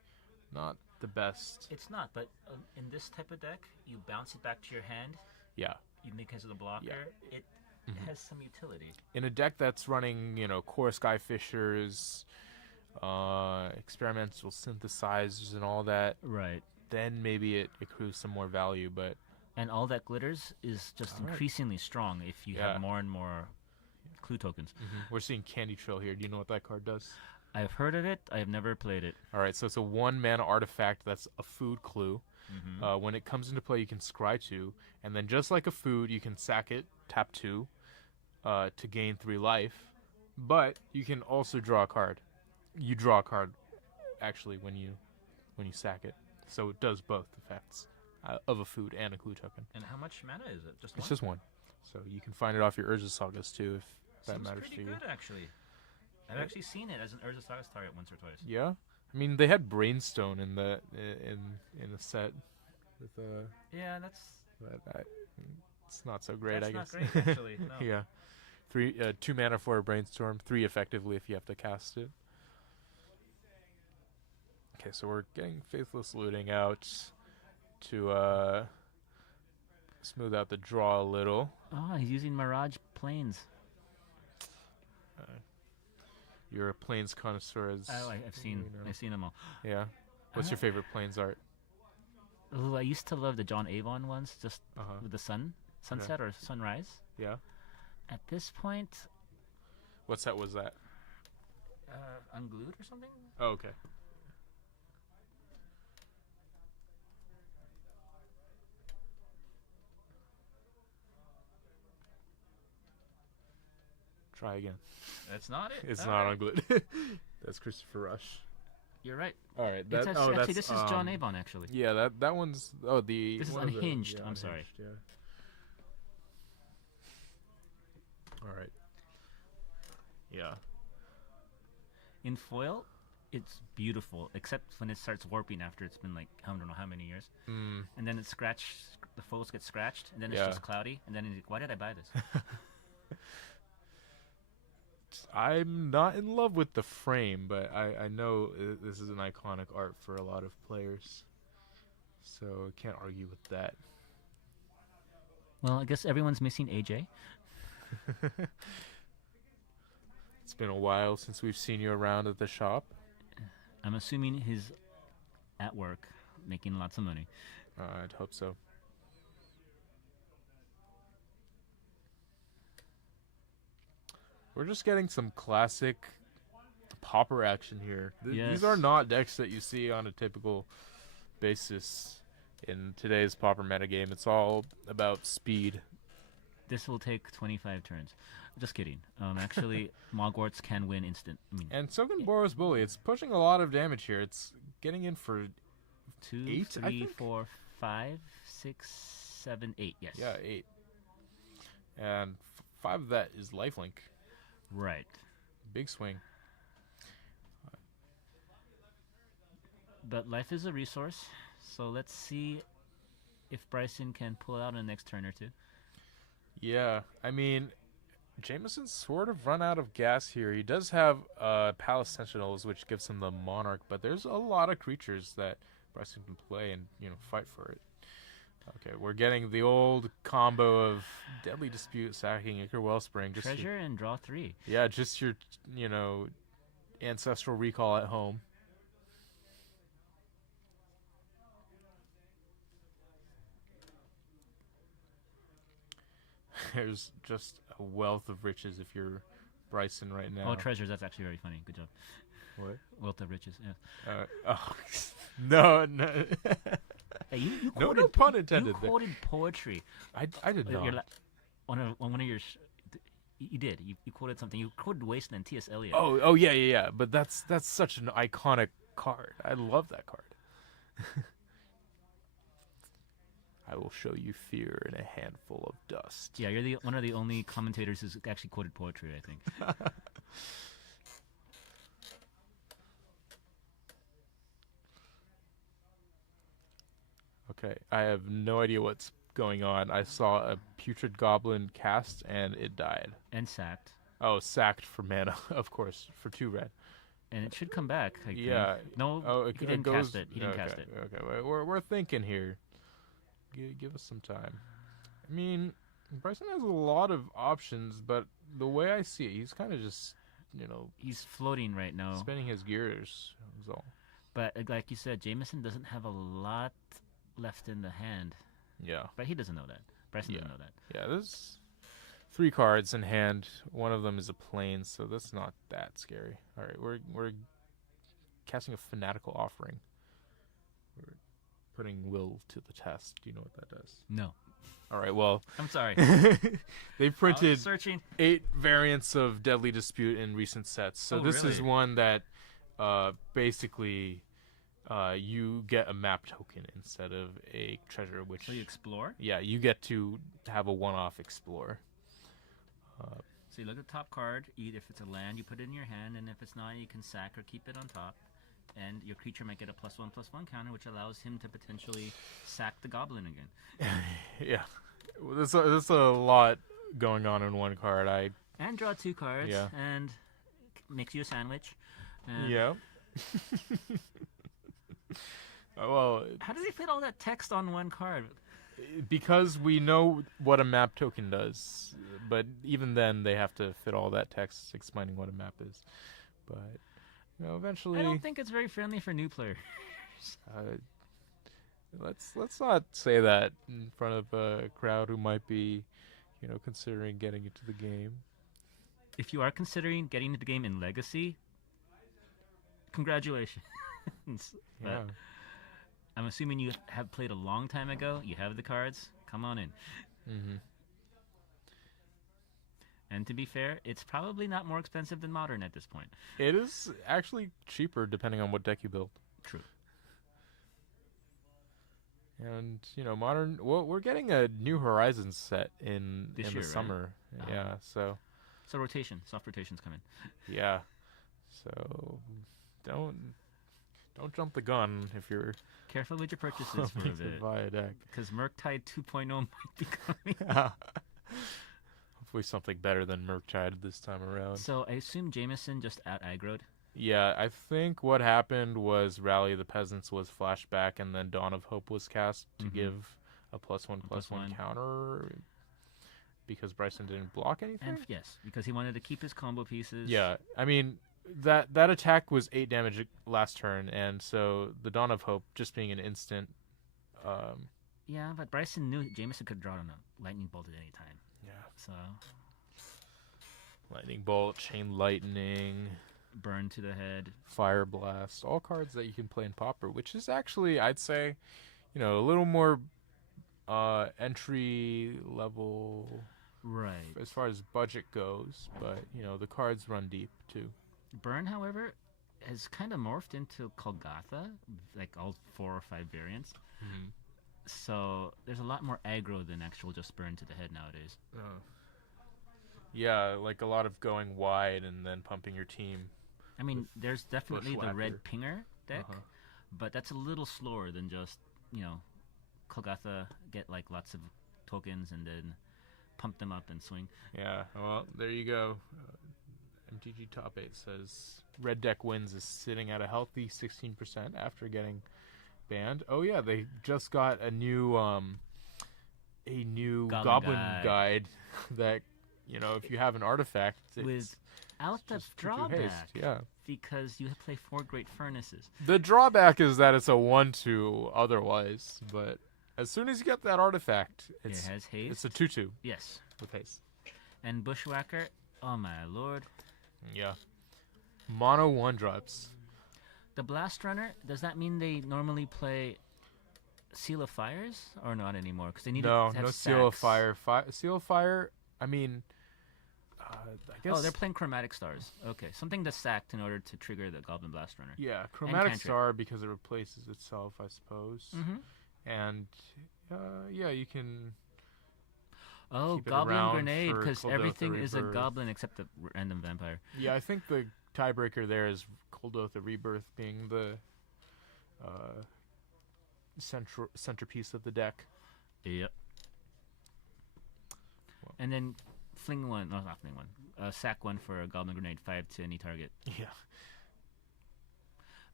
not the best. It's not, but in this type of deck, you bounce it back to your hand. Yeah. You make it as a blocker. Yeah. It has some utility. In a deck that's running, Core Skyfishers, experimental synthesizers and all that, Right. then maybe it accrues some more value, but... And all that glitters is just All right. increasingly strong if you Yeah. have more and more clue tokens. We're seeing Candy Trail here. Do you know what that card does? I've heard of it. I have never played it. All right, so it's a 1-mana artifact that's a food clue. When it comes into play, you can scry 2, and then just like a food, you can sack it, tap 2, to gain 3 life. But you can also draw a card. You draw a card, actually, when you sack it. So it does both effects of a food and a clue token. And how much mana is it? Just one? It's just one. So you can find it off your Urza Sagas too, if that Seems matters pretty to you. good, actually. I've actually seen it as an Urza Sagas target once or twice. Yeah, I mean they had Brainstone in the set. With Yeah, that's it's not so great, I guess. not great, actually. No. Yeah, 2 mana for a Brainstorm, 3 effectively if you have to cast it. Okay, so we're getting Faithless Looting out to smooth out the draw a little. Oh, he's using Mirage Plains. You're a Plains connoisseur, as I've seen them all. Yeah. What's your favorite Plains art? Oh, I used to love the John Avon ones, just Uh-huh. with the sunset or sunrise. Yeah. At this point, What set was that? Unglued or something? Oh, okay. Try again. That's not it. It's All not right. unglued. That's Christopher Rush. You're right. All right. It's actually, this is John Avon, actually. Yeah, that one's... Oh, the... This is one of the- Unhinged. yeah, I'm sorry. Yeah. All right. Yeah. In foil, it's beautiful, except when it starts warping after it's been like, I don't know how many years. Mm. And then it's the foils get scratched, and then it's Yeah. just cloudy, and then it's like, why did I buy this? I'm not in love with the frame, but I know this is an iconic art for a lot of players. So I can't argue with that. Well, I guess everyone's missing AJ. It's been a while since we've seen you around at the shop. I'm assuming he's at work, making lots of money. I'd hope so. We're just getting some classic popper action here. Yes. These are not decks that you see on a typical basis in today's popper metagame. It's all about speed. This will take 25 turns. Just kidding. Actually, Mogwarts can win instant. I mean, And so can Boros Bully. It's pushing a lot of damage here. It's getting in for 2, 8, I 3, think? 4, 5, 6, 7, 8. Yes. 8. And 5 of that is lifelink. Right. Big swing. But life is a resource, so let's see if Bryson can pull it out in the next turn or two. Yeah, I mean, Jameson's sort of run out of gas here. He does have Palace Sentinels, which gives him the Monarch, but there's a lot of creatures that Bryson can play and, fight for it. Okay, we're getting the old combo of Deadly Dispute, sacking Ichor Wellspring. Just Treasure and draw 3. Yeah, just your, Ancestral Recall at home. There's just a wealth of riches if you're Bryson right now. Oh, treasures. That's actually very funny. Good job. What? Wealth of riches. Yeah. No. Hey, you No quoted, pun intended You there. quoted poetry. I did Your not. one of your. You did. You quoted something. You quoted Wasteland, T.S. Eliot. Oh yeah. But that's such an iconic card. I love that card. I will show you fear in a handful of dust. Yeah, you're one of the only commentators who's actually quoted poetry, I think. Okay, I have no idea what's going on. I saw a Putrid Goblin cast and it died. And sacked. Oh, sacked for mana, of course, for 2 red. And it should come back. I Yeah. think. No, Oh, he didn't cast it. He didn't cast it. Okay, we're thinking here. Give us some time. I mean, Bryson has a lot of options, but the way I see it, he's kind of just, He's floating right now. spinning his gears. Is all. But like you said, Jameson doesn't have a lot left in the hand. Yeah. But he doesn't know that. Bryson doesn't know that. Yeah, there's 3 cards in hand. One of them is a plane, so that's not that scary. All right, we're casting a Fanatical Offering. We're putting will to the test. Do you know what that does? No. All right, well, I'm sorry. they've printed Searching. 8 variants of Deadly Dispute in recent sets. So this is really? one that basically you get a map token instead of a treasure, which So you explore? yeah, you get to have a one-off explore. So you look at the top card. If it's a land, you put it in your hand, and if it's not, you can sack or keep it on top. And your creature might get a +1/+1 counter, which allows him to potentially sack the goblin again. Yeah, there's a lot going on in one card. And draw 2 cards. Yeah. And makes you a sandwich. And Yeah. Well, How does he fit all that text on one card? because we know what a map token does, but even then they have to fit all that text explaining what a map is. But eventually, I don't think it's very friendly for new players. let's not say that in front of a crowd who might be, considering getting into the game. If you are considering getting into the game in Legacy, congratulations. Yeah. I'm assuming you have played a long time ago. You have the cards. Come on in. Mm-hmm. And to be fair, it's probably not more expensive than Modern at this point. It is actually cheaper depending on what deck you build. True. And Modern. Well, we're getting a New Horizons set in This the year, right? summer. Uh-huh. Yeah. So So rotation, soft rotations come in. yeah. So don't jump the gun if you're Careful with your purchases for a hoping to bit, buy a deck. because Murktide 2.0 might be coming. Hopefully something better than Murktide this time around. So I assume Jameson just out aggroed. Yeah, I think what happened was Rally of the Peasants was flashback, and then Dawn of Hope was cast to Mhm. give a +1/+1 +1. counter because Bryson didn't block anything. And yes, because he wanted to keep his combo pieces. Yeah, I mean that attack was 8 damage last turn, and so the Dawn of Hope just being an instant. Yeah, but Bryson knew Jameson could draw on a lightning bolt at any time. Yeah, So Lightning Bolt, Chain Lightning, burn to the head. Fire Blast, all cards that you can play in Pauper, which is actually, I'd say, a little more entry level Right. as far as budget goes, but the cards run deep too. Burn, however, has kind of morphed into Kolgatha, like all 4 or 5 variants. Mm-hmm. So there's a lot more aggro than actual just burn to the head nowadays. Yeah, like a lot of going wide and then pumping your team. I mean, there's definitely the red Bushwhacker. pinger deck, Uh-huh. but that's a little slower than just, Kolgatha get like lots of tokens and then pump them up and swing. Yeah, well, there you go. MTG Top 8 says Red Deck Wins is sitting at a healthy 16% after getting banned. Oh yeah, they just got a new Goblin guide that if you have an artifact Without the just 2/2 haste. drawback, Yeah. because you play 4 Great Furnaces. The drawback is that it's a 1/2 otherwise, but as soon as you get that artifact, It it's has haste. it's a 2/2 Yes. with haste. And Bushwhacker, oh my lord. Yeah. Mono 1-drops. The Blast Runner, does that mean they normally play Seal of Fires? Or not anymore? Because they need No, to have no Seal of stacks. Fire. Seal of Fire, I mean, I guess. Oh, they're playing Chromatic Stars. Okay, something that's stacked in order to trigger the Goblin Blast Runner. Yeah, Chromatic Cantrip. Star because it replaces itself, I suppose. Mm-hmm. And, yeah, you can. Oh, Keep it Goblin around Grenade, for because Cold everything Oath is a Rebirth. goblin except the random vampire. Yeah, I think the tiebreaker there is Cold Oath of Rebirth being the centerpiece of the deck. Yep. Well. And then fling one, no, not fling one. Sack one for a Goblin Grenade, 5 to any target. Yeah.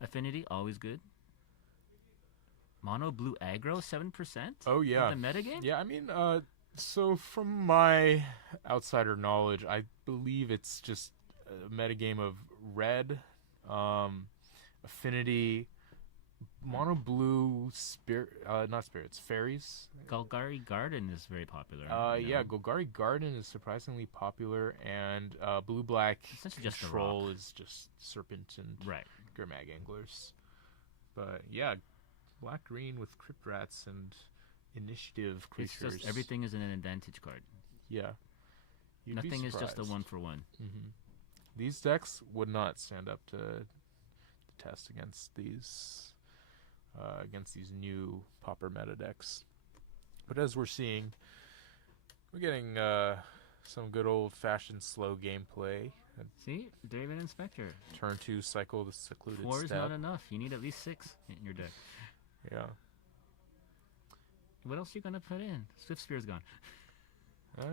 Affinity, always good. Mono blue aggro, 7%? Oh yeah. In the metagame? Yeah, I mean, so from my outsider knowledge, I believe it's just a metagame of red, affinity, mono blue, not spirits, fairies. Golgari Garden is very popular. Yeah, Golgari Garden is surprisingly popular, and blue black Essentially just a control is just serpent and Right. Gurmag anglers. But yeah, black green with crypt rats and initiative creatures. It's just everything is an advantage card. Yeah. You'd be Nothing is just a surprised. 1-for-1. Mm-hmm. These decks would not stand up to the test against these new popper meta decks. But as we're seeing, we're getting some good old-fashioned slow gameplay. See? Draven Inspector. Turn 2 cycle the secluded 4 is step. not enough. You need at least 6 in your deck. Yeah. What else are you going to put in? Swift Spear's gone. I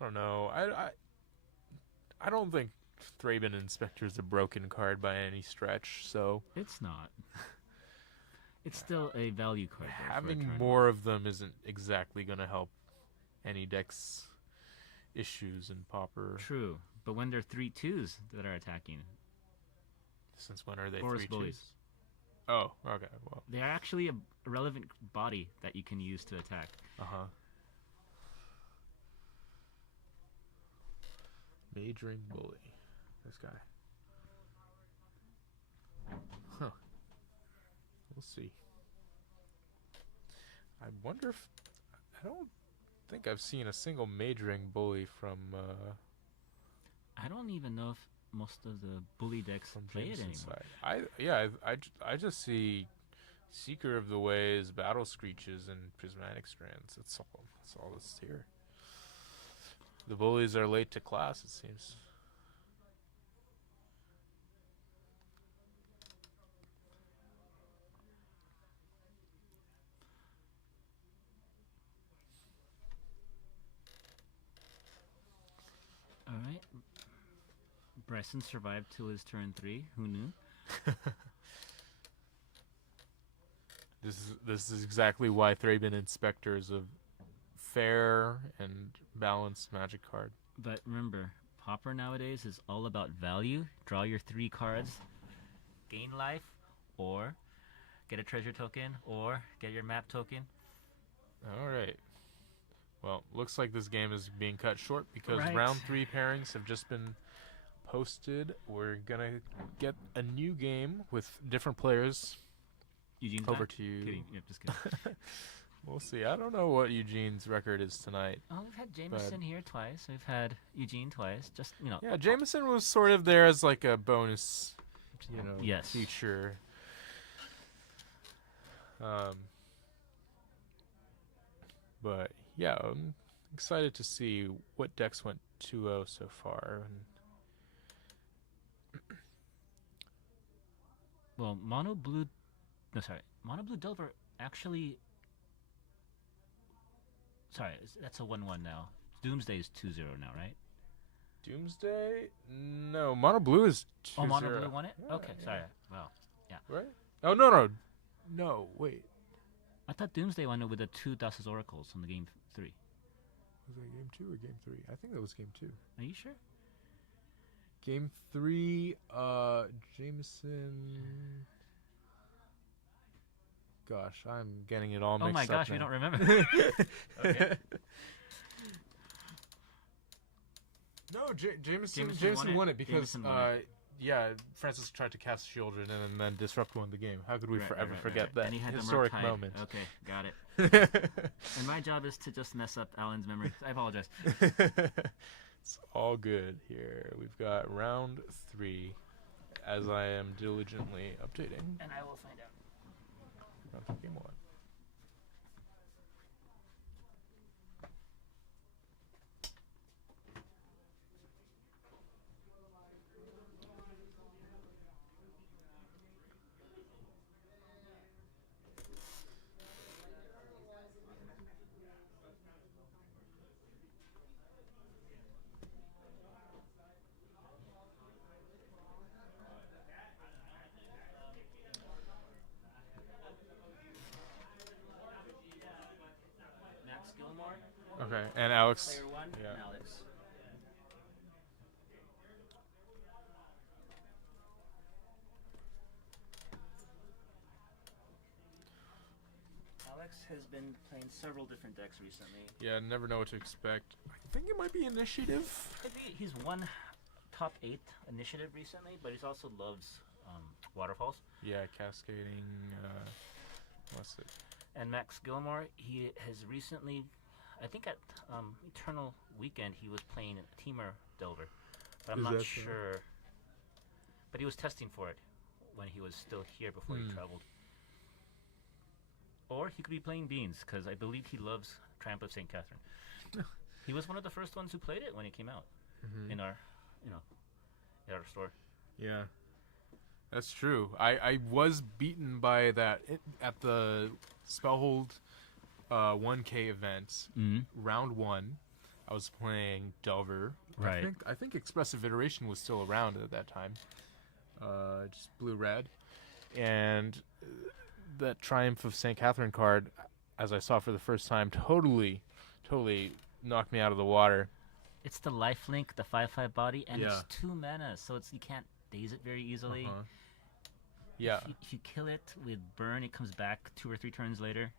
don't know. I don't think Thraben Inspector is a broken card by any stretch. So It's not. It's still a value card. though, for a having turn. more of them isn't exactly going to help any deck's issues in Pauper. True. But when they're 3/2s that are attacking, Since when are they Forest 3/2s? Bullies. Oh, okay. Well, They are actually a relevant body that you can use to attack. uh-huh. Majoring Bully. This guy. Huh. We'll see. I wonder if... I don't think I've seen a single Majoring Bully from I don't even know if most of the bully decks play it Jameson's anymore. side. I just see Seeker of the Ways, Battle Screeches, and Prismatic Strands. That's all that's here. The bullies are late to class, it seems. All right. Bryson survived till his turn 3. Who knew? This is exactly why Thraben Inspector is a fair and balanced Magic card. But remember, Pauper nowadays is all about value. Draw your 3 cards, gain life, or get a treasure token, or get your map token. All right. Well, looks like this game is being cut short because Right. round 3 pairings have just been posted. We're gonna get a new game with different players. Eugene's Over back? to you. Kidding. Yep, just kidding. We'll see. I don't know what Eugene's record is tonight. Oh, we've had Jameson here twice. We've had Eugene twice. Just, you know. Yeah, Jameson was sort of there as like a bonus, Yes. feature. But yeah, I'm excited to see what decks went 2-0 so far. Well, Mono Blue Delver actually. Sorry, that's a 1-1 now. Doomsday is 2-0 now, right? Doomsday? No, Mono Blue is 2-0. Oh, Mono Blue won it? Yeah, Okay, yeah. sorry. Wow. Right? Oh, no. No, wait. I thought Doomsday won it with the 2 Thassa's Oracles on the game 3. Was that game 2 or game 3? I think that was game 2. Are you sure? Game 3, Jameson... Gosh, I'm getting it all mixed up. Oh my gosh, now. we don't remember. Okay. No, Jameson Jameson won it because, Jameson won Francis tried to cast Children and then Disrupt won the game. How could we forever forget right. that And he had historic the Merc moment? Okay, got it. And my job is to just mess up Alan's memory. I apologize. It's all good here. We've got round 3, as I am diligently updating. And I will find out. Round 3, game 1. Okay, and Alex. Player 1 Yeah. and Alex. Alex has been playing several different decks recently. Yeah, never know what to expect. I think it might be initiative. I think he's won top 8 initiative recently, but he also loves waterfalls. Yeah, cascading. What's it? And Max Gilmore, he has recently, I think at Eternal Weekend, he was playing Teamer Delver. But I'm Is not that so? sure. But he was testing for it when he was still here before he traveled. Or he could be playing Beans, because I believe he loves Triumph of St. Catherine. He was one of the first ones who played it when it came out in our, in our store. Yeah, that's true. I was beaten by that at the Spellhold 1K event, round 1. I was playing Delver. Right. I think Expressive Iteration was still around at that time. Just blue-red. And that Triumph of St. Catherine card, as I saw for the first time, totally knocked me out of the water. It's the lifelink, the 5/5 body, and Yeah. it's 2 mana, so you can't daze it very easily. Yeah. If you kill it with burn, it comes back 2 or 3 turns later.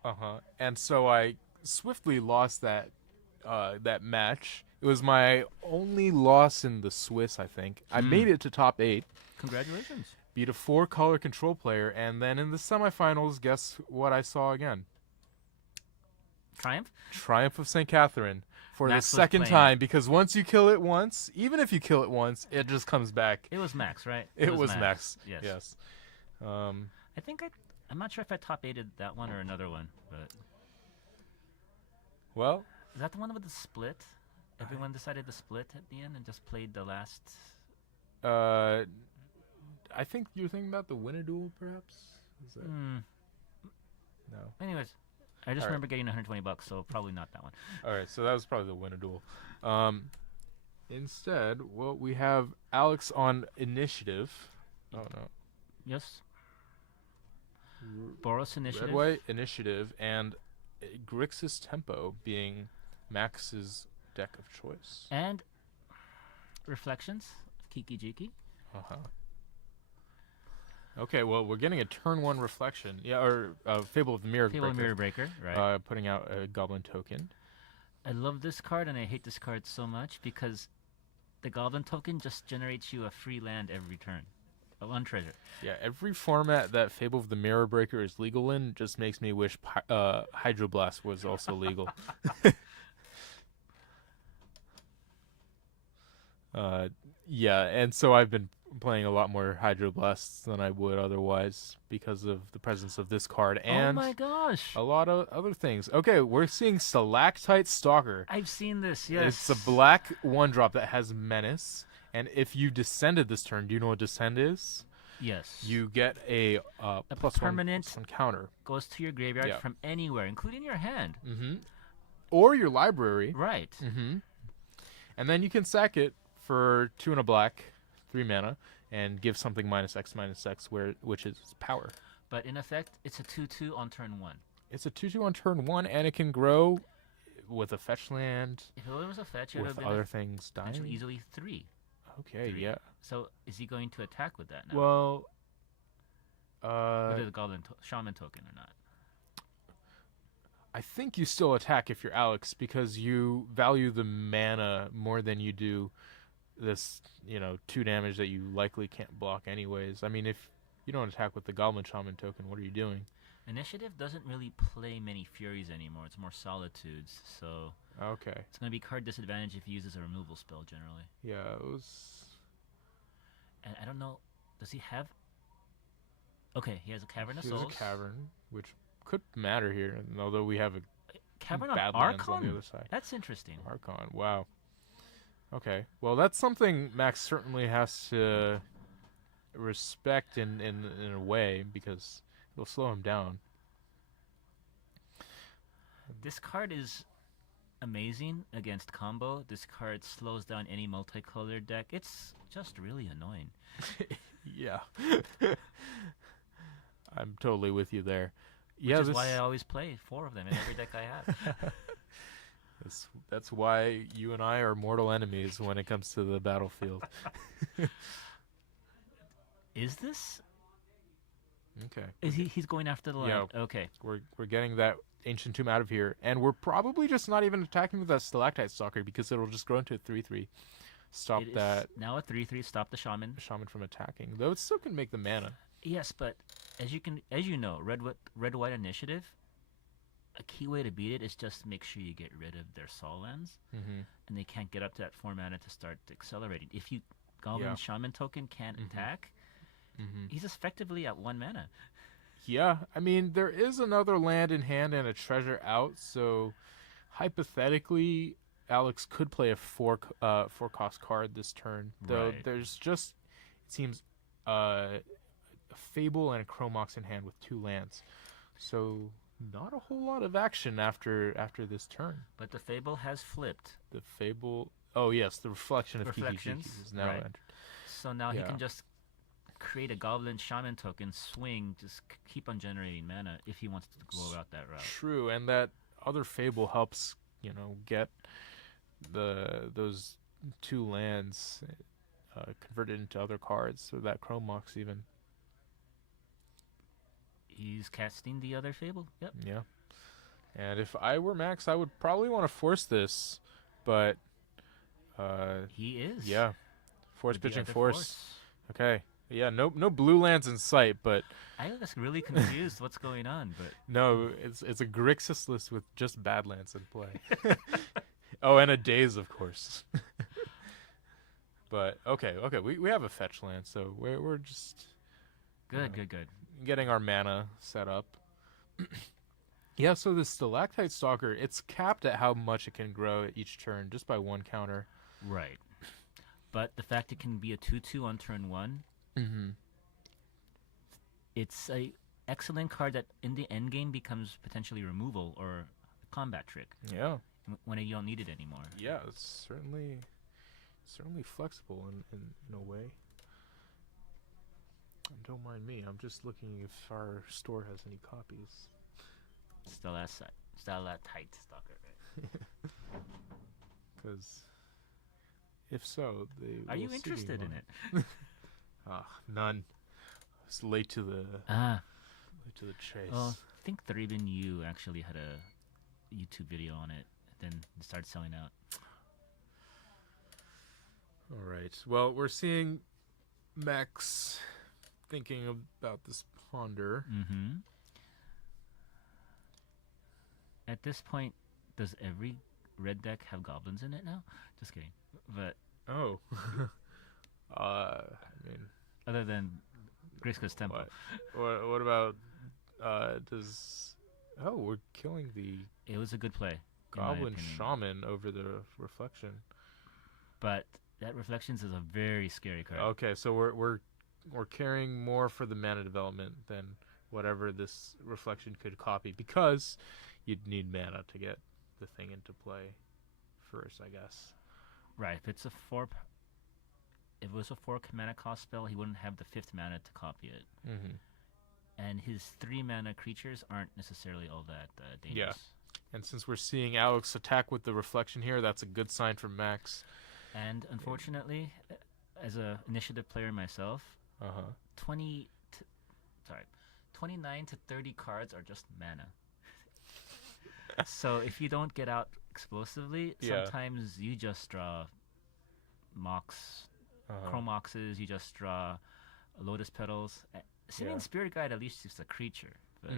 And so I swiftly lost that match. It was my only loss in the Swiss, I think. I made it to top 8. Congratulations. Beat a 4-color control player, and then in the semifinals, guess what I saw again? Triumph? Triumph of St. Catherine for Max the was second playing time, because once you kill it once, even if you kill it once, it just comes back. It was Max, right? It was Max. Yes. Um, I think I'm not sure if I top 8'd that one or another one, but well, is that the one with the split? Everyone decided to split at the end and just played the last. I think you're thinking about the Win a Duel, perhaps? Is that... No. Anyways, I just remember getting $120, so probably not that one. All right, so that was probably the Win a Duel. Instead, well, we have Alex on initiative. Oh no. Yes. Boros Initiative. Red White Initiative and Grixis Tempo being Max's deck of choice. And Reflections of Kiki Jiki. Okay, well, we're getting a turn 1 reflection. Yeah, or Fable of the Mirror Fable Breaker. Mirror Breaker, right. Putting out a Goblin token. I love this card and I hate this card so much because the Goblin token just generates you a free land every turn. One treasure. Yeah, every format that Fable of the Mirror Breaker is legal in just makes me wish Hydroblast was also legal. Yeah, and so I've been playing a lot more Hydroblasts than I would otherwise because of the presence of this card and oh my gosh, a lot of other things. Okay, we're seeing Stalactite Stalker. I've seen this, yes. It's a black 1-drop that has Menace, and if you descended this turn, do you know what Descend is? Yes. You get a plus permanent one counter. Goes to your graveyard Yeah. from anywhere, including your hand. Or your library. Right. And then you can sack it for 2 and a black, 3 mana, and give something -X, which is power. But in effect, it's a 2/2 on turn 1. It's a 2/2 on turn 1, and it can grow with a fetch land. If it was a fetch, it would have with been other things potentially dying. easily 3. Okay, 3. yeah. So is he going to attack with that now? Well, with the Goblin Shaman token or not? I think you still attack if you're Alex because you value the mana more than you do this, 2 damage that you likely can't block anyways. I mean, if you don't attack with the Goblin Shaman token, what are you doing? Initiative doesn't really play many Furies anymore. It's more Solitudes, so Okay. it's going to be card disadvantage if he uses a removal spell generally. Yeah, it was... And I don't know, does he have... Okay, he has a Cavern of There's Souls. a Cavern, which could matter here, although we have a Cavern of Badlands on the Archon? other side. That's interesting. Archon, wow. Okay, well, that's something Max certainly has to respect in a way, because it'll slow him down. This card is amazing against combo. This card slows down any multicolored deck. It's just really annoying. Yeah. I'm totally with you there. Which is why I always play 4 of them in every deck I have. That's why you and I are mortal enemies when it comes to the battlefield. Is this? Okay. Is he's going after the land? Yeah. Okay. We're getting that ancient tomb out of here, and we're probably just not even attacking with that stalactite stalker because it'll just grow into a 3/3. Stop It is that now a 3/3. Stop the shaman. shaman from attacking. Though it still can make the mana. Yes, but as you know, red white initiative. A key way to beat it is just make sure you get rid of their Sol lands, Mm-hmm. and they can't get up to that 4 mana to start accelerating. If you Goblin Yeah. Shaman token can't attack, he's effectively at 1 mana. Yeah, I mean there is another land in hand and a treasure out, so hypothetically, Alex could play a 4 cost card this turn. Though Right. there's just it seems a Fable and a Chromox in hand with 2 lands, so not a whole lot of action after this turn. But the Fable has flipped, The Fable, oh yes, the reflection of Reflections, Kiki is now right. entered. so now he Yeah. can just create a Goblin Shaman token, swing, just keep on generating mana if he wants to go out that route. True, and that other Fable helps, get those 2 lands converted into other cards, so that Chromox even. He's casting the other Fable. Yep. Yeah. And if I were Max, I would probably want to force this, but He is. yeah. Force with the pitching other force. Okay. Yeah, no blue lands in sight, but I was really confused what's going on, but no, it's a Grixis list with just bad lands in play. Oh, and a Daze, of course. But okay, we have a fetch land, so we're just good. getting our mana set up. Yeah, so the Stalactite Stalker, it's capped at how much it can grow each turn, just by 1 counter. Right. But the fact it can be a 2/2 on turn 1, Mm-hmm. it's a excellent card that in the end game becomes potentially removal or a combat trick Yeah. when you don't need it anymore. Yeah, it's certainly flexible in a way. And don't mind me, I'm just looking if our store has any copies. Stalactite Stalker. Right? Because if so, they Are you will see interested in one. it? None. It's late to the chase. Well, I think Threeben U actually had a YouTube video on it, then it started selling out. All right. Well, we're seeing Max thinking about this ponder. Mm-hmm. At this point, does every red deck have goblins in it now? Just kidding. But Oh. I mean, other than Griska's Temple. what about does? Oh, we're killing the It was a good play. in my Goblin opinion. Shaman over the reflection. But that Reflections is a very scary card. Okay, so we're caring more for the mana development than whatever this reflection could copy, because you'd need mana to get the thing into play first, I guess. Right. If it was a 4 mana cost spell, he wouldn't have the 5th mana to copy it. Mm-hmm. And his 3 mana creatures aren't necessarily all that dangerous. And since we're seeing Alex attack with the reflection here, that's a good sign for Max. And unfortunately, as a initiative player myself, 29 to 30 cards are just mana. So if you don't get out explosively, Yeah. sometimes you just draw Mox, Chromoxes, you just draw Lotus Petals. Simian Yeah. Spirit Guide at least is a creature. But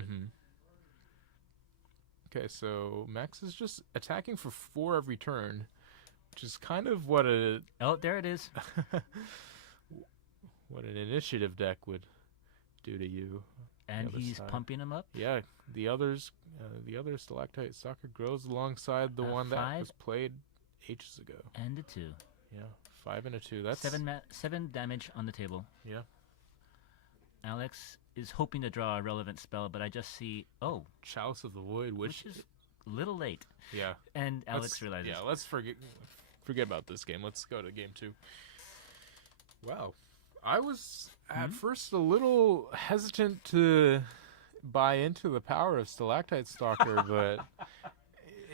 Okay, so Max is just attacking for 4 every turn, which is kind of what oh, there it is. what an initiative deck would do to you. And other he's side. pumping them up. Yeah, the other Stalactite Stalker grows alongside the one that 5 was played ages ago. And a 2. Yeah, 5 and a 2. That's 7 damage on the table. Yeah. Alex is hoping to draw a relevant spell, but I just see, Chalice of the Void, which is a little late. yeah. And Alex realizes. Yeah, let's forget about this game. Let's go to game 2. Wow. I was at first a little hesitant to buy into the power of Stalactite Stalker, but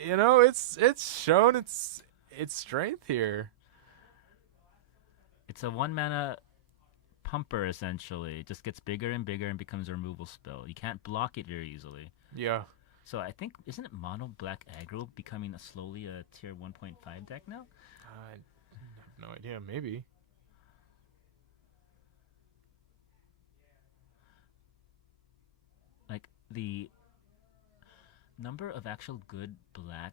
you know, it's shown its strength here. It's a 1 mana pumper essentially. It just gets bigger and bigger and becomes a removal spell. You can't block it very easily. Yeah. So I think isn't it mono black aggro becoming slowly a tier 1.5 deck now? I have no idea. Maybe. Like the number of actual good black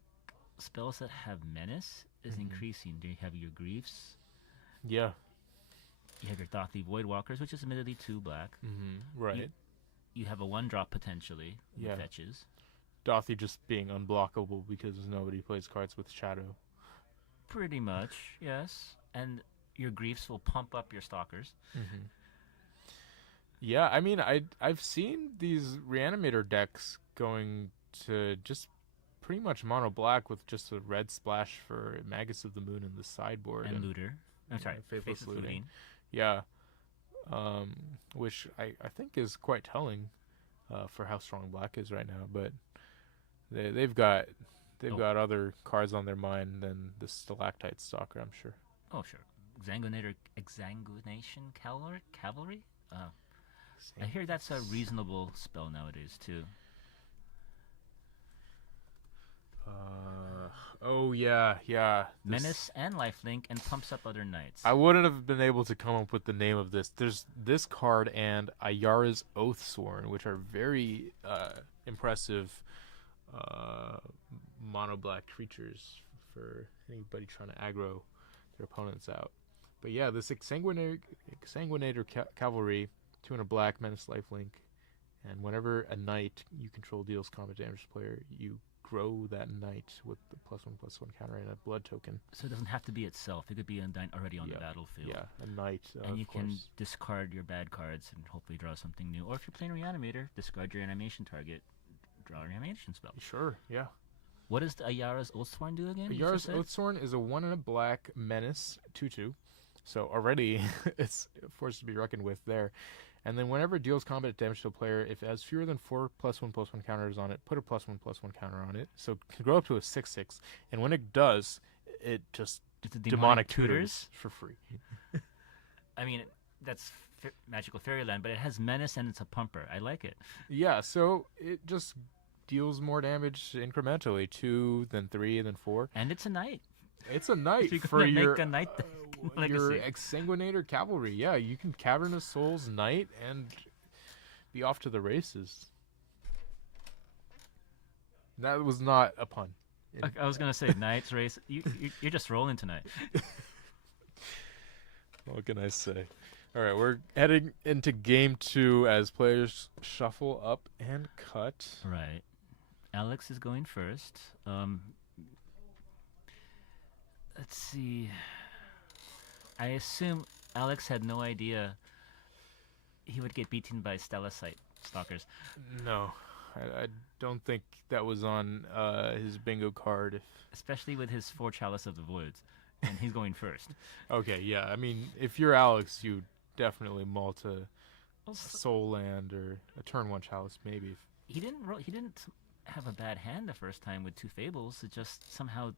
spells that have menace is increasing. You have your griefs. Yeah. You have your Thothy Voidwalkers, which is admittedly 2 black. Right. You have a 1-drop potentially. Yeah. Fetches. Dothy just being unblockable because nobody plays cards with Shadow. Pretty much, yes. And your griefs will pump up your stalkers. Yeah, I mean, I've seen these Reanimator decks going to just pretty much mono black with just a red splash for Magus of the Moon in the sideboard. And Looter. I'm sorry, Faithless Faceless Looting. Looting. Yeah. Which I think is quite telling for how strong black is right now. But they've got other cards on their mind than the Stalactite Stalker, I'm sure. Oh, sure. Exsanguination Cavalry? I hear that's a reasonable spell nowadays, too. Oh, yeah. Menace and lifelink and pumps up other knights. I wouldn't have been able to come up with the name of this. There's this card and Ayara's Oathsworn, which are very impressive mono black creatures for anybody trying to aggro their opponents out. But yeah, this Exsanguinator Cavalry, 2 and a black, Menace lifelink, and whenever a knight you control deals combat damage to player, you grow that knight with the +1/+1 counter and a blood token. So it doesn't have to be itself. It could be a knight already on the battlefield. Yeah, a knight. And you can discard your bad cards and hopefully draw something new. Or if you're playing Reanimator, discard your animation target, draw an animation spell. Sure, yeah. What does the Ayara's Oathsworn do again? Ayara's Oathsworn is a 1 and a black Menace 2/2. So already it's forced to be reckoned with there. And then whenever it deals combat damage to a player, if it has fewer than 4 +1/+1 counters on it, put a +1/+1 counter on it. So it can grow up to a 6/6. And when it does, it just it's a demonic tutors for free. I mean, that's Magical Fairyland, but it has menace and it's a pumper. I like it. Yeah, so it just deals more damage incrementally. 2, then 3, then 4. And it's a knight. It's a knight You're for gonna your make a knight your Exsanguinator Cavalry. Yeah, you can Cavernous Souls Knight and be off to the races. That was not a pun. I was gonna say Knights race. You're just rolling tonight. What can I say? All right, we're heading into game 2 as players shuffle up and cut. Right. Alex is going first. Let's see. I assume Alex had no idea he would get beaten by Stellacite Stalkers. No, I don't think that was on his bingo card. Especially with his 4 Chalice of the Voids. And he's going first. Okay, yeah. I mean, if you're Alex, you definitely malt a Soul Land or a turn 1 Chalice, maybe. He didn't have a bad hand the first time with 2 Fables. It just somehow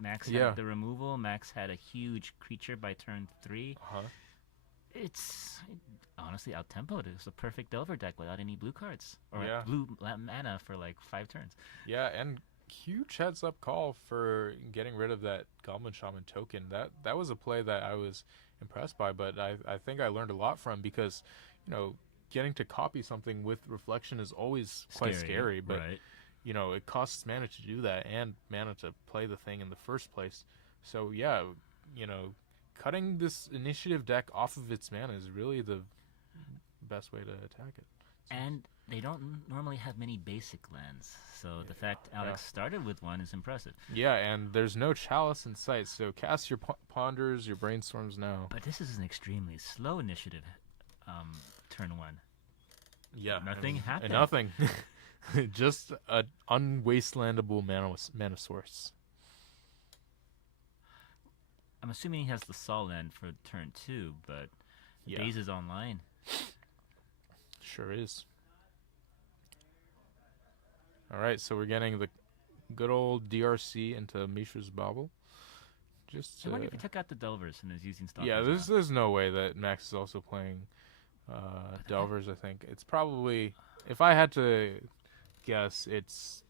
Max had the removal. Max had a huge creature by turn 3. It's honestly out-tempoed. It was a perfect Delver deck without any blue cards. Or blue mana for like 5 turns. Yeah, and huge heads-up call for getting rid of that Goblin Shaman token. That was a play that I was impressed by, but I think I learned a lot from because, you know, getting to copy something with Reflection is always quite scary, but... Right. You know, it costs mana to do that and mana to play the thing in the first place. So, yeah, you know, cutting this initiative deck off of its mana is really the best way to attack it. And they don't normally have many basic lands, so the fact Alex started with one is impressive. Yeah, and there's no Chalice in sight, so cast your Ponders, your Brainstorms now. But this is an extremely slow initiative, turn 1. Yeah. Nothing happened. Nothing. Just an unwastelandable mana source. I'm assuming he has the Sol land for turn 2, but Daze is online. Sure is. All right, so we're getting the good old DRC into Mishra's Bauble. Just I wonder if he took out the Delvers and is using Stalkers. yeah, now. there's no way that Max is also playing Delvers. I think it's probably, if I had to guess, it's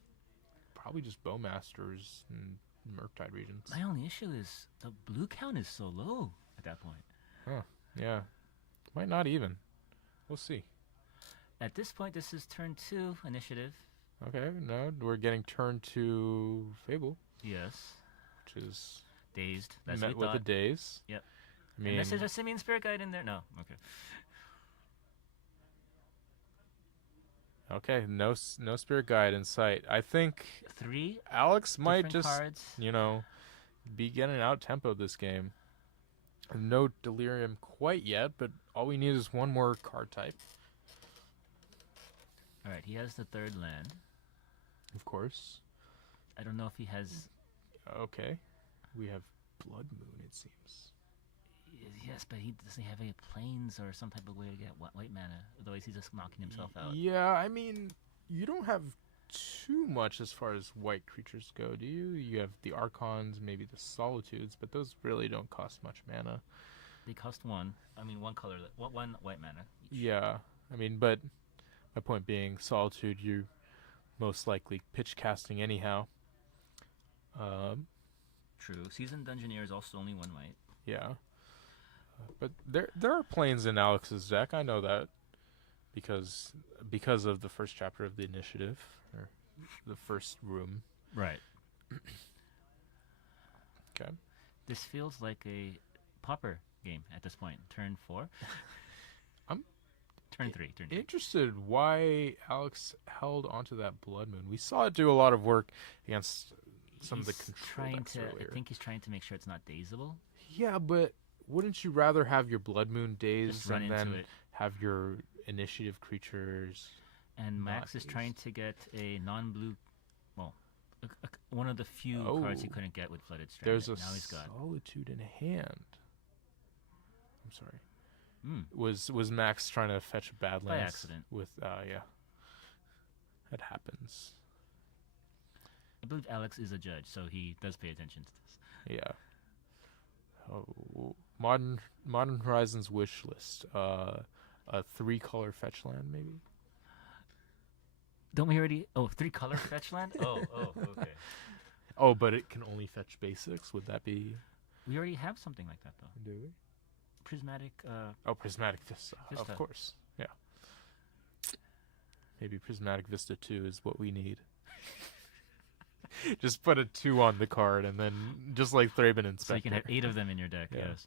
probably just Bowmasters and Murktide regions. My only issue is the blue count is so low at that point. Huh? Yeah, might not even. We'll see. At this point, this is turn 2 initiative. Okay, no, we're getting turn to Fable, Yes. which is Dazed. That's met what we with the thought. days. Yep. I mean, Unless there's a Simian Spirit Guide in there. No. Okay. okay, no spirit guide in sight. I think 3 Alex might different just, cards. be getting out tempo this game. No delirium quite yet, but all we need is one more card type. All right, he has the 3rd land. Of course. I don't know if he has. Okay. We have Blood Moon, it seems. Yes, but he doesn't have any planes or some type of way to get white mana. Otherwise, he's just knocking himself out. Yeah, I mean, you don't have too much as far as white creatures go, do you? You have the Archons, maybe the Solitudes, but those really don't cost much mana. They cost 1. I mean, 1 color, 1 white mana. Each. Yeah, I mean, but my point being, Solitude, you're most likely pitch casting anyhow. True. Seasoned Dungeoneer is also only 1 white. Yeah. But there are planes in Alex's deck. I know that because of the first chapter of the initiative, or the first room. Right. Okay. This feels like a Pauper game at this point. Turn 4. Turn 3. Turn 3. Interested why Alex held onto that Blood Moon. We saw it do a lot of work against some of the control decks earlier. I think he's trying to make sure it's not dazeable. Yeah, but wouldn't you rather have your Blood Moon dazed Just run and into then it. have your initiative creatures? And Max is trying to get a non-blue, well, one of the few cards he couldn't get with Flooded Strand. There's a now he's got. Solitude in hand. I'm sorry. Mm. Was Max trying to fetch a Badlands? By accident. With yeah. That happens. I believe Alex is a judge, so he does pay attention to this. Yeah. Oh, Modern Horizons wish list. A 3-color fetch land, maybe. Don't we already? Oh, 3-color fetch land? Oh, okay. Oh, but it can only fetch basics. Would that be? We already have something like that, though. Do we? Prismatic. Oh, Prismatic Vista. Vista. Of course. Yeah. Maybe Prismatic Vista 2 is what we need. Just put a 2 on the card, and then just like Thraben Inspector. So you can have 8 of them in your deck. Yeah. Yes.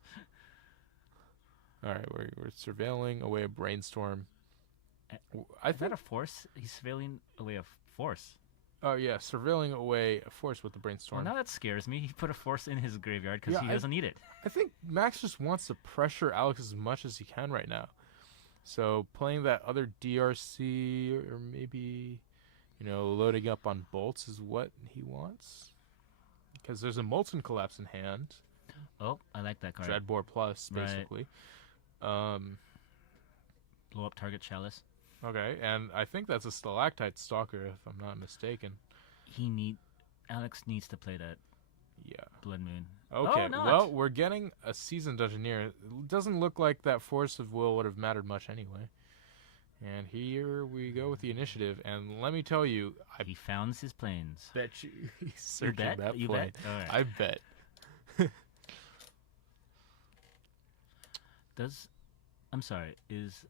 All right, we're surveilling away a Brainstorm. Is that a force? He's surveilling away a force. Oh yeah, surveilling away a force with the Brainstorm. Well, now that scares me. He put a force in his graveyard because Yeah, he I- doesn't need it. I think Max just wants to pressure Alex as much as he can right now. So playing that other DRC or maybe, loading up on bolts is what he wants. Because there's a Molten Collapse in hand. Oh, I like that card. Dreadbore Plus, Right. basically. Blow up target chalice. Okay, and I think that's a Stalactite Stalker, if I'm not mistaken. Alex needs to play that Yeah. Blood Moon. Okay, Oh, not. well, we're getting a Seasoned Dungeoneer. It doesn't look like that Force of Will would have mattered much anyway. And here we go with the initiative. And let me tell you, I He founds his planes. bet you he's You searching bet? that You plane. bet? All right. I bet. I'm sorry, is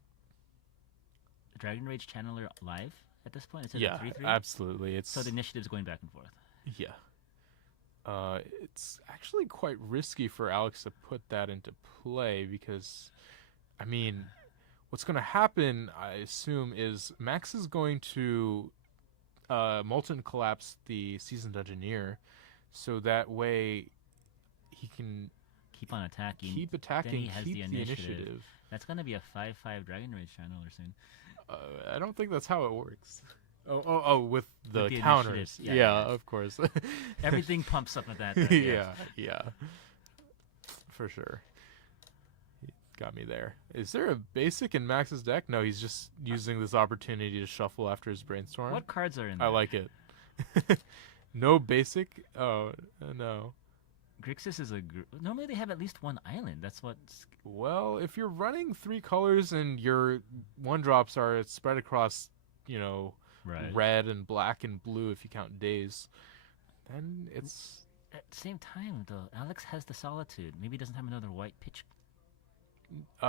Dragon Rage Channeler live at this point? Is it Yeah, 3-3? absolutely. It's So the initiative's going back and forth. yeah. It's actually quite risky for Alex to put that into play because, I mean, what's going to happen, I assume, is Max is going to Molten Collapse the Seasoned Dungeoneer, so that way he can Keep on attacking. keep attacking, Then he has keep the the initiative. initiative. That's going to be a 5/5 Dragon Rage Channeler soon. I don't think that's how it works. Oh, with the the counters. initiatives. Yeah, Yeah. of course. Everything pumps up at that. Yeah, for sure. He got me there. Is there a basic in Max's deck? No, he's just using this opportunity to shuffle after his Brainstorm. What cards are in there? I like it. No basic? Oh, no. Grixis is normally they have at least one island. That's what's Well, if you're running 3 colors and your 1-drops are spread across, right. red and black and blue if you count days, then it's... At the same time, though, Alex has the Solitude. Maybe he doesn't have another white pitch.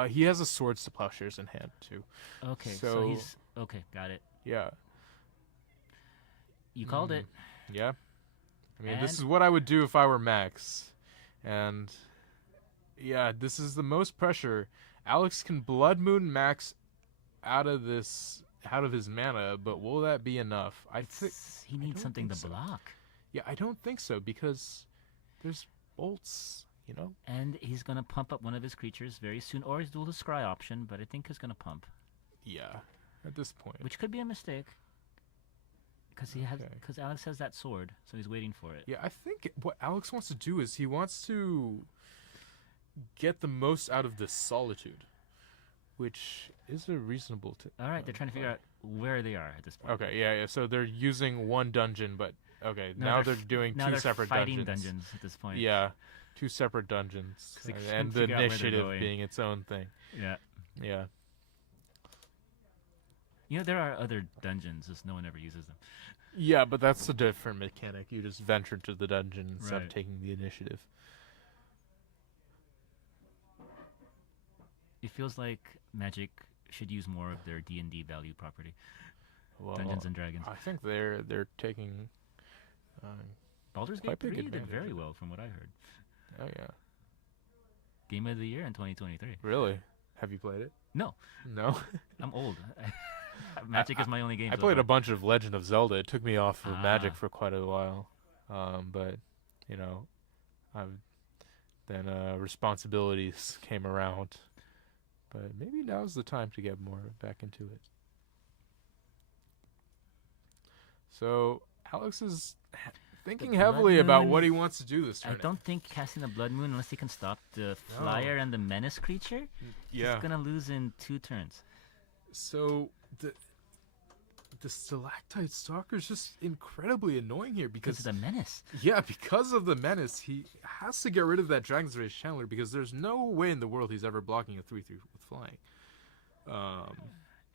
He has a Swords to Plowshares in hand, too. Okay, so he's... Okay, got it. Yeah. You called it. Yeah. I mean, And- this is what I would do if I were Max. And, yeah, this is the most pressure. Alex can Blood Moon Max out of his mana, but will that be enough? He needs something to block. Yeah, I don't think so, because there's bolts, And he's going to pump up one of his creatures very soon, or he's dual the Scry option, but I think he's going to pump. Yeah, at this point. Which could be a mistake. Because Alex has that sword, so he's waiting for it. Yeah, I think what Alex wants to do is he wants to get the most out of this Solitude, which is a reasonable... All right, they're trying to figure out where they are at this point. Okay, yeah. So they're using one dungeon, but okay, No, now they're doing now two they're separate fighting dungeons. at this point. Yeah, 2 separate dungeons, 'Cause they can't and the figure out where they're initiative going. being its own thing. Yeah. Yeah. There are other dungeons, just no one ever uses them. Yeah, but that's a different mechanic. You just venture to the dungeon instead Right. of taking the initiative. It feels like Magic should use more of their D&D value property. Well, Dungeons and Dragons. I think they're taking. Baldur's quite Gate big 3 did advantage very of it. well, from what I heard. Oh yeah. Game of the year in 2023. Really? Have you played it? No, No. I'm old. Magic is my only game. I so played far. a bunch of Legend of Zelda. It took me off of Magic Ah. for quite a while, but then responsibilities came around. But maybe now's the time to get more back into it. So Alex is thinking The heavily Blood about Moon- what he wants to do this I turn. don't think casting the Blood Moon, unless he can stop the Flyer and the Menace creature, Yeah. he's going to lose in 2 turns. So the Stalactite Stalker is just incredibly annoying here Because because of the Menace. yeah, because of the Menace, he has to get rid of that Dragon's Rage Channeler because there's no way in the world he's ever blocking a 3/3 with flying.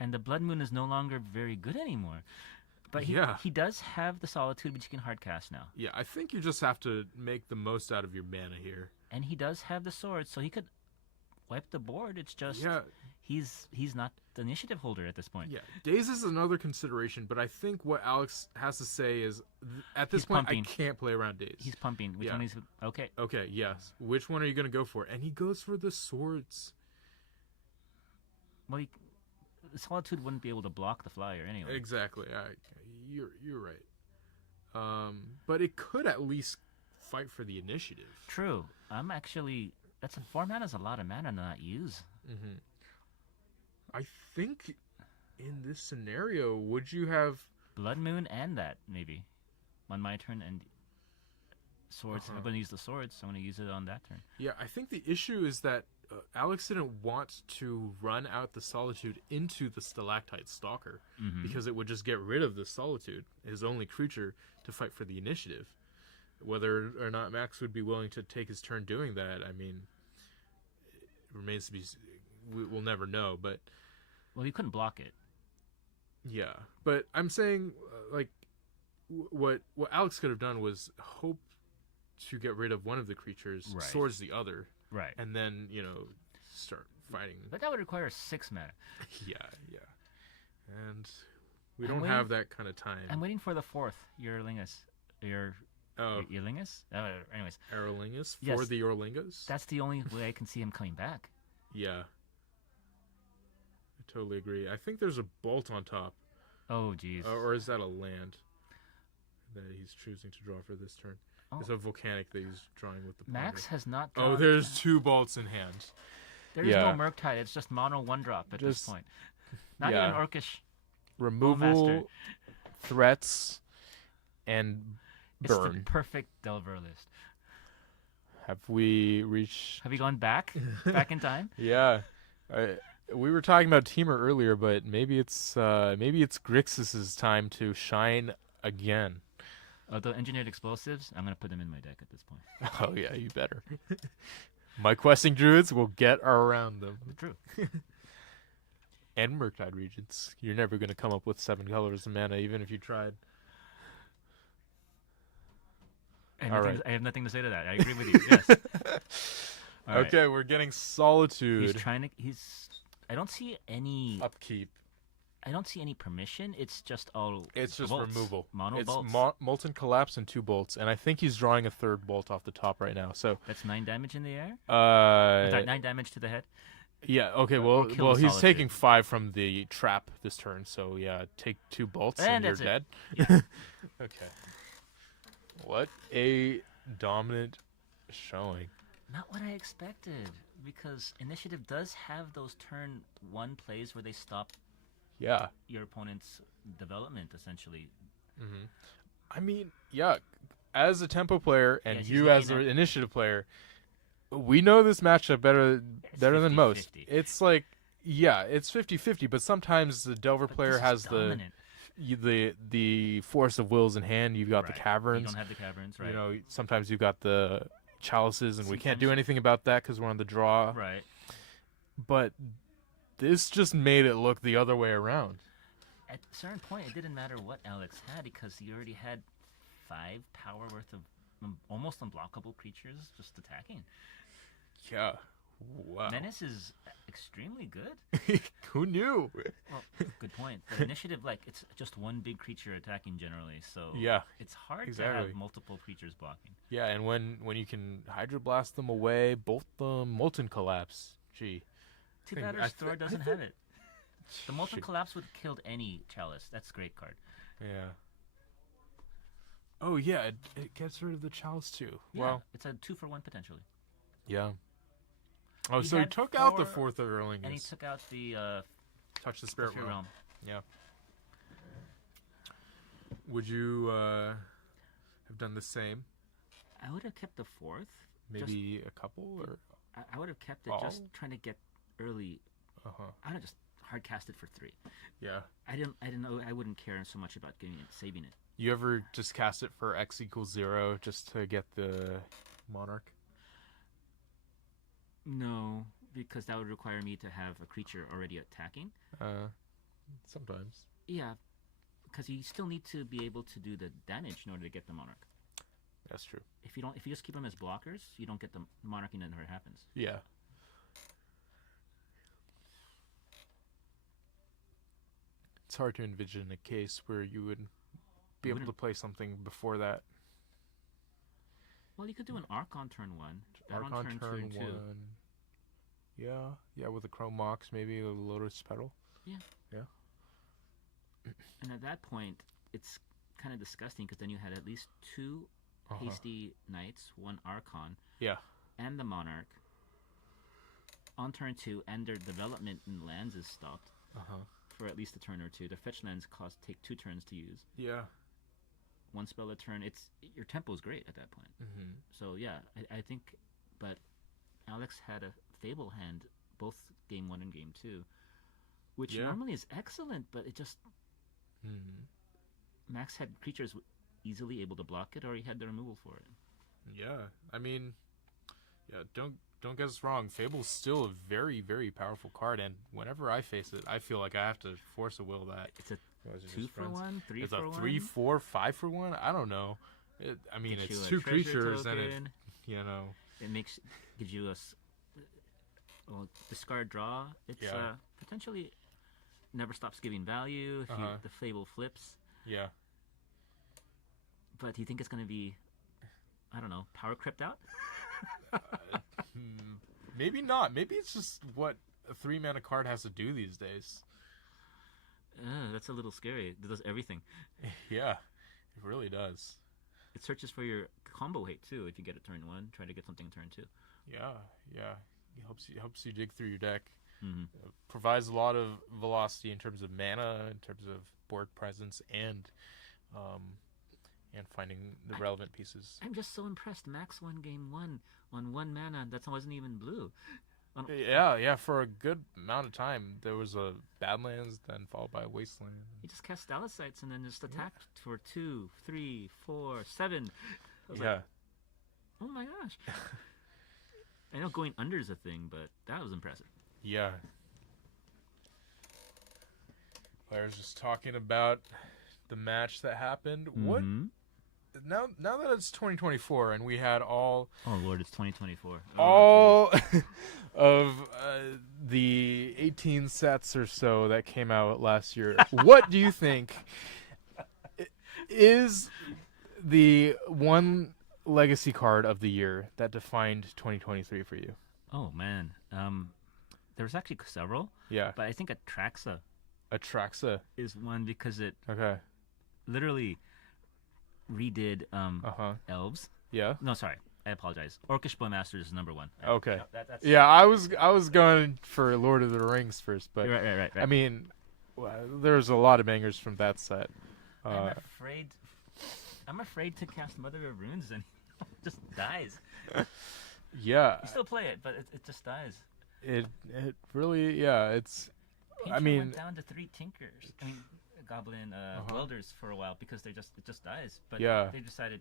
And the Blood Moon is no longer very good anymore. But he does have the Solitude, which you can hard cast now. Yeah, I think you just have to make the most out of your mana here. And he does have the sword, so he could wipe the board. It's just Yeah. he's not the initiative holder at this point. Yeah, Daze is another consideration, but I think what Alex has to say is, at this He's point, pumping. I can't play around Daze. He's pumping. Which Yeah. one is okay? Okay, yes. Which one are you going to go for? And he goes for the swords. Well, the Solitude wouldn't be able to block the Flyer anyway. Exactly. You're right. But it could at least fight for the initiative. True. I'm actually... That's 4 mana is a lot of mana to not use. Mm-hmm. I think in this scenario, would you have... Blood Moon and that, maybe. On my turn, and swords. I'm going to use the swords, so I'm going to use it on that turn. Yeah, I think the issue is that Alex didn't want to run out the Solitude into the Stalactite Stalker because it would just get rid of the Solitude, his only creature, to fight for the initiative. Whether or not Max would be willing to take his turn doing that, I mean, it remains to be... We'll never know, but... Well, he couldn't block it. Yeah, but I'm saying, what Alex could have done was hope to get rid of one of the creatures, Right. swords the other, Right. and then, start fighting. But that would require 6 mana. Yeah. And we I'm don't waiting- have that kind of time. I'm waiting for the 4th, Urlingus. Urlingus? Anyways, Aerolingus for Yes. the Orlingas? that's the only way I can see him coming back. Yeah. I totally agree. I think there's a bolt on top. Oh, jeez. Or is that a land that he's choosing to draw for this turn? Oh. It's a volcanic that he's drawing with the Max ponder. has not Oh, drawn... there's 2 bolts in hand. There's yeah. no Murktide. It's just mono 1-drop at this Just- point. Not yeah. even Orcish. Removal, Master. threats, and It's burn. the perfect Delver list. Have we reached... Have you gone back? Back in time? Yeah. We were talking about Teamer earlier, but maybe it's Grixis' time to shine again. Although engineered explosives, I'm gonna put them in my deck at this point. Oh yeah, you better. My questing druids will get around them. True. And Murktide Regents. You're never going to come up with 7 colors of mana, even if you tried. I have nothing to say to that. I agree with you. Yes. All right. Okay, we're getting Solitude. He's trying to. I don't see any. Upkeep. I don't see any permission. It's just all. It's just bolts. removal. Mono it's bolts. Molten Collapse and 2 bolts, and I think he's drawing a 3rd bolt off the top right now. So That's 9 damage in the air. 9 damage to the head. Yeah. Okay. Or Well, kill the he's Solitude. taking 5 from the trap this turn. So yeah, take 2 bolts and you're that's it. dead. Yeah. Okay. What a dominant showing. Not what I expected, because initiative does have those turn 1 plays where they stop Yeah. your opponent's development, essentially. Mm-hmm. I mean, yeah. As a tempo player and Yes, he's you as looking an at- initiative player, we know this matchup better than most. 50-50. It's like, yeah, it's 50-50, but sometimes the Delver But player this is has dominant. the force of wills in hand. You've got the Right. caverns. You don't have the caverns, right? You know, sometimes you've got the chalices, and we can't do Sometimes- anything about that because we're on the draw. Right. But this just made it look the other way around. At a certain point, it didn't matter what Alex had because he already had 5 power worth of almost unblockable creatures just attacking. Yeah. Wow. Menace is extremely good. Who knew? Well, good point. The initiative, like, it's just one big creature attacking generally, so Yeah, it's hard to exactly. have multiple creatures blocking. Yeah, and when you can Hydroblast them away, both the Molten Collapse. Gee. Too think- bad I our thi- store I doesn't think- have it. The Molten Shoot. Collapse would have killed any chalice. That's a great card. Yeah. Oh yeah, it gets rid of the chalice too. Yeah, Well, it's a 2-for-1 potentially. yeah. Oh, He so he had took out the 4, 4th of Erlingus. And he took out the Touch the Spirit Spirit Realm. Realm. Yeah. Would you have done the same? I would have kept the 4th. Maybe a couple or I would have kept it just All? trying to get early. uh-huh. I would have just hard cast it for 3. Yeah. I didn't know. I wouldn't care so much about getting it, saving it. You ever just cast it for X equals 0 just to get the Monarch? No, because that would require me to have a creature already attacking. Sometimes. Yeah, because you still need to be able to do the damage in order to get the Monarch. That's true. If you just keep them as blockers, you don't get the Monarch and it never happens. Yeah. It's hard to envision a case where you would be able to play something before that. Well, you could do an Arc on turn 1. That Arc on turn 2 turn too. 1. Yeah, with a Chrome Mox, maybe a Lotus Petal. And at that point, it's kind of disgusting because then you had at least 2 hasty knights, 1 Archon, Yeah. and the Monarch on turn 2, and their development in lands is stopped for at least a turn or 2. The fetch lands take 2 turns to use. Yeah. 1 spell a turn. Your tempo is great at that point. Mm-hmm. So yeah, I think, but Alex had a Fable hand both game 1 and game 2, which Yeah. normally is excellent, but it just Mm-hmm. Max had creatures easily able to block it, or he had the removal for it. Yeah. I mean, yeah, don't get us wrong. Fable's still a very, very powerful card, and whenever I face it, I feel like I have to force a will that. It's a What was it, 2 just for friends? 1, 3 It's for a 1. 3, 4, 5 for 1. I don't know. I mean, Gets it's you a 2 treasure creatures, and it, token. you know, It gives you discard draw. It's Yeah. Potentially never stops giving value if the Fable flips. yeah. But do you think it's going to be, I don't know, power crept out? Maybe not. Maybe it's just what a 3-mana card has to do these days. That's a little scary. It does everything. Yeah, it really does. It searches for your combo hate too. If you get it turn 1, try to get something turn 2. Yeah. It helps you dig through your deck. Mm-hmm. Provides a lot of velocity in terms of mana, in terms of board presence, and finding the relevant pieces. I'm just so impressed. Max won game 1 on 1 mana. That wasn't even blue. Yeah, for a good amount of time. There was a Badlands, then followed by Wasteland. He just cast Stalactites and then just attacked for 2, 3, 4, 7. I was Yeah. like, oh my gosh. I know going under is a thing, but that was impressive. Yeah. I was just talking about the match that happened. What now that it's 2024 and we had all Oh Lord, it's 2024. all of the 18 sets or so that came out last year, what do you think is the one legacy card of the year that defined 2023 for you? Oh man, there's actually several. Yeah. But I think Atraxa Atraxa. is one because it Okay. literally redid Uh-huh. elves. Yeah. No, sorry, I apologize. Orcish Bowmasters is number 1. Okay. No, that's Yeah, I was going for Lord of the Rings first, but right. I mean, there's a lot of bangers from that set. I'm afraid to cast Mother of Runes and it just dies. Yeah, You still play it, but it just dies. it really, yeah, it's. Painter mean- went down to 3 Tinkers. I mean, Goblin Welders for a while because it just dies. But Yeah. they decided,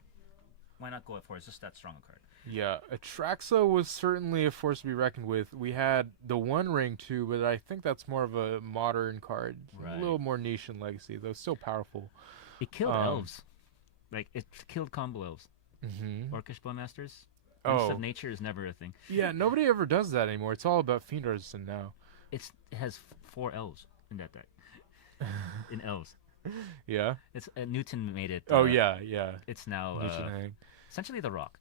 why not go for it? It's just that strong a card. Yeah, Atraxa was certainly a force to be reckoned with. We had the One Ring too, but I think that's more of a modern card, Right. a little more niche in Legacy, though still powerful. It killed elves. Like, it killed combo elves. Mm-hmm. Orcish Bowmasters. Oh. Of nature is never a thing. Yeah, nobody ever does that anymore. It's all about Fiend Artisan now. It has 4 elves in that deck. In elves. Yeah. It's Newton made it. Oh yeah. It's now Newton Hang. essentially the Rock.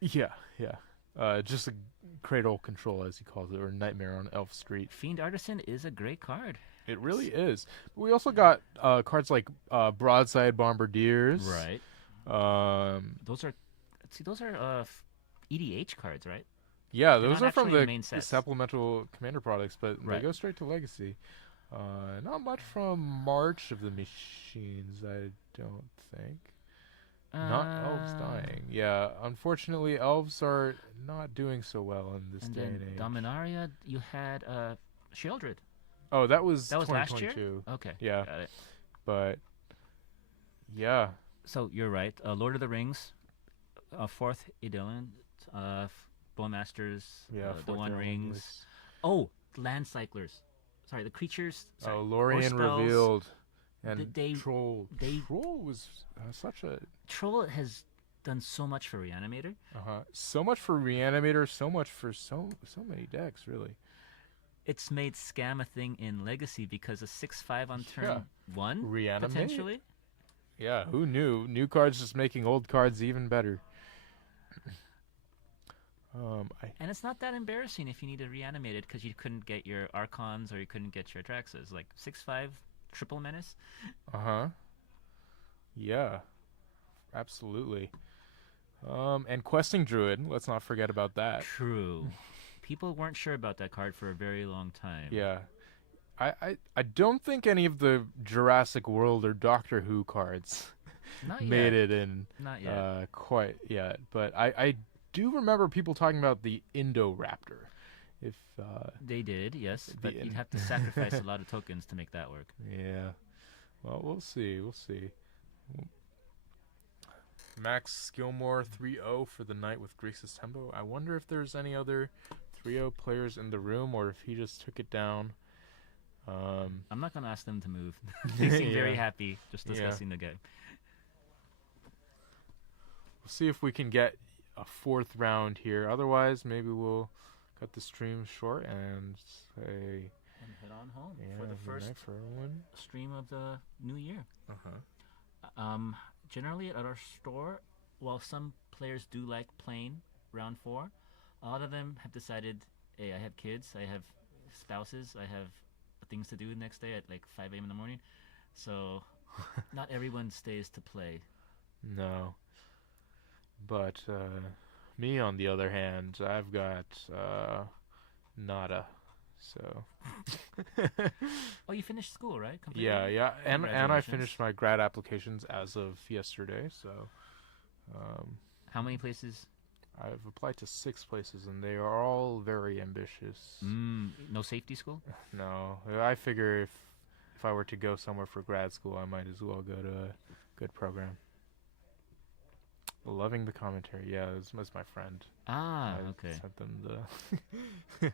Yeah. Just a Cradle Control, as he calls it, or Nightmare on Elf Street. Fiend Artisan is a great card. It really is. But we also got cards like Broadside Bombardiers. Right. Those are EDH cards, right? Yeah, They're those not are from actually the main sets. supplemental Commander products, but Right. they go straight to Legacy. Not much from March of the Machines, I don't think. Not Elves dying. Yeah, unfortunately, Elves are not doing so well in this And day then and age. Dominaria, you had Sheoldred. Oh, that was That was last year? 2022. Okay. Yeah. Got it. But yeah, So you're right. Lord of the Rings, 4th Idolin, Bowmasters, yeah. the Fourth One Element Rings. was- Oh, Land Cyclers. Sorry, the creatures. Sorry. Oh, Lorien spells. Revealed. And They- Troll. they- Troll was such a Troll has done so much for Reanimator. so much for Reanimator, so much for so many decks, really. It's made Scam a thing in Legacy because a 6/5 on turn Yeah. 1, Reanimate? potentially. Yeah, who knew? New cards just making old cards even better. And it's not that embarrassing if you need to reanimate it because you couldn't get your Archons or you couldn't get your Atraxas. Like 6/5 triple menace. Yeah, absolutely. And Questing Druid, let's not forget about that. True. People weren't sure about that card for a very long time. Yeah. I don't think any of the Jurassic World or Doctor Who cards Not made yet. it in Not yet. quite yet. But I do remember people talking about the Indoraptor. If They did, yes, but the you'd have to sacrifice a lot of tokens to make that work. yeah. Well, we'll see. Max Gilmore 3-0 for the night with Grixis Tempo. I wonder if there's any other 3-0 players in the room or if he just took it down. I'm not going to ask them to move. They seem very Yeah. happy just discussing the game. We'll see if we can get a 4th round here. Otherwise, maybe we'll cut the stream short and say And head on home yeah, for the good first night for everyone. stream of the new year. Uh-huh. Generally at our store, while some players do like playing round 4, a lot of them have decided, hey, I have kids, I have spouses, I have things to do the next day at like 5 a.m. in the morning. So not everyone stays to play. No. But me, on the other hand, I've got nada. So Oh, you finished school, right? Completely? yeah, and I Congratulations. finished my grad applications as of yesterday. So How many places? I've applied to 6 places, and they are all very ambitious. No safety school? No, I figure if I were to go somewhere for grad school, I might as well go to a good program. Loving the commentary. Yeah, it was my friend. Ah, I okay. sent them the...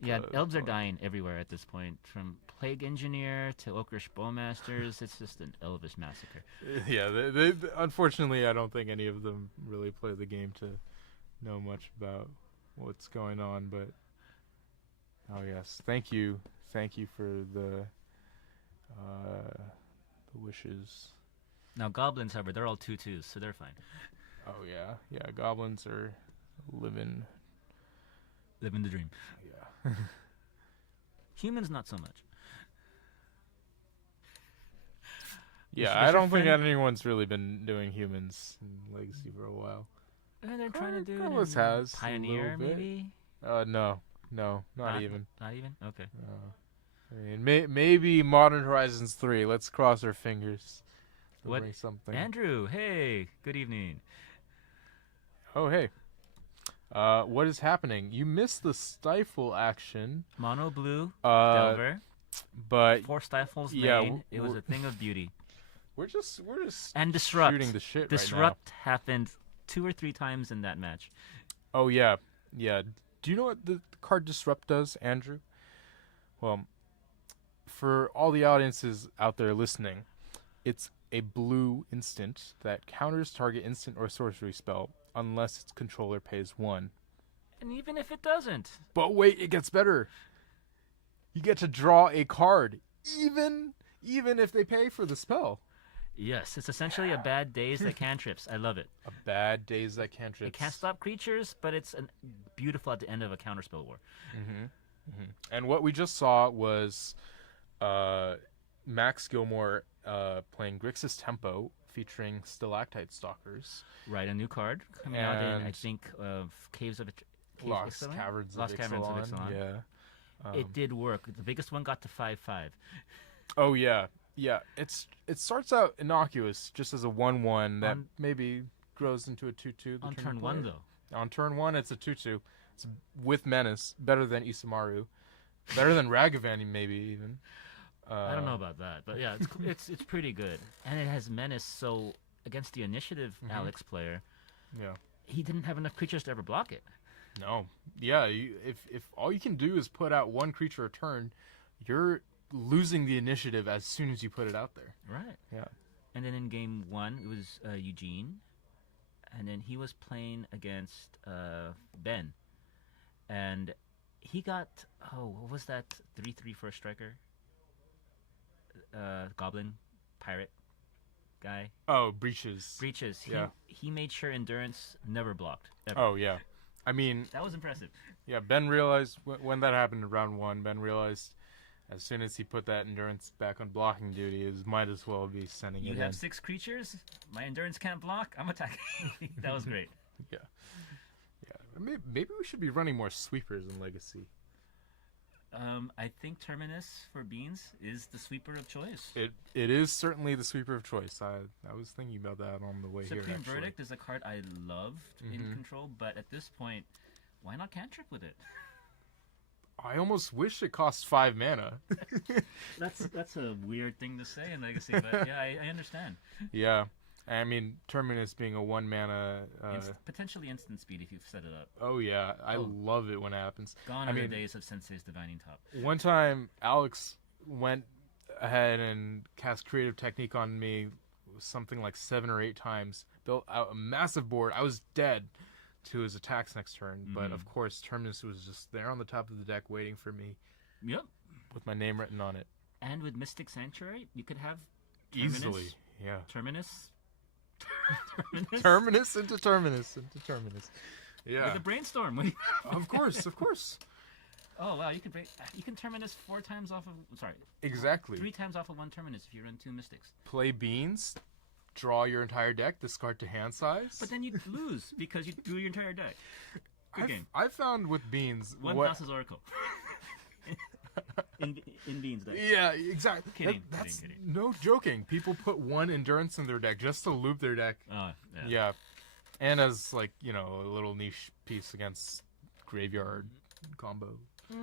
Yeah, elves are dying everywhere at this point. From Plague Engineer to Oakrish Bowmasters, it's just an elvish massacre. Yeah, they unfortunately, I don't think any of them really play the game to know much about what's going on. But oh yes, thank you for the wishes. Now goblins, however, they're all 2/2s, so they're fine. Oh yeah, goblins are living the dream. Yeah. Humans, not so much. Yeah, Is I your don't think friend- anyone's really been doing humans in Legacy for a while. And they're trying to do Goblins it in has a Pioneer, little bit. maybe. No, not even. Not even. Okay. I mean, maybe Modern Horizons 3. Let's cross our fingers. They'll What? bring something. Andrew, hey, good evening. Oh, hey. What is happening? You missed the stifle action. Mono blue, Delver. Delver. But 4 stifles yeah, main. It was a thing of beauty. we're just And disrupt. shooting the shit Disrupt happened 2 or 3 times in that match. right now. Oh yeah. Do you know what the card Disrupt does, Andrew? Well, for all the audiences out there listening, it's a blue instant that counters target instant or sorcery spell unless its controller pays 1. And even if it doesn't. But wait, it gets better. You get to draw a card, even if they pay for the spell. Yes, it's essentially a bad days that cantrips. I love it. A bad days that cantrips. It can't stop creatures, but it's beautiful at the end of a counterspell war. And what we just saw was Max Gilmore playing Grixis Tempo, featuring Stalactite Stalkers. Right, a new card coming out in, I And think, of Caves of Lost Ixalan? Caverns Lost of Caverns of Ixalan. Ixalan. Yeah. It did work. The biggest one got to 5/5. Oh yeah. It starts out innocuous, just as a 1/1 that maybe grows into a 2/2. On turn 1, though. On turn 1, it's a 2/2. It's with Menace, better than Isamaru, better than Ragavan, maybe even. I don't know about that, but yeah, it's pretty good. And it has Menace, so against the initiative Alex player, Yeah. he didn't have enough creatures to ever block it. No. Yeah. If all you can do is put out 1 creature a turn, you're losing the initiative as soon as you put it out there. Right. Yeah. And then in game 1, it was Eugene, and then he was playing against Ben, and he got what was that 3/3 for a striker? Goblin, pirate guy. Oh, breaches. Breaches. Yeah. He made sure endurance never blocked. Ever. Oh yeah. I mean, That was impressive. yeah. Ben realized when that happened in round 1. Ben realized as soon as he put that endurance back on blocking duty, it might as well be sending You it have in. 6 creatures. My endurance can't block. I'm attacking. That was great. Yeah. Maybe we should be running more sweepers in Legacy. I think Terminus for Beans is the sweeper of choice. It is certainly the sweeper of choice. I was thinking about that on the way here. Supreme Actually. Verdict is a card I loved in Control, but at this point, why not cantrip with it? I almost wish it cost 5 mana. That's a weird thing to say in Legacy, but yeah, I understand. Yeah. I mean, Terminus being a 1 mana. Potentially instant speed if you've set it up. Oh yeah, I love it when it happens. Gone are the days of Sensei's Divining Top. One time, Alex went ahead and cast Creative Technique on me something like 7 or 8 times. Built out a massive board. I was dead to his attacks next turn, but of course, Terminus was just there on the top of the deck waiting for me. Yep. With my name written on it. And with Mystic Sanctuary, you could have Terminus, Easily, yeah. Terminus. Terminus into Terminus. Yeah. With a brainstorm. Of course. Oh wow, you can Terminus 4 times off of. Sorry. Exactly. 3 times off of 1 Terminus if you run 2 Mystics. Play Beans, draw your entire deck, discard to hand size. But then you lose because you drew your entire deck. Good game. I found with Beans 1 Thassa's Oracle. in Beans deck. Yeah, exactly. Kidding. No joking. People put 1 endurance in their deck just to loop their deck. Oh, Yeah. And as like a little niche piece against graveyard combo. I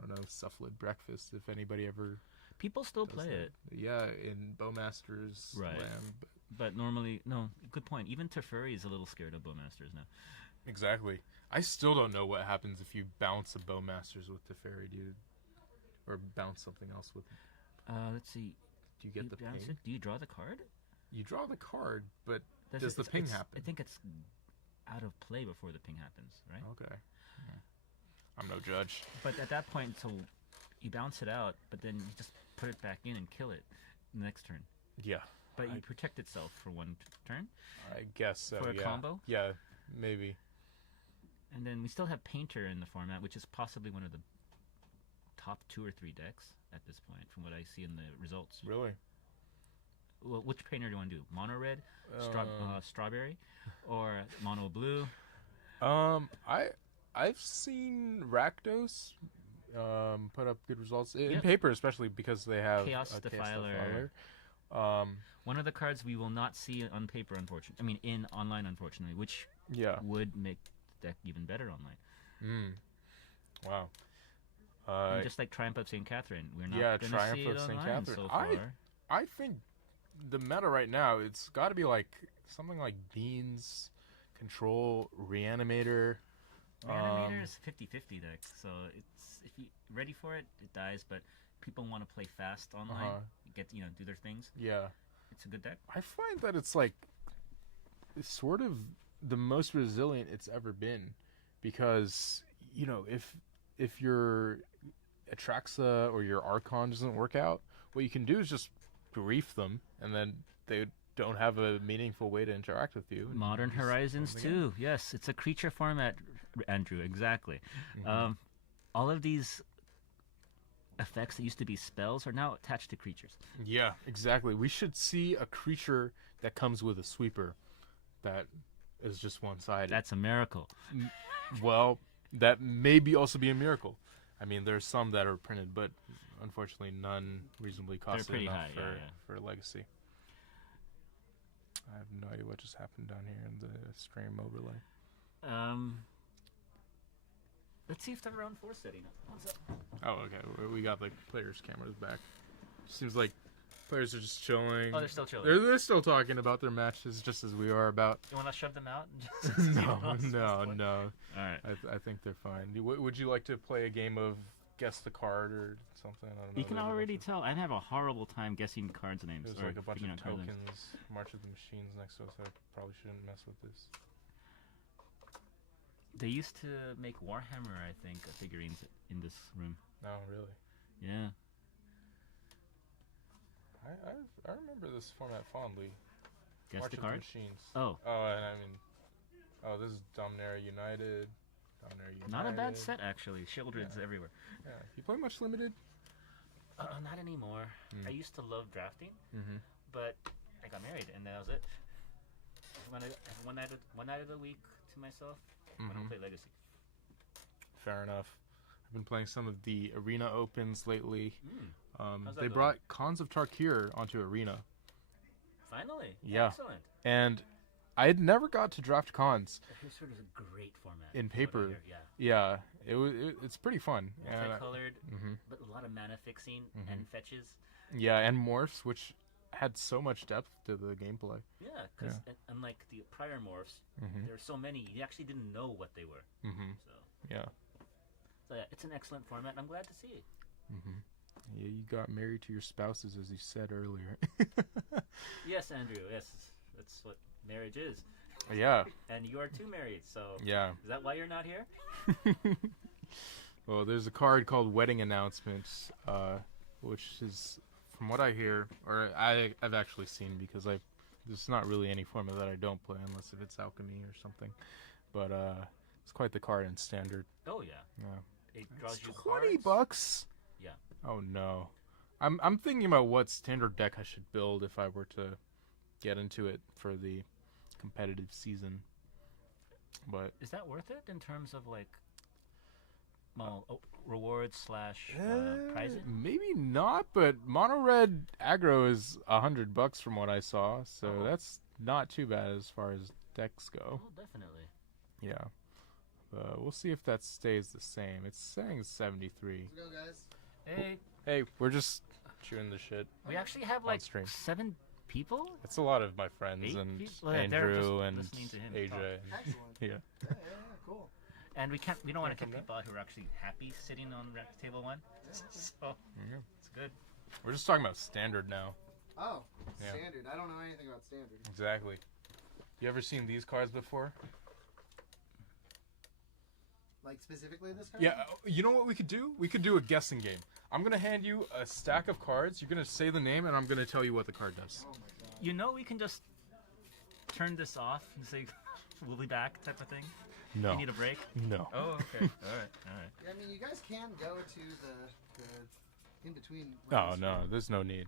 don't know, Suffled Breakfast. If anybody ever People still does play that. it. Yeah, in Bowmaster's Right. land. But normally, no, good point. Even Teferi is a little scared of Bowmasters now. Exactly. I still don't know what happens if you bounce a Bowmasters with Teferi, dude. Or bounce something else with. Let's see. Do you get the bounce ping? it? Do you draw the card? You draw the card, but Does does the ping I happen? think it's out of play before the ping happens, right? Okay. I'm no judge. But at that point, so you bounce it out, but then you just put it back in and kill it the next turn. Yeah. But you protect itself for one turn. I guess so. For a yeah. combo? Yeah, maybe. And then we still have Painter in the format, which is possibly one of the top 2 or 3 decks at this point, from what I see in the results. Really? Well, which Painter do you want to do? Mono red, strawberry, or mono blue? I've seen Rakdos put up good results in Yep. paper, especially because they have Chaos a Defiler. One of the cards we will not see on paper, unfortunately. I mean, in online, unfortunately, which Yeah. would make the deck even better online. Wow. And just like Triumph of St. Catherine, we're not yeah, going to Triumph see of it St. online Catherine. so far. I think the meta right now, it's got to be like something like Beans, Control, Reanimator. Reanimator is 50-50 deck, so it's if you ready for it, it dies. But people want to play fast online, get do their things. Yeah. It's a good deck. I find that it's like sort of the most resilient it's ever been, because if your Atraxa or your Archon doesn't work out, what you can do is just brief them, and then they don't have a meaningful way to interact with you. Modern Horizons too. Yes, it's a creature format, Andrew. Exactly. All of these effects that used to be spells are now attached to creatures. Yeah, exactly. We should see a creature that comes with a sweeper that is just one-sided. That's a miracle. Well, that may also be a miracle. I mean, there's some that are printed, but unfortunately none reasonably costly enough for Legacy. I have no idea what just happened down here in the stream overlay. Let's see if they're around 4 setting up. What's up? Oh, okay. We got the players' cameras back. Seems like players are just chilling. Oh, they're still chilling. They're still talking about their matches, just as we are about. You want to shove them out? And just No. All right. I think they're fine. Would you like to play a game of guess the card or something? I don't know. You can already tell. I have a horrible time guessing cards' names. There's or like a bunch figuring of out cards' names. tokens, March of the Machines next to us. I probably shouldn't mess with this. They used to make Warhammer, I think, figurines in this room. No, really. Yeah. I remember this format fondly. Guess March the of card? the Machines. Oh. Oh, and I mean, this is Dominaria United. Not a bad set, actually. Shieldred's everywhere. Yeah. You play much Limited? Not anymore. I used to love drafting, but I got married, and that was it. I have one night of the week to myself. I don't play Legacy. Fair enough. I've been playing some of the Arena Opens lately. They going? brought Cons of Tarkir onto Arena. Finally? Yeah. Excellent. And I had never got to draft Cons Here's sort of a great format. in from what I paper. hear, Yeah. Yeah, it's pretty fun. Multicolored, but a lot of mana fixing and fetches. Yeah, and morphs, which had so much depth to the gameplay. Yeah, because unlike the prior morphs, there were so many, you actually didn't know what they were. So yeah, it's an excellent format, and I'm glad to see it. Yeah, you got married to your spouses, as you said earlier. Yes, Andrew, yes. That's what marriage is. Yeah. And you are too married, so Yeah. Is that why you're not here? Well, there's a card called Wedding Announcements, which is, from what I hear, or I've actually seen, because there's not really any format that I don't play unless if it's Alchemy or something. But it's quite the card in Standard. Oh, yeah. Yeah. It draws It's you $20. cards. Yeah. Oh no. I'm thinking about what standard deck I should build if I were to get into it for the competitive season. But is that worth it in terms of like, well, rewards / prizes? maybe not, but mono red aggro is $100 from what I saw, so not too bad as far as decks go. Oh, definitely. Yeah. We'll see if that stays the same. It's saying 73. Let's go, guys. Hey, Hey, we're just shooting the shit. we actually have On like stream. 7 people. It's a lot of my friends 8 and people? Yeah, they're just Andrew and listening to him AJ. talk. Excellent. Yeah. Yeah, cool. And we don't want to from get people out who are actually happy sitting on table 1. So Yeah. it's good. We're just talking about standard now. Oh, Yeah. standard. I don't know anything about standard. Exactly. You ever seen these cards before? Like specifically this card? Yeah, you know what we could do? We could do a guessing game. I'm going to hand you a stack of cards. You're going to say the name, and I'm going to tell you what the card does. Oh my god. You know, we can just turn this off and say, we'll be back type of thing. No. You need a break? No. Oh, okay. All right. Yeah, I mean, you guys can go to the in between. Oh, rounds. no. There's no need.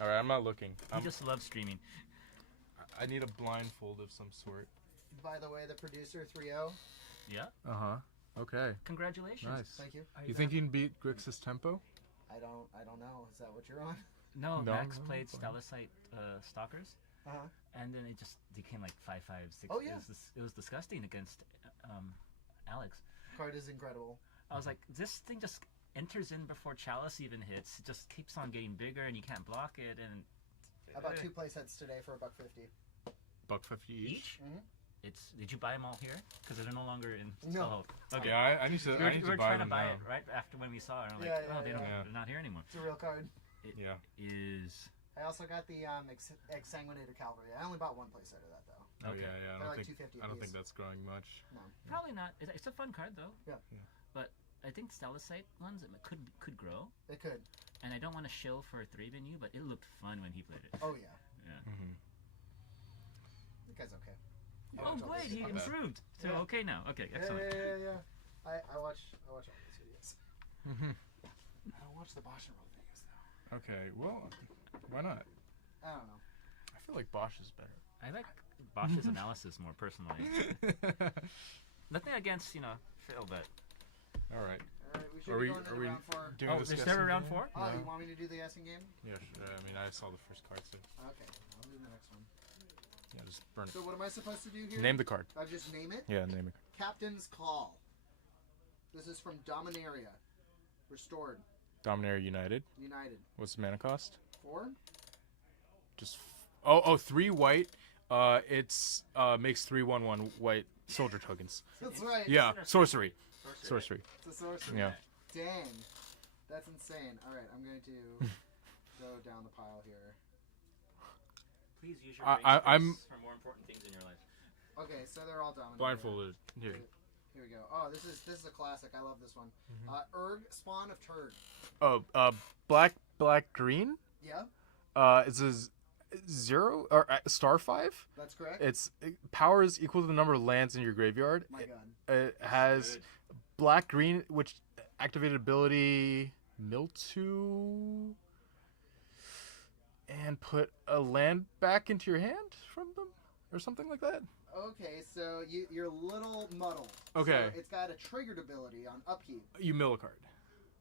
All right, I'm not looking. We just love streaming. I need a blindfold of some sort. By the way, the producer 3-0. Yeah. Uh-huh. Okay. Congratulations. Nice. Thank you. You think you can beat Grixis tempo? I don't know. Is that what you're on? No, No, Max no, played fine. Stalacite Stalkers, Uh-huh. and then it just became like 5-5, 6. Oh, yeah. It was disgusting against Alex. Card is incredible. I was like, this thing just enters in before Chalice even hits. It just keeps on getting bigger, and you can't block it. And I bought 2 play sets today for $1.50. $1.50 each? each. Mhm. Did you buy them all here? Because they're no longer in No. Spellhold. Okay. Yeah, I need to, We I need were to buy trying them to buy now. it right after when we saw it. And I'm like, Yeah, yeah, oh, yeah. they're not here anymore. It's a real card. It Yeah. is. I also got the Exsanguinated Cavalry. I only bought 1 play set of that though. Oh, Okay. yeah. They're I like don't think $2.50 I don't apiece. think that's growing much. No. Probably not. It's a fun card though. Yeah. But I think Stalacite ones it could grow, It could. and I don't want to shill for a Thraben you, but it looked fun when he played it. Oh yeah. Yeah. Mm-hmm. The guy's okay. Oh wait, he Not bad. improved. So Yeah. okay now. Okay, excellent. Yeah. I watch all these videos. Mm-hmm. I don't watch the Bosch and Roll videos though. Okay, well, why not? I don't know. I feel like Bosch is better. I like Bosch's analysis more personally. Nothing against Phil, but All right. All right, we should Are be we- going are into we- round 4. Doing oh, this there's guessing never round game? 4. Oh, No. you want me to do the guessing game? Yeah, I mean, I saw the first card, so Okay, I'll do the next one. yeah, just burn it. So what am I supposed to do here? Name the card. I just name it. Yeah, name it. Captain's Call. This is from Dominaria. Restored. Dominaria United. United. What's the mana cost? 4? Just 3 white. It's makes 3/1/1 white soldier tokens. That's right. Yeah, sorcery. Sorcery. It's a sorcery. Yeah. Dang. That's insane. Alright, I'm going to go down the pile here. Please use your I'm for more important things in your life. Okay, so they're all Dominaria. blindfolded. Here. Here we go. Oh, this is a classic. I love this one. Erg, Spawn of Turd. Oh, black green. Yeah, It's a 0 or star 5. that's correct. Its power is equal to the number of lands in your graveyard. My God. It has black green, which activated ability Mildew, and put a land back into your hand from them, or something like that. Okay, so you're a little muddled. Okay. So it's got a triggered ability on upkeep. You mill a card.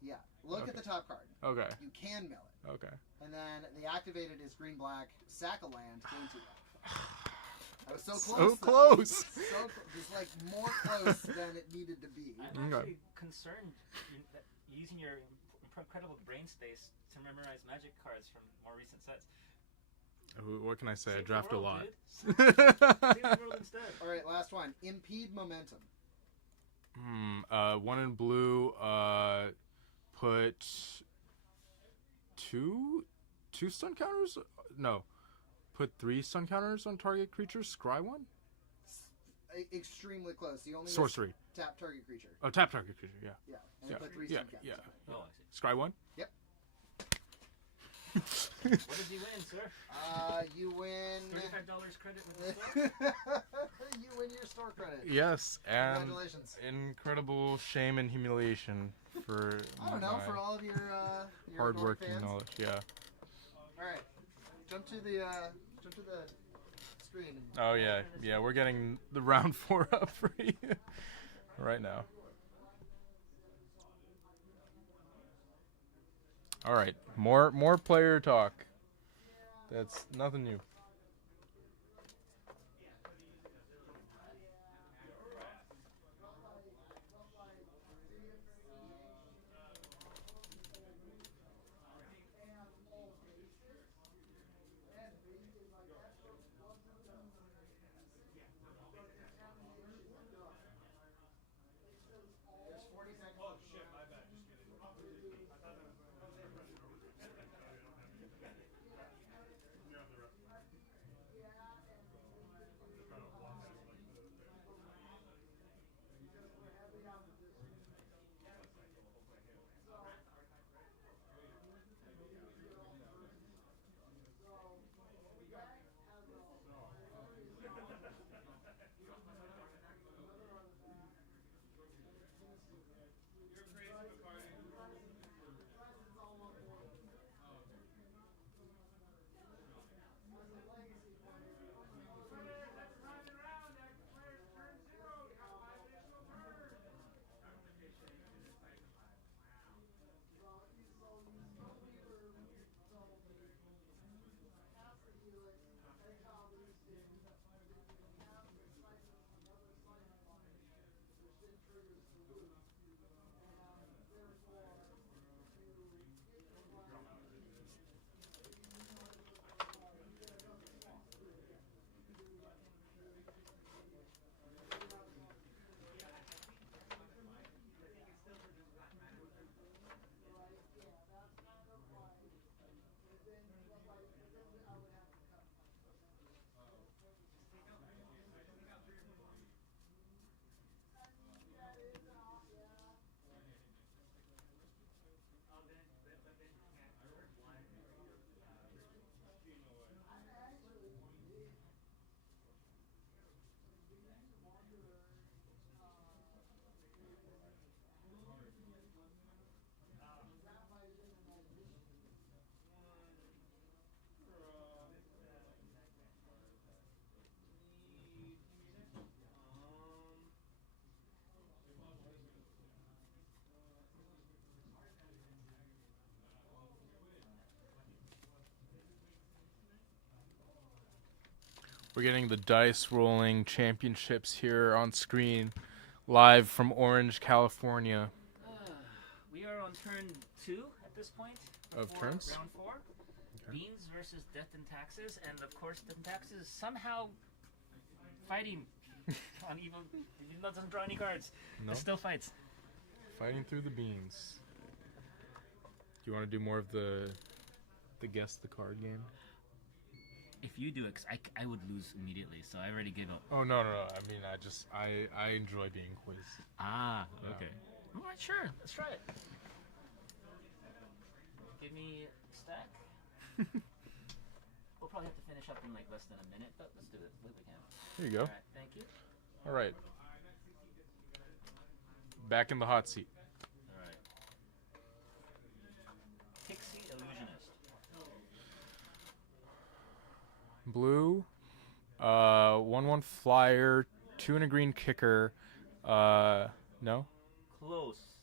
Yeah. Look Okay. at the top card. Okay. You can mill it. Okay. And then the activated is green black, sack a land, gain 2 life. I was so close. So though. close. So just like more close than it needed to be. I'm Okay. actually concerned that using your incredible brain space to memorize magic cards from more recent sets. What can I say? I Save the draft a world, lot. dude. Save the world instead. All right, last one. Impede momentum. 1 in blue. Put two stun counters. No, put 3 stun counters on target creatures. Scry 1. Extremely close. You only Sorcery. tap target creature. Oh, tap target creature. Yeah. Yeah. And Yeah. put 3 Yeah. stun counters. Yeah. Oh, I see. Scry 1. Yep. What did you win, sir? You win. $35 credit with the store? You win your store credit. Yes, and Congratulations. incredible shame and humiliation for I don't know, my for all of your hard Nordic working fans. knowledge. Yeah. All right, jump to the screen. Oh yeah. We're getting the round 4 up for you right now. All right, more player talk. That's nothing new. We're getting the dice rolling championships here on screen, live from Orange, California. We are on turn 2 at this point. Of turns? Round 4. Okay. Beans versus Death and Taxes, and of course Death and Taxes is somehow fighting on even though it doesn't draw any cards. No. It still fights. Fighting through the beans. Do you want to do more of the guess the card game? If you do it, 'cause I would lose immediately, so I already gave up. Oh no. I mean, I enjoy being quizzed. Ah, Yeah. okay. All right, sure. Let's try it. Give me a stack. We'll probably have to finish up in like less than a minute, but let's do it. We can. Here you go. All right, thank you. All right. Back in the hot seat. All right. Pixie Illusionist. Blue. 1/1 flyer. 2 and a green kicker. No. Close.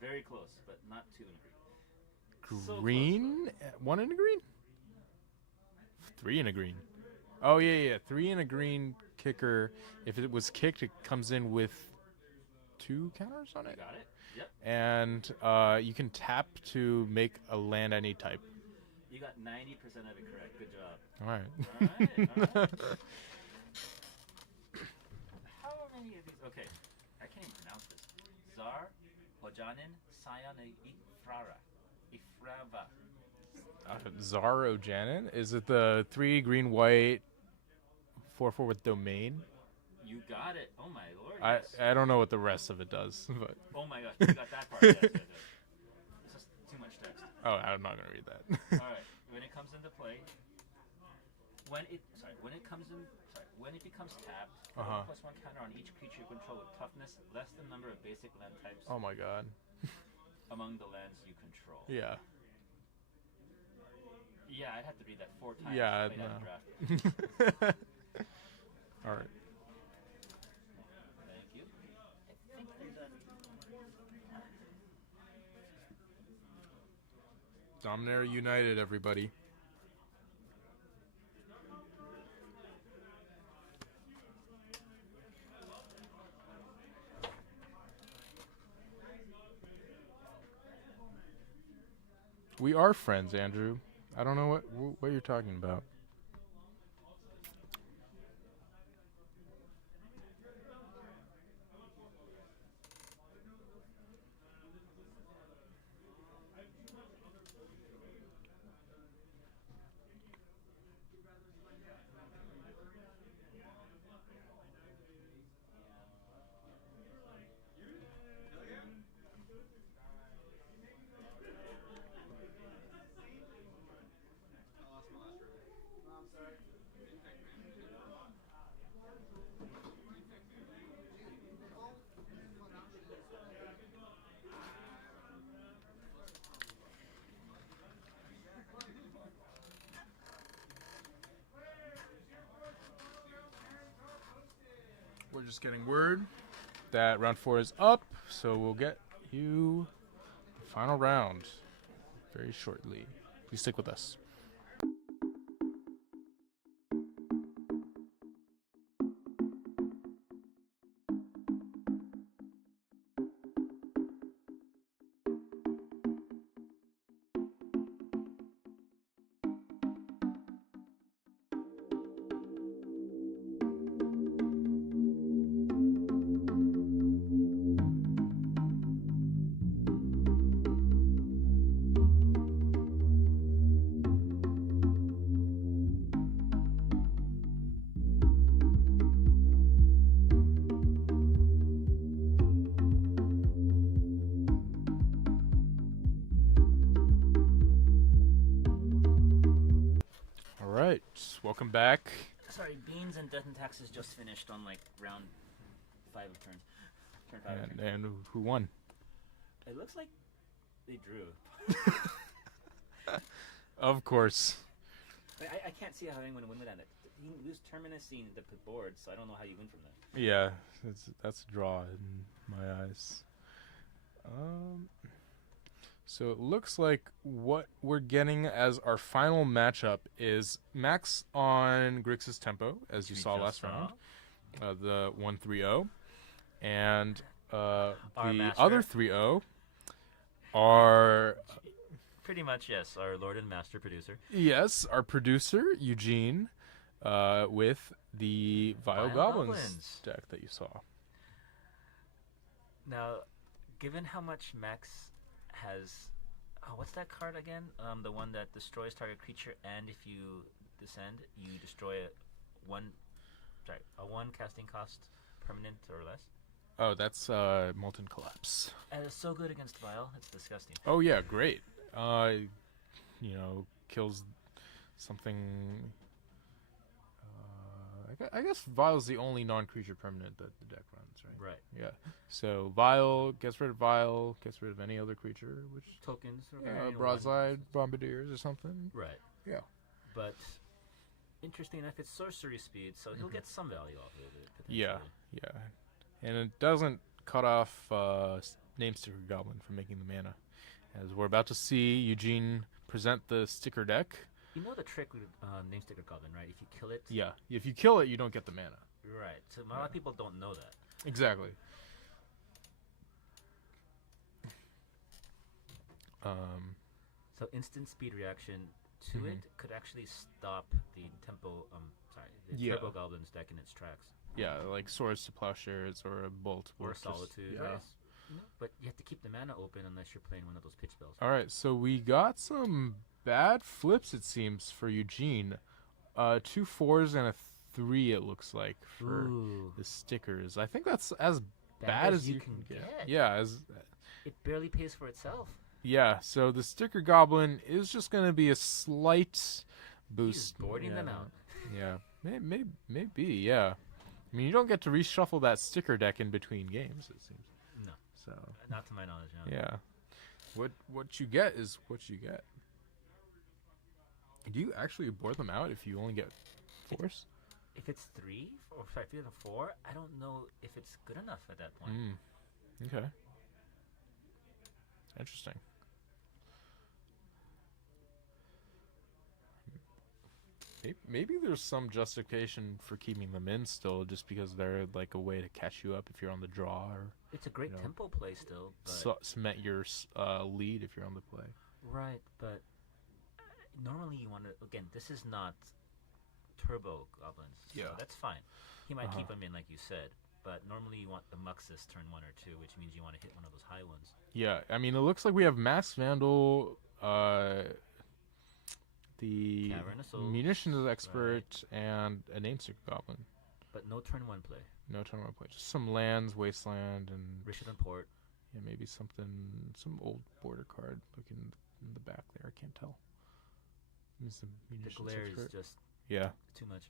Very close, but not 2 and a green. So Green. 1 and a green. 3 and a green. Oh yeah. 3 and a green kicker. If it was kicked, it comes in with 2 counters on You it. got it? Yep. And you can tap to make a land any type. You got 90% of it correct. Good job. All right. All right. How many of these? Okay, I can't even pronounce this. Zar, Hojanin, Sion, Ifrava. Zaro Janin? Is it the 3 green white 4/4 with domain? You got it. Oh my lord. I Yes. I don't know what the rest of it does, but Oh my gosh, you got that part. Yes. It's just too much text. oh, I'm not gonna read that. All right. When it comes into play, when it becomes tapped, Uh-huh. +1 counter on each creature you control with toughness less than number of basic land types Oh my god. among the lands you control. Yeah. Yeah, I'd have to read that 4 times. Yeah. to play that No. draft. All right. Thank you. I think there's a... Dominator United, everybody. We are friends, Andrew. I don't know what you're talking about. We're just getting word that round 4 is up, so we'll get you the final round very shortly. Please stick with us. All right, welcome back. Sorry, Beans and Death and Taxes just finished on like round 5 of turn 5 of turn. And who won? It looks like they drew. Of course. I can't see how anyone would win with that. You lose Terminus in the board, so I don't know how you win from that. Yeah, that's a draw in my eyes. So it looks like what we're getting as our final matchup is Max on Grixis Tempo, as you We saw just last saw. round, the 1-3-0. And the master. other 3-0 are, Pretty much, yes. Our Lord and Master producer. yes, our producer, Eugene, with the Vile Vile Goblins Goblins. deck that you saw. Now, given how much Max has... Oh, what's that card again? The one that destroys target creature, and if you descend, you destroy a one casting cost permanent or less. Oh, that's Molten Collapse. And it's so good against Vile, it's disgusting. Oh, yeah, great. Kills something... I guess Vile's the only non-creature permanent that the deck runs, right? Right. Yeah. So Vile gets rid of any other creature, which Tokens. broadside bombardiers or something. Right. Yeah. But interesting enough, it's sorcery speed, so he'll get some value off of it. Potentially. Yeah. And it doesn't cut off Namesticker Goblin from making the mana. As we're about to see Eugene present the sticker deck. You know the trick with Namesticker Goblin, right? If you kill it. Yeah. If you kill it, you don't get the mana. Right. So a lot of people don't know that. Exactly. So instant speed reaction to Mhm. it could actually stop the tempo. The Yeah. Turbo Goblin's deck in its tracks. Yeah, like Swords to Plowshares or a Bolt. Or just- Solitude. Yeah. Right? But you have to keep the mana open unless you're playing one of those pitch spells. All right, so we got some bad flips, it seems, for Eugene. 2 4s and a 3, it looks like, for Ooh. the stickers. I think that's as bad as you can get. Yeah, It barely pays for itself. yeah. So the sticker goblin is just going to be a slight boost. He's boarding them out. Yeah, maybe. Yeah. I mean, you don't get to reshuffle that sticker deck in between games, it seems. No. So Not to my knowledge, no. yeah, what you get is what you get. Do you actually board them out if you only get 4s? If it's 3, or if it's a 4, I don't know if it's good enough at that point. Okay. Interesting. Maybe there's some justification for keeping them in still, just because they're like a way to catch you up if you're on the draw, or It's a great You know, tempo play still, but cement your lead if you're on the play. right. But normally you want to. Again, this is not Turbo Goblins. So Yeah. that's fine. He might Uh-huh. keep them in like you said, but normally you want the Muxus turn 1 or 2, which means you want to hit one of those high ones. Yeah, I mean, it looks like we have Mass Vandal, the Cavern of Souls, Munitions Expert, and a Namesticker Goblin. But no turn 1 play. No turn one play. Just some lands, Wasteland, and Richard Port. yeah, maybe some old border card looking in the back there. I can't tell. Use the The Munitions glare is Expert. just Yeah. too much.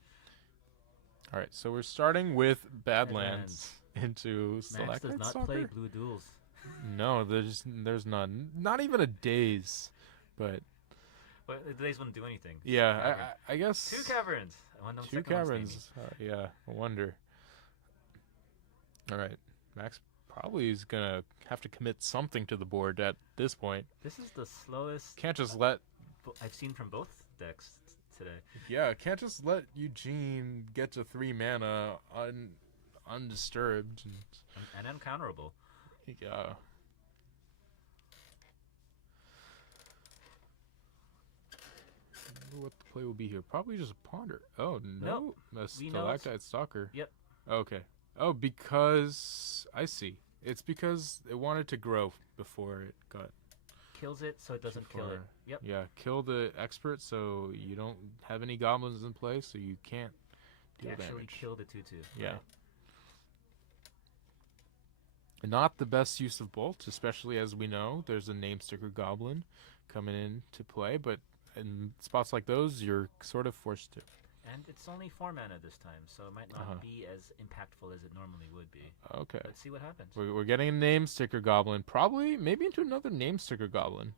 All right, so we're starting with Badlands. Badlands into Max Select does not Soccer. play Blue Duels. No, there's none. Not even a Daze, but But the days wouldn't do anything. yeah, Cavern. I guess 2 caverns. One on Two second, one's naming. caverns. Yeah, I wonder. All right, Max probably is gonna have to commit something to the board at this point. This is the slowest Can't just let I've seen from both decks today. can't just let Eugene get to 3 mana undisturbed. And uncounterable. Yeah. I wonder what the play will be here. Probably just a ponder. Oh no, a We know it's- Stalactite Stalker. Yep. Okay. Oh, because I see. It's because it wanted to grow before it got. Kills it so it doesn't kill it. far. Yep. Yeah, kill the expert so you don't have any goblins in play, so you can't deal Actually damage. kill the 2/2. Yeah. Right. Not the best use of Bolt, especially as we know there's a Namesticker Goblin coming in to play, but in spots like those, you're sort of forced to. And it's only 4 mana this time, so it might not Uh-huh. be as impactful as it normally would be. Okay. Let's see what happens. We're getting a Namesticker Goblin, probably, maybe into another Namesticker Goblin.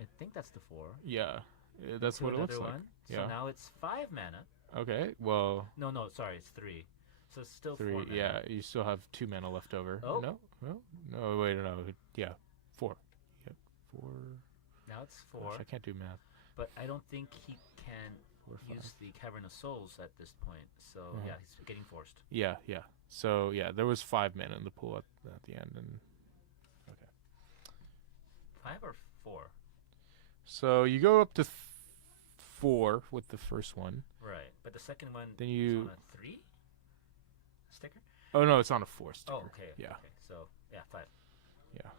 I think that's the 4. Yeah, that's To what it looks another like. one. So Yeah. now it's 5 mana. Okay, well, No, sorry, it's 3. So it's still 3, 4 mana. yeah, you still have 2 mana left over. Oh. No, wait, no, yeah, 4. 4. Now it's 4. Gosh, I can't do math. But I don't think he can 4, 5. use the Cavern of Souls at this point. So yeah, he's getting forced. Yeah. So yeah, there was 5 mana in the pool at the end, and 5 or 4? so you go up to 4 with the first one. Right, but the second one Then is you. on a 3 sticker. Oh no, it's on a 4 sticker. Oh, okay. Yeah. Okay, so yeah, 5. Yeah.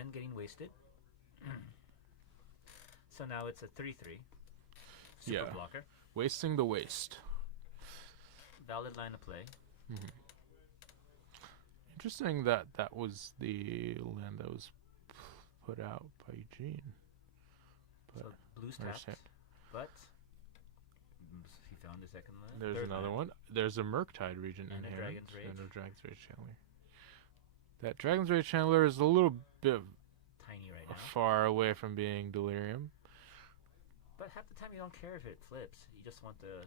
And getting wasted. So now it's a 3/3. Super Yeah. blocker. Wasting the waste. Valid line of play. Interesting that was the land that was put out by Eugene. But So blue's tapped. understand. But he found the second land. There's third another land. one. There's a Murktide region And in a here. Dragon's Rage. And a Dragon's Rage Chandler. That Dragon's Rage Chandler is a little bit Tiny right now. far away from being Delirium. But half the time you don't care if it flips. You just want to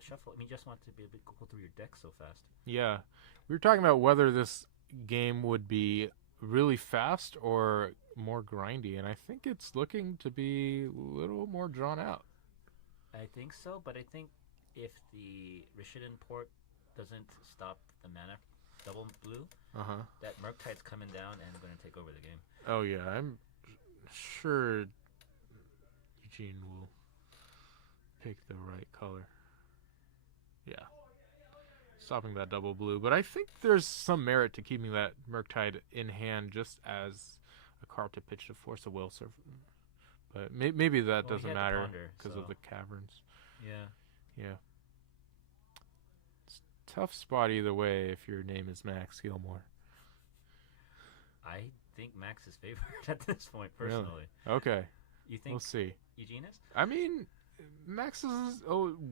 shuffle. I mean, you just want to be able to go through your deck so fast. Yeah. We were talking about whether this game would be really fast or more grindy, and I think it's looking to be a little more drawn out. I think so, but I think if the Rishidan port doesn't stop the mana double blue, that Murktide's coming down and going to take over the game. Oh, yeah. I'm sure Eugene will pick the right color. Yeah. Stopping that double blue. But I think there's some merit to keeping that Murktide in hand just as a card to pitch to force a will serve. But maybe that Well, he doesn't had the matter Ponder, because so- of the caverns. Yeah. Yeah. It's a tough spot either way if your name is Max Gilmore. I think Max is favored at this point, Really? personally. Okay. You think We'll see. Eugene is? I mean, Max has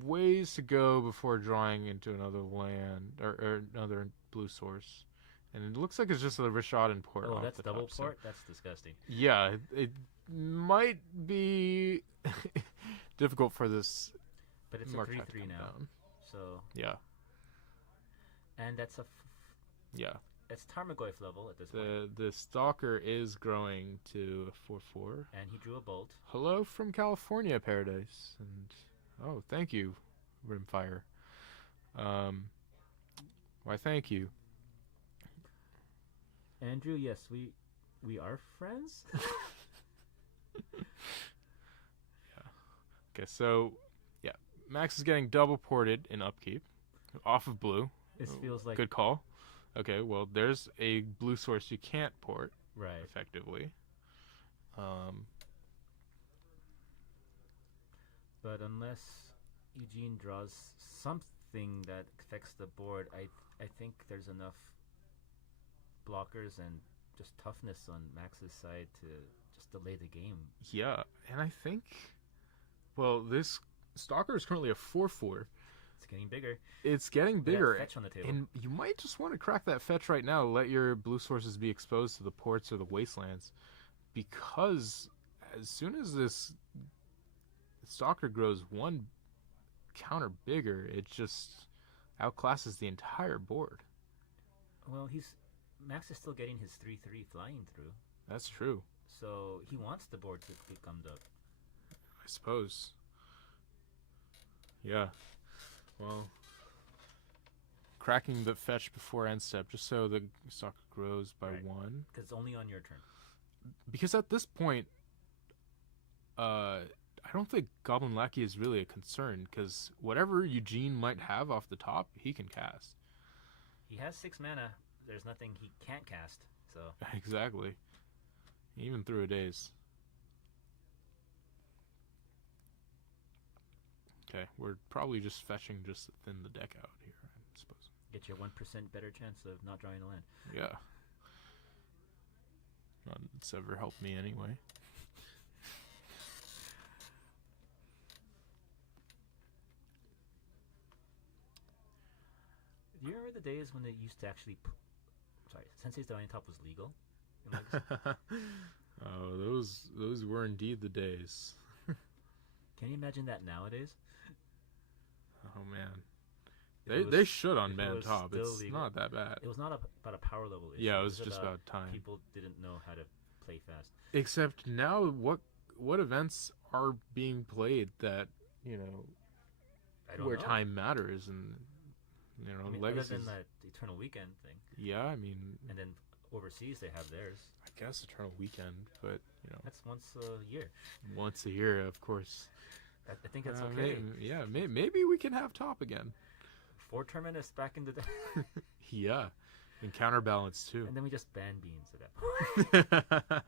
ways to go before drawing into another land or another blue source. And it looks like it's just a Rishadan port. Oh, off that's the double top, so- port? That's disgusting. Yeah, it might be difficult for this But it's a Murktide to 3/3 come now. down. So, Yeah, and that's yeah. it's Tarmogoyf level at this point. The Stalker is growing to a 4/4. And he drew a bolt. Hello from California, Paradise, and oh, thank you, Rimfire. Why, thank you. Andrew, yes, we are friends. Okay, so yeah, Max is getting double ported in upkeep, off of blue. This feels like Good call. Okay, well, there's a blue source you can't port right. effectively. But unless Eugene draws something that affects the board, I think there's enough blockers and just toughness on Max's side to just delay the game. Yeah, and I think, well, this Stalker is currently a 4/4. It's getting bigger. It's getting We have bigger, fetch on the table. and you might just want to crack that fetch right now. Let your blue sources be exposed to the ports or the wastelands, because as soon as this Stalker grows one counter bigger, it just outclasses the entire board. Well, Max is still getting his 3/3 flying through, That's true, so he wants the board to be gummed up. I suppose. Yeah. Well, cracking the fetch before end step, just so the Stalker grows by Right. 1. Because it's only on your turn. Because at this point, I don't think Goblin Lackey is really a concern, because whatever Eugene might have off the top, he can cast. He has 6 mana. There's nothing he can't cast. So Exactly. Even through a daze. Okay, we're probably just fetching just to thin the deck out here, I suppose. get your 1% better chance of not drawing a land. Yeah. It's ever helped me anyway. Do you remember the days when they used to actually... Sensei's Divine Top was legal? in Legacy? Oh, those were indeed the days. Can you imagine that nowadays? Oh man, If they should on if it Man was Top. still It's legal. not that bad. It was not about a power level issue. Yeah, it was just about time. People didn't know how to play fast. Except now, what events are being played that I don't where know. time matters and I mean, other legacies? than that Eternal Weekend thing, Yeah, I mean, and then overseas they have theirs. I guess Eternal Weekend, but That's once a year. once a year, of course. I think that's okay. Maybe we can have top again. 4 terminus back in the day, Yeah, and counterbalance too. and then we just ban beans at that point.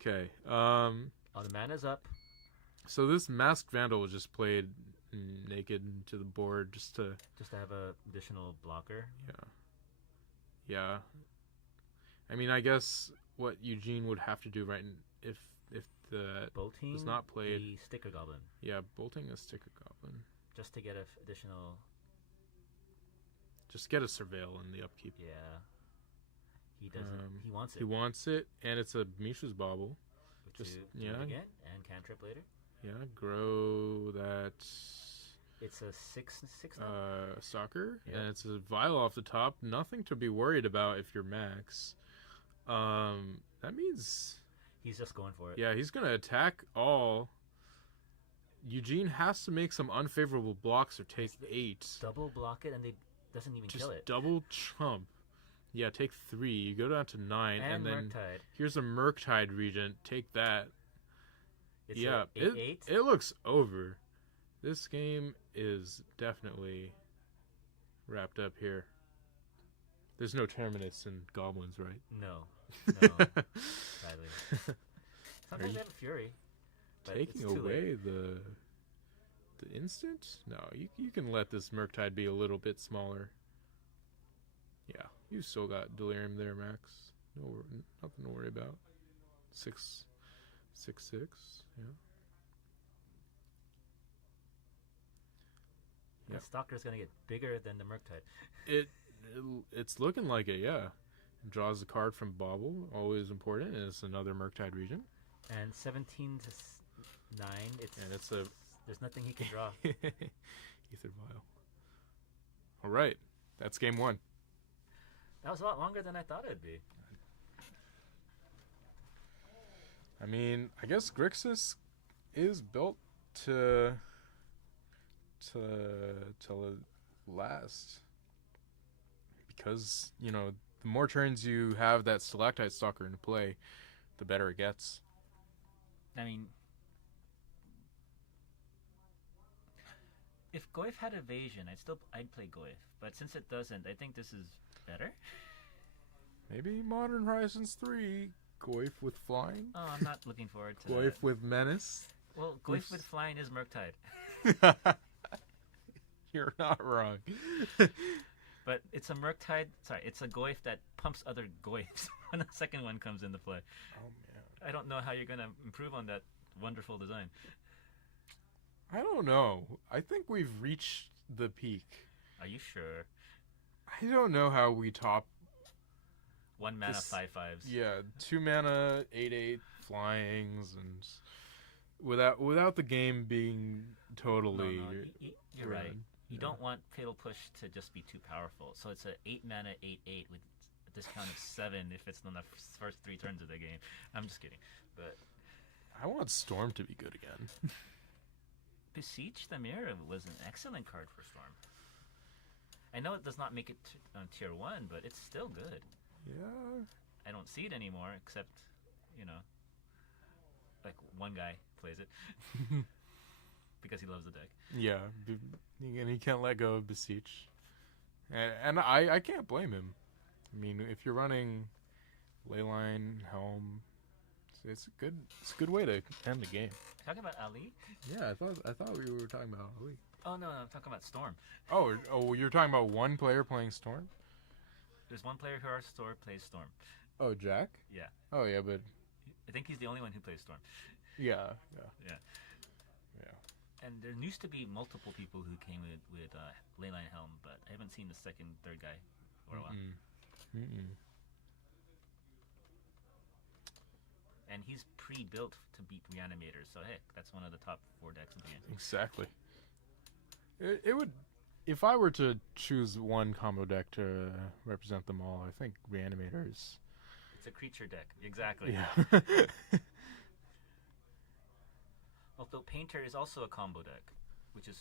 Okay. Oh, the mana's up. So this Masked Vandal was just played naked to the board just to have a additional blocker. Yeah. I mean, I guess what Eugene would have to do if the Bolting was not played. the Sticker Goblin, Yeah, bolting a Sticker Goblin. just to get a additional. Just get a Surveil in the upkeep. Yeah. He doesn't. He wants it. He wants it, and it's a Mishra's Bauble. Just do it again and cantrip later. Yeah, grow that. It's a 6/6 now. Stalker, Yep. and it's a Vial off the top. Nothing to be worried about if you're max. That means He's just going for it. yeah, he's gonna attack all. Eugene has to make some unfavorable blocks or take 8. Double block it and they doesn't even Just kill it. double chump. Yeah, take 3. You go down to 9, and then Murktide. here's a Murktide Regent. Take that. It's Yeah, a 8/8. it looks over. This game is definitely wrapped up here. There's no Terminus in Goblins, right? No. Sadly. Sometimes you they have a Fury. But Taking it's too away late. the instant? No, you can let this Murktide be a little bit smaller. Yeah, you still got Delirium there, Max. Nothing to worry about. 6/6. Yeah. The Stalker's gonna get bigger than the Murktide. It's looking like it. Yeah. Draws a card from Bauble, always important. And it's another Murktide region. And 17/9. It's There's nothing he can draw. Ether Vial. All right, that's game 1. That was a lot longer than I thought it'd be. I mean, I guess Grixis is built to last because the more turns you have that Stalactite Stalker into play, the better it gets. I mean, if Goyf had evasion, I'd play Goyf. But since it doesn't, I think this is better. Maybe Modern Horizons 3, Goyf with flying, Oh, I'm not looking forward to Goyf that. with menace. Well, Goyf with flying is Murktide. You're not wrong. But it's a Murktide. Sorry, it's a Goyf that pumps other Goyfs when the second one comes into play. Oh man, I don't know how you're gonna improve on that wonderful design. I don't know. I think we've reached the peak. Are you sure? I don't know how we top. 1 mana This- 5/5s. Yeah, 2 mana 8/8 flyings, and without the game being totally. No, you're right. ruined. You Yeah. don't want Fatal Push to just be too powerful. So it's a 8 mana 8/8 with a discount of 7 if it's on the first 3 turns of the game. I'm just kidding. But I want Storm to be good again. Beseech the Mirror was an excellent card for Storm. I know it does not make it on tier 1, but it's still good. Yeah. I don't see it anymore, except, like one guy plays it because he loves the deck. Yeah, and he can't let go of Beseech, and I can't blame him. I mean, if you're running Leyline Helm, it's a good way to end the game. Talking about Ali? Yeah, I thought we were talking about Ali. Oh no, I'm talking about Storm. Oh, you're talking about one player playing Storm? There's one player who our store plays Storm. Oh, Jack? Yeah. Oh yeah, but I think he's the only one who plays Storm. yeah. And there used to be multiple people who came with Leyline Helm, but I haven't seen the second, third guy for a while. And he's pre-built to beat Reanimators, so hey, that's one of the top 4 decks in the game. Exactly. It would, if I were to choose one combo deck to represent them all, I think Reanimators It's a creature deck. Exactly. Yeah. Although Painter is also a combo deck, which is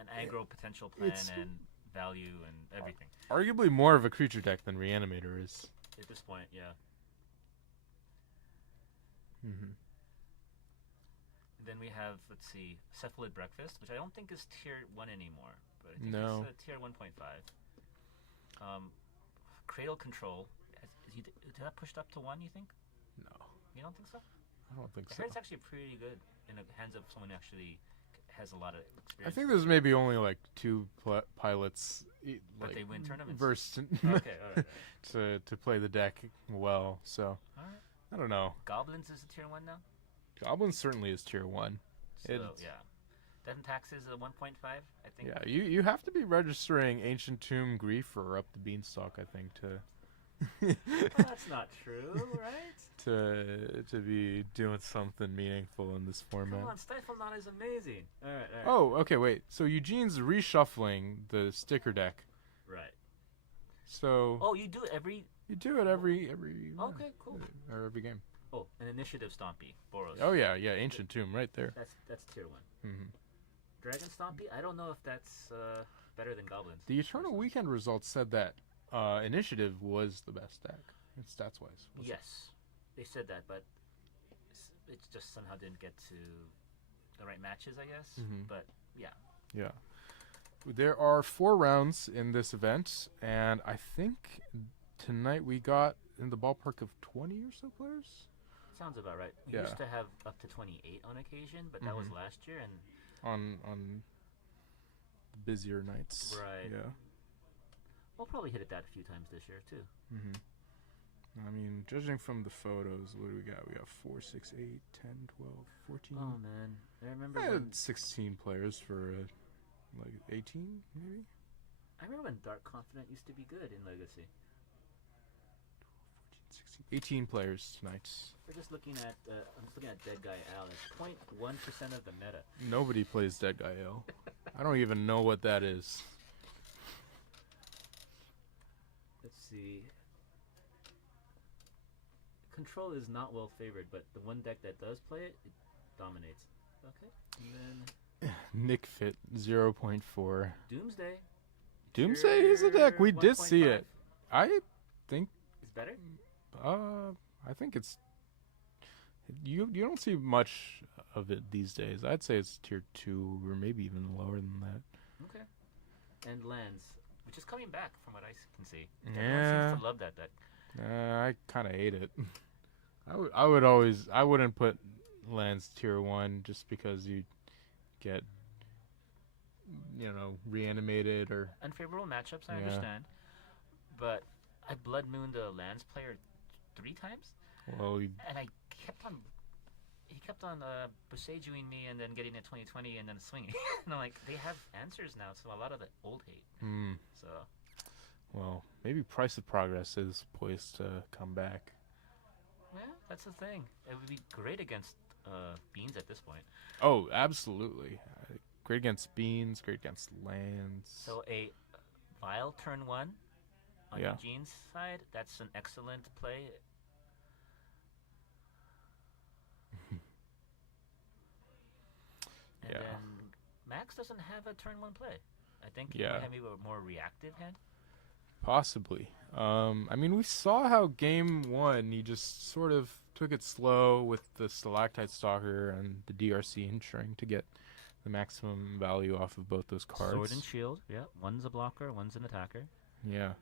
an aggro potential plan and value and everything. Arguably more of a creature deck than Reanimator is. At this point, yeah. Mm-hmm. Then we have, let's see, Cephalid Breakfast, which I don't think is tier 1 anymore, but I think No. it's tier 1.5. Cradle Control, is that pushed up to 1, you think? No, You don't think so? I don't think I so. heard it's actually pretty good in the hands of someone who actually has a lot of experience. I think there's maybe only like 2 pilots But they win tournaments. versed Okay, alright. to play the deck well. So Alright. I don't know. Goblins is a tier 1 now? Goblin certainly is tier 1. So, It's- yeah. Death and Tax is a 1.5, I think. Yeah, you have to be registering Ancient Tomb Grief or Up the Beanstalk, I think, Well, that's not true, right? to be doing something meaningful in this format. Come on, Stifle Knot is amazing. Alright. Oh, okay, wait. So Eugene's reshuffling the sticker deck. Right. So Oh, you do it every... you do it every Okay, cool. or every game. Oh, an Initiative Stompy, Boros. Oh yeah, Ancient Tomb right there. That's tier 1. Hmm. Dragon Stompy, I don't know if that's better than Goblins. The Eternal Weekend results said that Initiative was the best deck, stats wise. Yes, they said that, but it just somehow didn't get to the right matches, I guess. Mhm. But yeah, Yeah. There are 4 rounds in this event, and I think tonight we got in the ballpark of 20 or so players. sounds about right. We Yeah. used to have up to 28 on occasion, but that was Mhm. last year, and On busier nights. Right. Yeah. we'll probably hit it that a few times this year too. Hmm. I mean, judging from the photos, what do we got? We got 4, 6, 8, 10, 12, 14. Oh man, I remember I when had 16 players for like 18, maybe? Dark Confident used to be good in Legacy. 16, 18 players tonight. We're just looking at I'm just looking at Dead Guy Al. It's 0.1% of the meta. Nobody plays Dead Guy L. I don't even know what that is. Let's see. Control is not well favored, but the one deck that does play it, it dominates. Okay, and then Nick Fit 0.4. Doomsday. Doomsday is a deck. We did see 1.5. it. I think It's better. I think it's you don't see much of it these days. I'd say it's tier 2 or maybe even lower than that. Okay. And Lands, which is coming back from what I can see. Yeah. Everyone seems to love that deck. I kind of hate it. I wouldn't put Lands tier 1 just because you get reanimated or Unfavorable matchups, I Yeah. understand. But I Blood Mooned a Lands player 3 times, well and he kept on besieging me and then getting a 2020 and then swinging. And I'm like, they have answers now, so a lot of the old hate. So well, maybe Price of Progress is poised to come back. yeah, that's the thing. It would be great against Beans at this point. Oh, absolutely. Great against Beans, great against Lands. So a Vile turn 1 on Yeah. Eugene's side, that's an excellent play. And Yeah. then Max doesn't have a turn 1 play. I think he Yeah. might have maybe a more reactive hand. Possibly. I mean, we saw how game 1, he just sort of took it slow with the Stalactite Stalker and the DRC ensuring to get the maximum value off of both those cards. Sword and Shield, yeah. One's a blocker, one's an attacker. Yeah.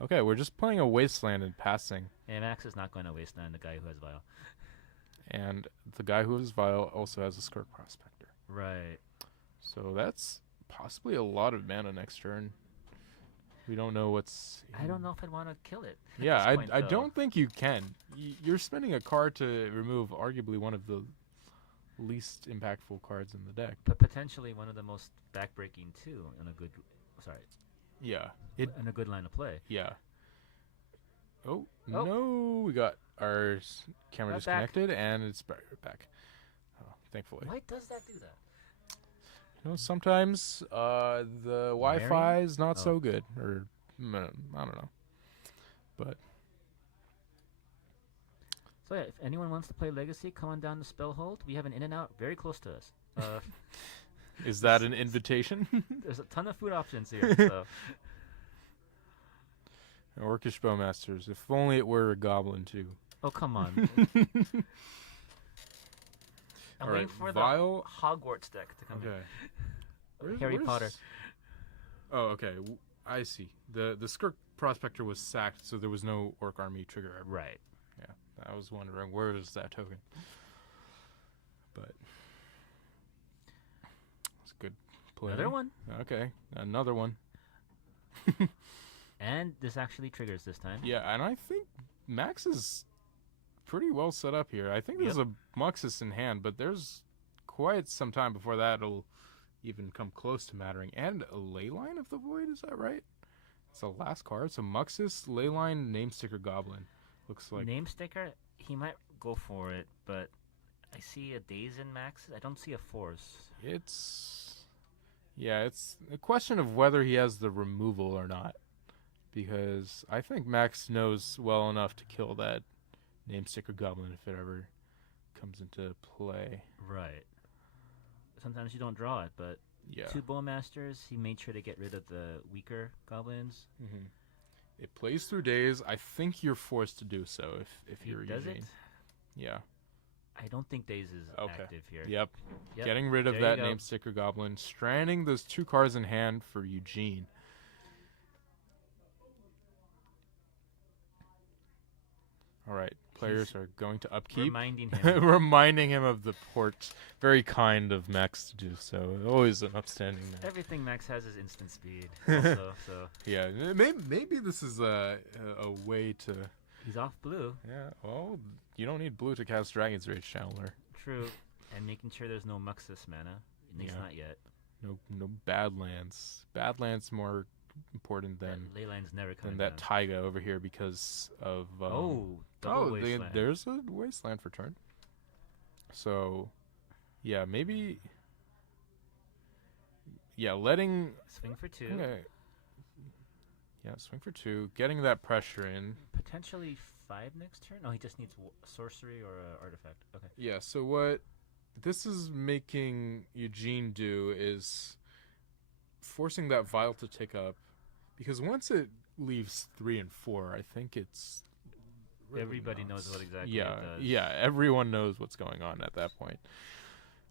Okay, we're just playing a Wasteland and passing. And Max is not going to waste on the guy who has Vile. And the guy who has Vile also has a Skirk Prospector. Right. So that's possibly a lot of mana next turn. We don't know what's... I don't know if I'd want to kill it. at Yeah, this point, I though. don't think you can. You're spending a card to remove arguably one of the least impactful cards in the deck. But potentially one of the most backbreaking too in a good, Yeah. in a good line of play. Yeah. Oh, Oh. no. We got our camera Right back. disconnected, and it's back. Oh, thankfully. Why does that do that? Sometimes the Wi-Fi is not Oh. so good. Or, I don't know. But So yeah, if anyone wants to play Legacy, come on down to Spellhold. We have an In-N-Out very close to us. Is that an invitation? There's a ton of food options here. So Orcish Bowmasters. If only it were a goblin too. oh come on. I'm All waiting right, for Vile. the Hogwarts deck to come Okay. in. Harry Potter. Oh, okay. I see. The Skirk Prospector was sacked, so there was no Orc Army trigger. Right. Yeah, I was wondering where is that token. But it's a good play. Another one. Okay, another one. And this actually triggers this time. Yeah, and I think Max is pretty well set up here. I think there's a Muxus in hand, but there's quite some time before that'll even come close to mattering. And a Leyline of the Void, is that right? It's the last card. So Muxus, Leyline, Namesticker, Goblin. Looks like. Name sticker, he might go for it, but I see a Daze in Max. I don't see a Force. It's a question of whether he has the removal or not. Because I think Max knows well enough to kill that Namesticker Goblin if it ever comes into play. Right. Sometimes you don't draw it, but Yeah. 2 Bowmasters, he made sure to get rid of the weaker goblins. Mm-hmm. It plays through days. I think you're forced to do so if He you're does Eugene. it? Yeah. I don't think Daze is Okay. active here. Yep. Yep. Getting rid of There you that go. Namesticker Goblin. Stranding those 2 cards in hand for Eugene. All right. Players are going to upkeep. Reminding him. Reminding him of the port. Very kind of Max to do so. Always an upstanding man. Everything Max has is instant speed. Also, so Yeah, maybe this is a way to... he's off blue. Yeah, well, you don't need blue to cast Dragon's Rage Channeler. True. And making sure there's no Muxus mana. At least Yeah. not yet. No Badlands. Badlands more important than Leyline's never coming that down. Taiga over here because of... Double Wasteland. there's a Wasteland for turn. So, yeah, maybe... Yeah, letting... Swing for 2. Okay. Yeah, swing for 2. Getting that pressure in. Potentially 5 next turn? No, he just needs sorcery or an artifact. Okay. Yeah, so what this is making Eugene do is forcing that vial to tick up, because once it leaves 3 and 4, I think it's really Everybody nuts. knows what exactly Yeah, it does. yeah, everyone knows what's going on at that point.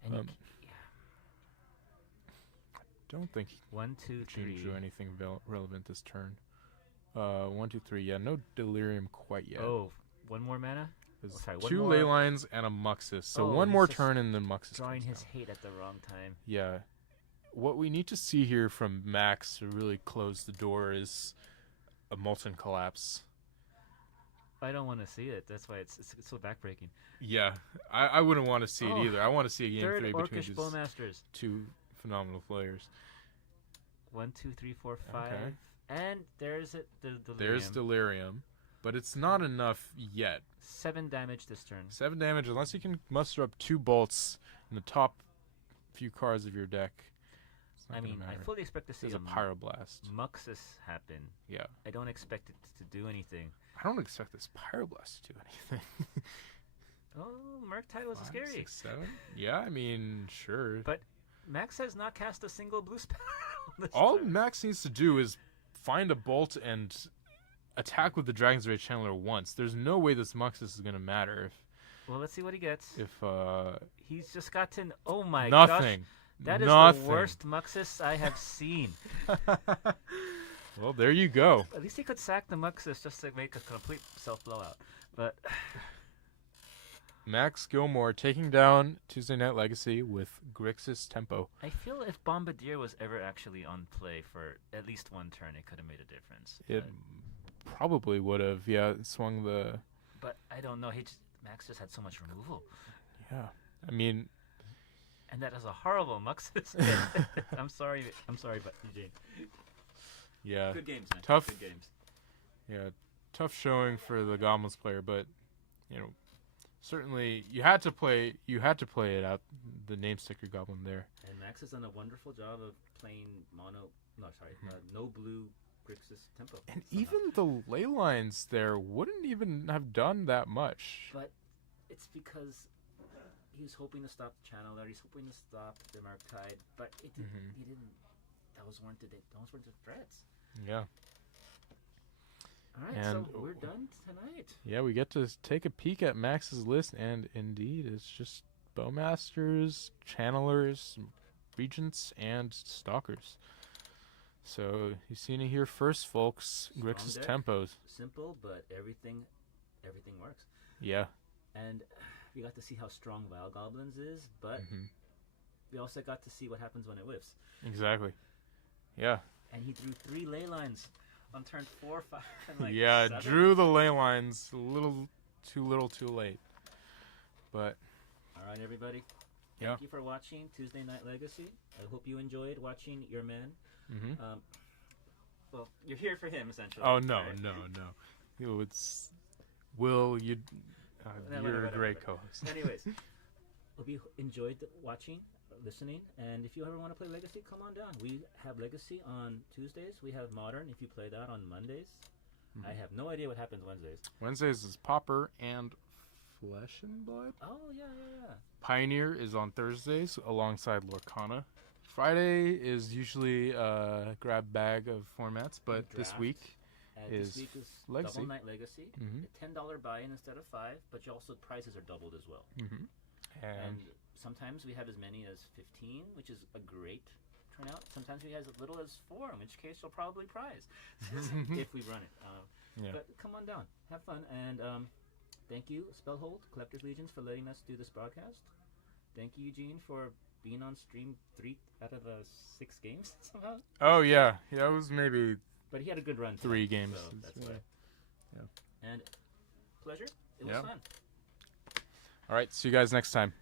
And Um, Don't think 1, 2, Eugene 3. drew anything relevant this turn. 1, 2, 3. Yeah, no Delirium quite yet. Oh, 1 more mana? There's sorry, 1 2 more. ley lines and a Muxus. So Oh, one he's more just turn and then Muxus Drawing comes his down. hate at the wrong time. Yeah. What we need to see here from Max to really close the door is a Molten Collapse. I don't want to see it. That's why it's so backbreaking. Yeah, I wouldn't want to see it Oh, either. I want to see a game 3rd 3 between Orcish these Bowmasters. 2 phenomenal players. 1, 2, 3, 4, 5. Okay. And there's it. The There's Delirium, but it's not enough yet. 7 damage this turn. 7 damage, unless you can muster up 2 bolts in the top few cards of your deck. It's not I gonna mean, I matter. fully expect to see There's a Pyroblast. Muxus happen. Yeah. I don't expect it to do anything. I don't expect this Pyroblast to do anything. Oh, Murktide was 5, scary. 6, 7? Yeah, I mean, sure. But Max has not cast a single blue spell. this All turn. Max needs to do is find a bolt and attack with the Dragon's Rage Channeler once. There's no way this Muxus is going to matter Well, let's see what he gets. if He's just gotten. Oh my gosh. nothing. That is Nothing. the worst Muxus I have seen. Well, there you go. At least he could sack the Muxus just to make a complete self-blowout. But Max Gilmore taking down Tuesday Night Legacy with Grixis Tempo. I feel if Bombardier was ever actually on play for at least 1 turn, it could have made a difference. It probably would have, yeah, swung the... But I don't know. Max just had so much removal. Yeah. I mean, And that is a horrible Muxus. I'm sorry, but Eugene. yeah. Good games, man. Tough. Good games. Yeah, tough showing for the Goblins player, but, you know, certainly you had to play it out, the Namesticker Goblin there. And Max has done a wonderful job of playing no blue Grixis Tempo. And somehow. even the ley lines there wouldn't even have done that much. But it's because he was hoping to stop the Channeler. He's hoping to stop the Murktide, but it didn't. He didn't. Those weren't the threats. Yeah. All right, And so we're done tonight. Yeah, we get to take a peek at Max's list, and indeed, it's just Bowmasters, Channelers, Regents, and Stalkers. So you've seen it here first, folks. Grixis deck. Tempos. Simple, but everything works. Yeah. And we got to see how strong Vile Goblins is, but we also got to see what happens when it whiffs. Exactly. Yeah. And he drew 3 ley lines on turn 4, 5, and like yeah, 7. drew the ley lines a little too late. But all right, everybody. Yeah. Thank you for watching Tuesday Night Legacy. I hope you enjoyed watching your man. Well, you're here for him, essentially. Oh, no, right? no. You know, it's Will, you're a great co-host. Anyways, hope you enjoyed watching, listening, and if you ever want to play Legacy, come on down. We have Legacy on Tuesdays. We have Modern, if you play that, on Mondays. I have no idea what happens Wednesdays. Wednesdays is Pauper and Flesh and Blood. Oh, yeah. Pioneer is on Thursdays alongside Lorcana. Friday is usually a grab bag of formats, but this week this week is Legacy. Double Night Legacy. A $10 buy-in instead of $5, but also prices are doubled as well. And sometimes we have as many as 15, which is a great turnout. Sometimes we have as little as 4, in which case you'll probably prize if we run it. But come on down, have fun, and thank you, Spellhold, Collectors Legions, for letting us do this broadcast. Thank you, Eugene, for being on stream 3 out of the 6 games somehow. Oh yeah, it was maybe. But he had a good run. 3 games. So that's why. Yeah. And pleasure. It was fun. All right, see you guys next time.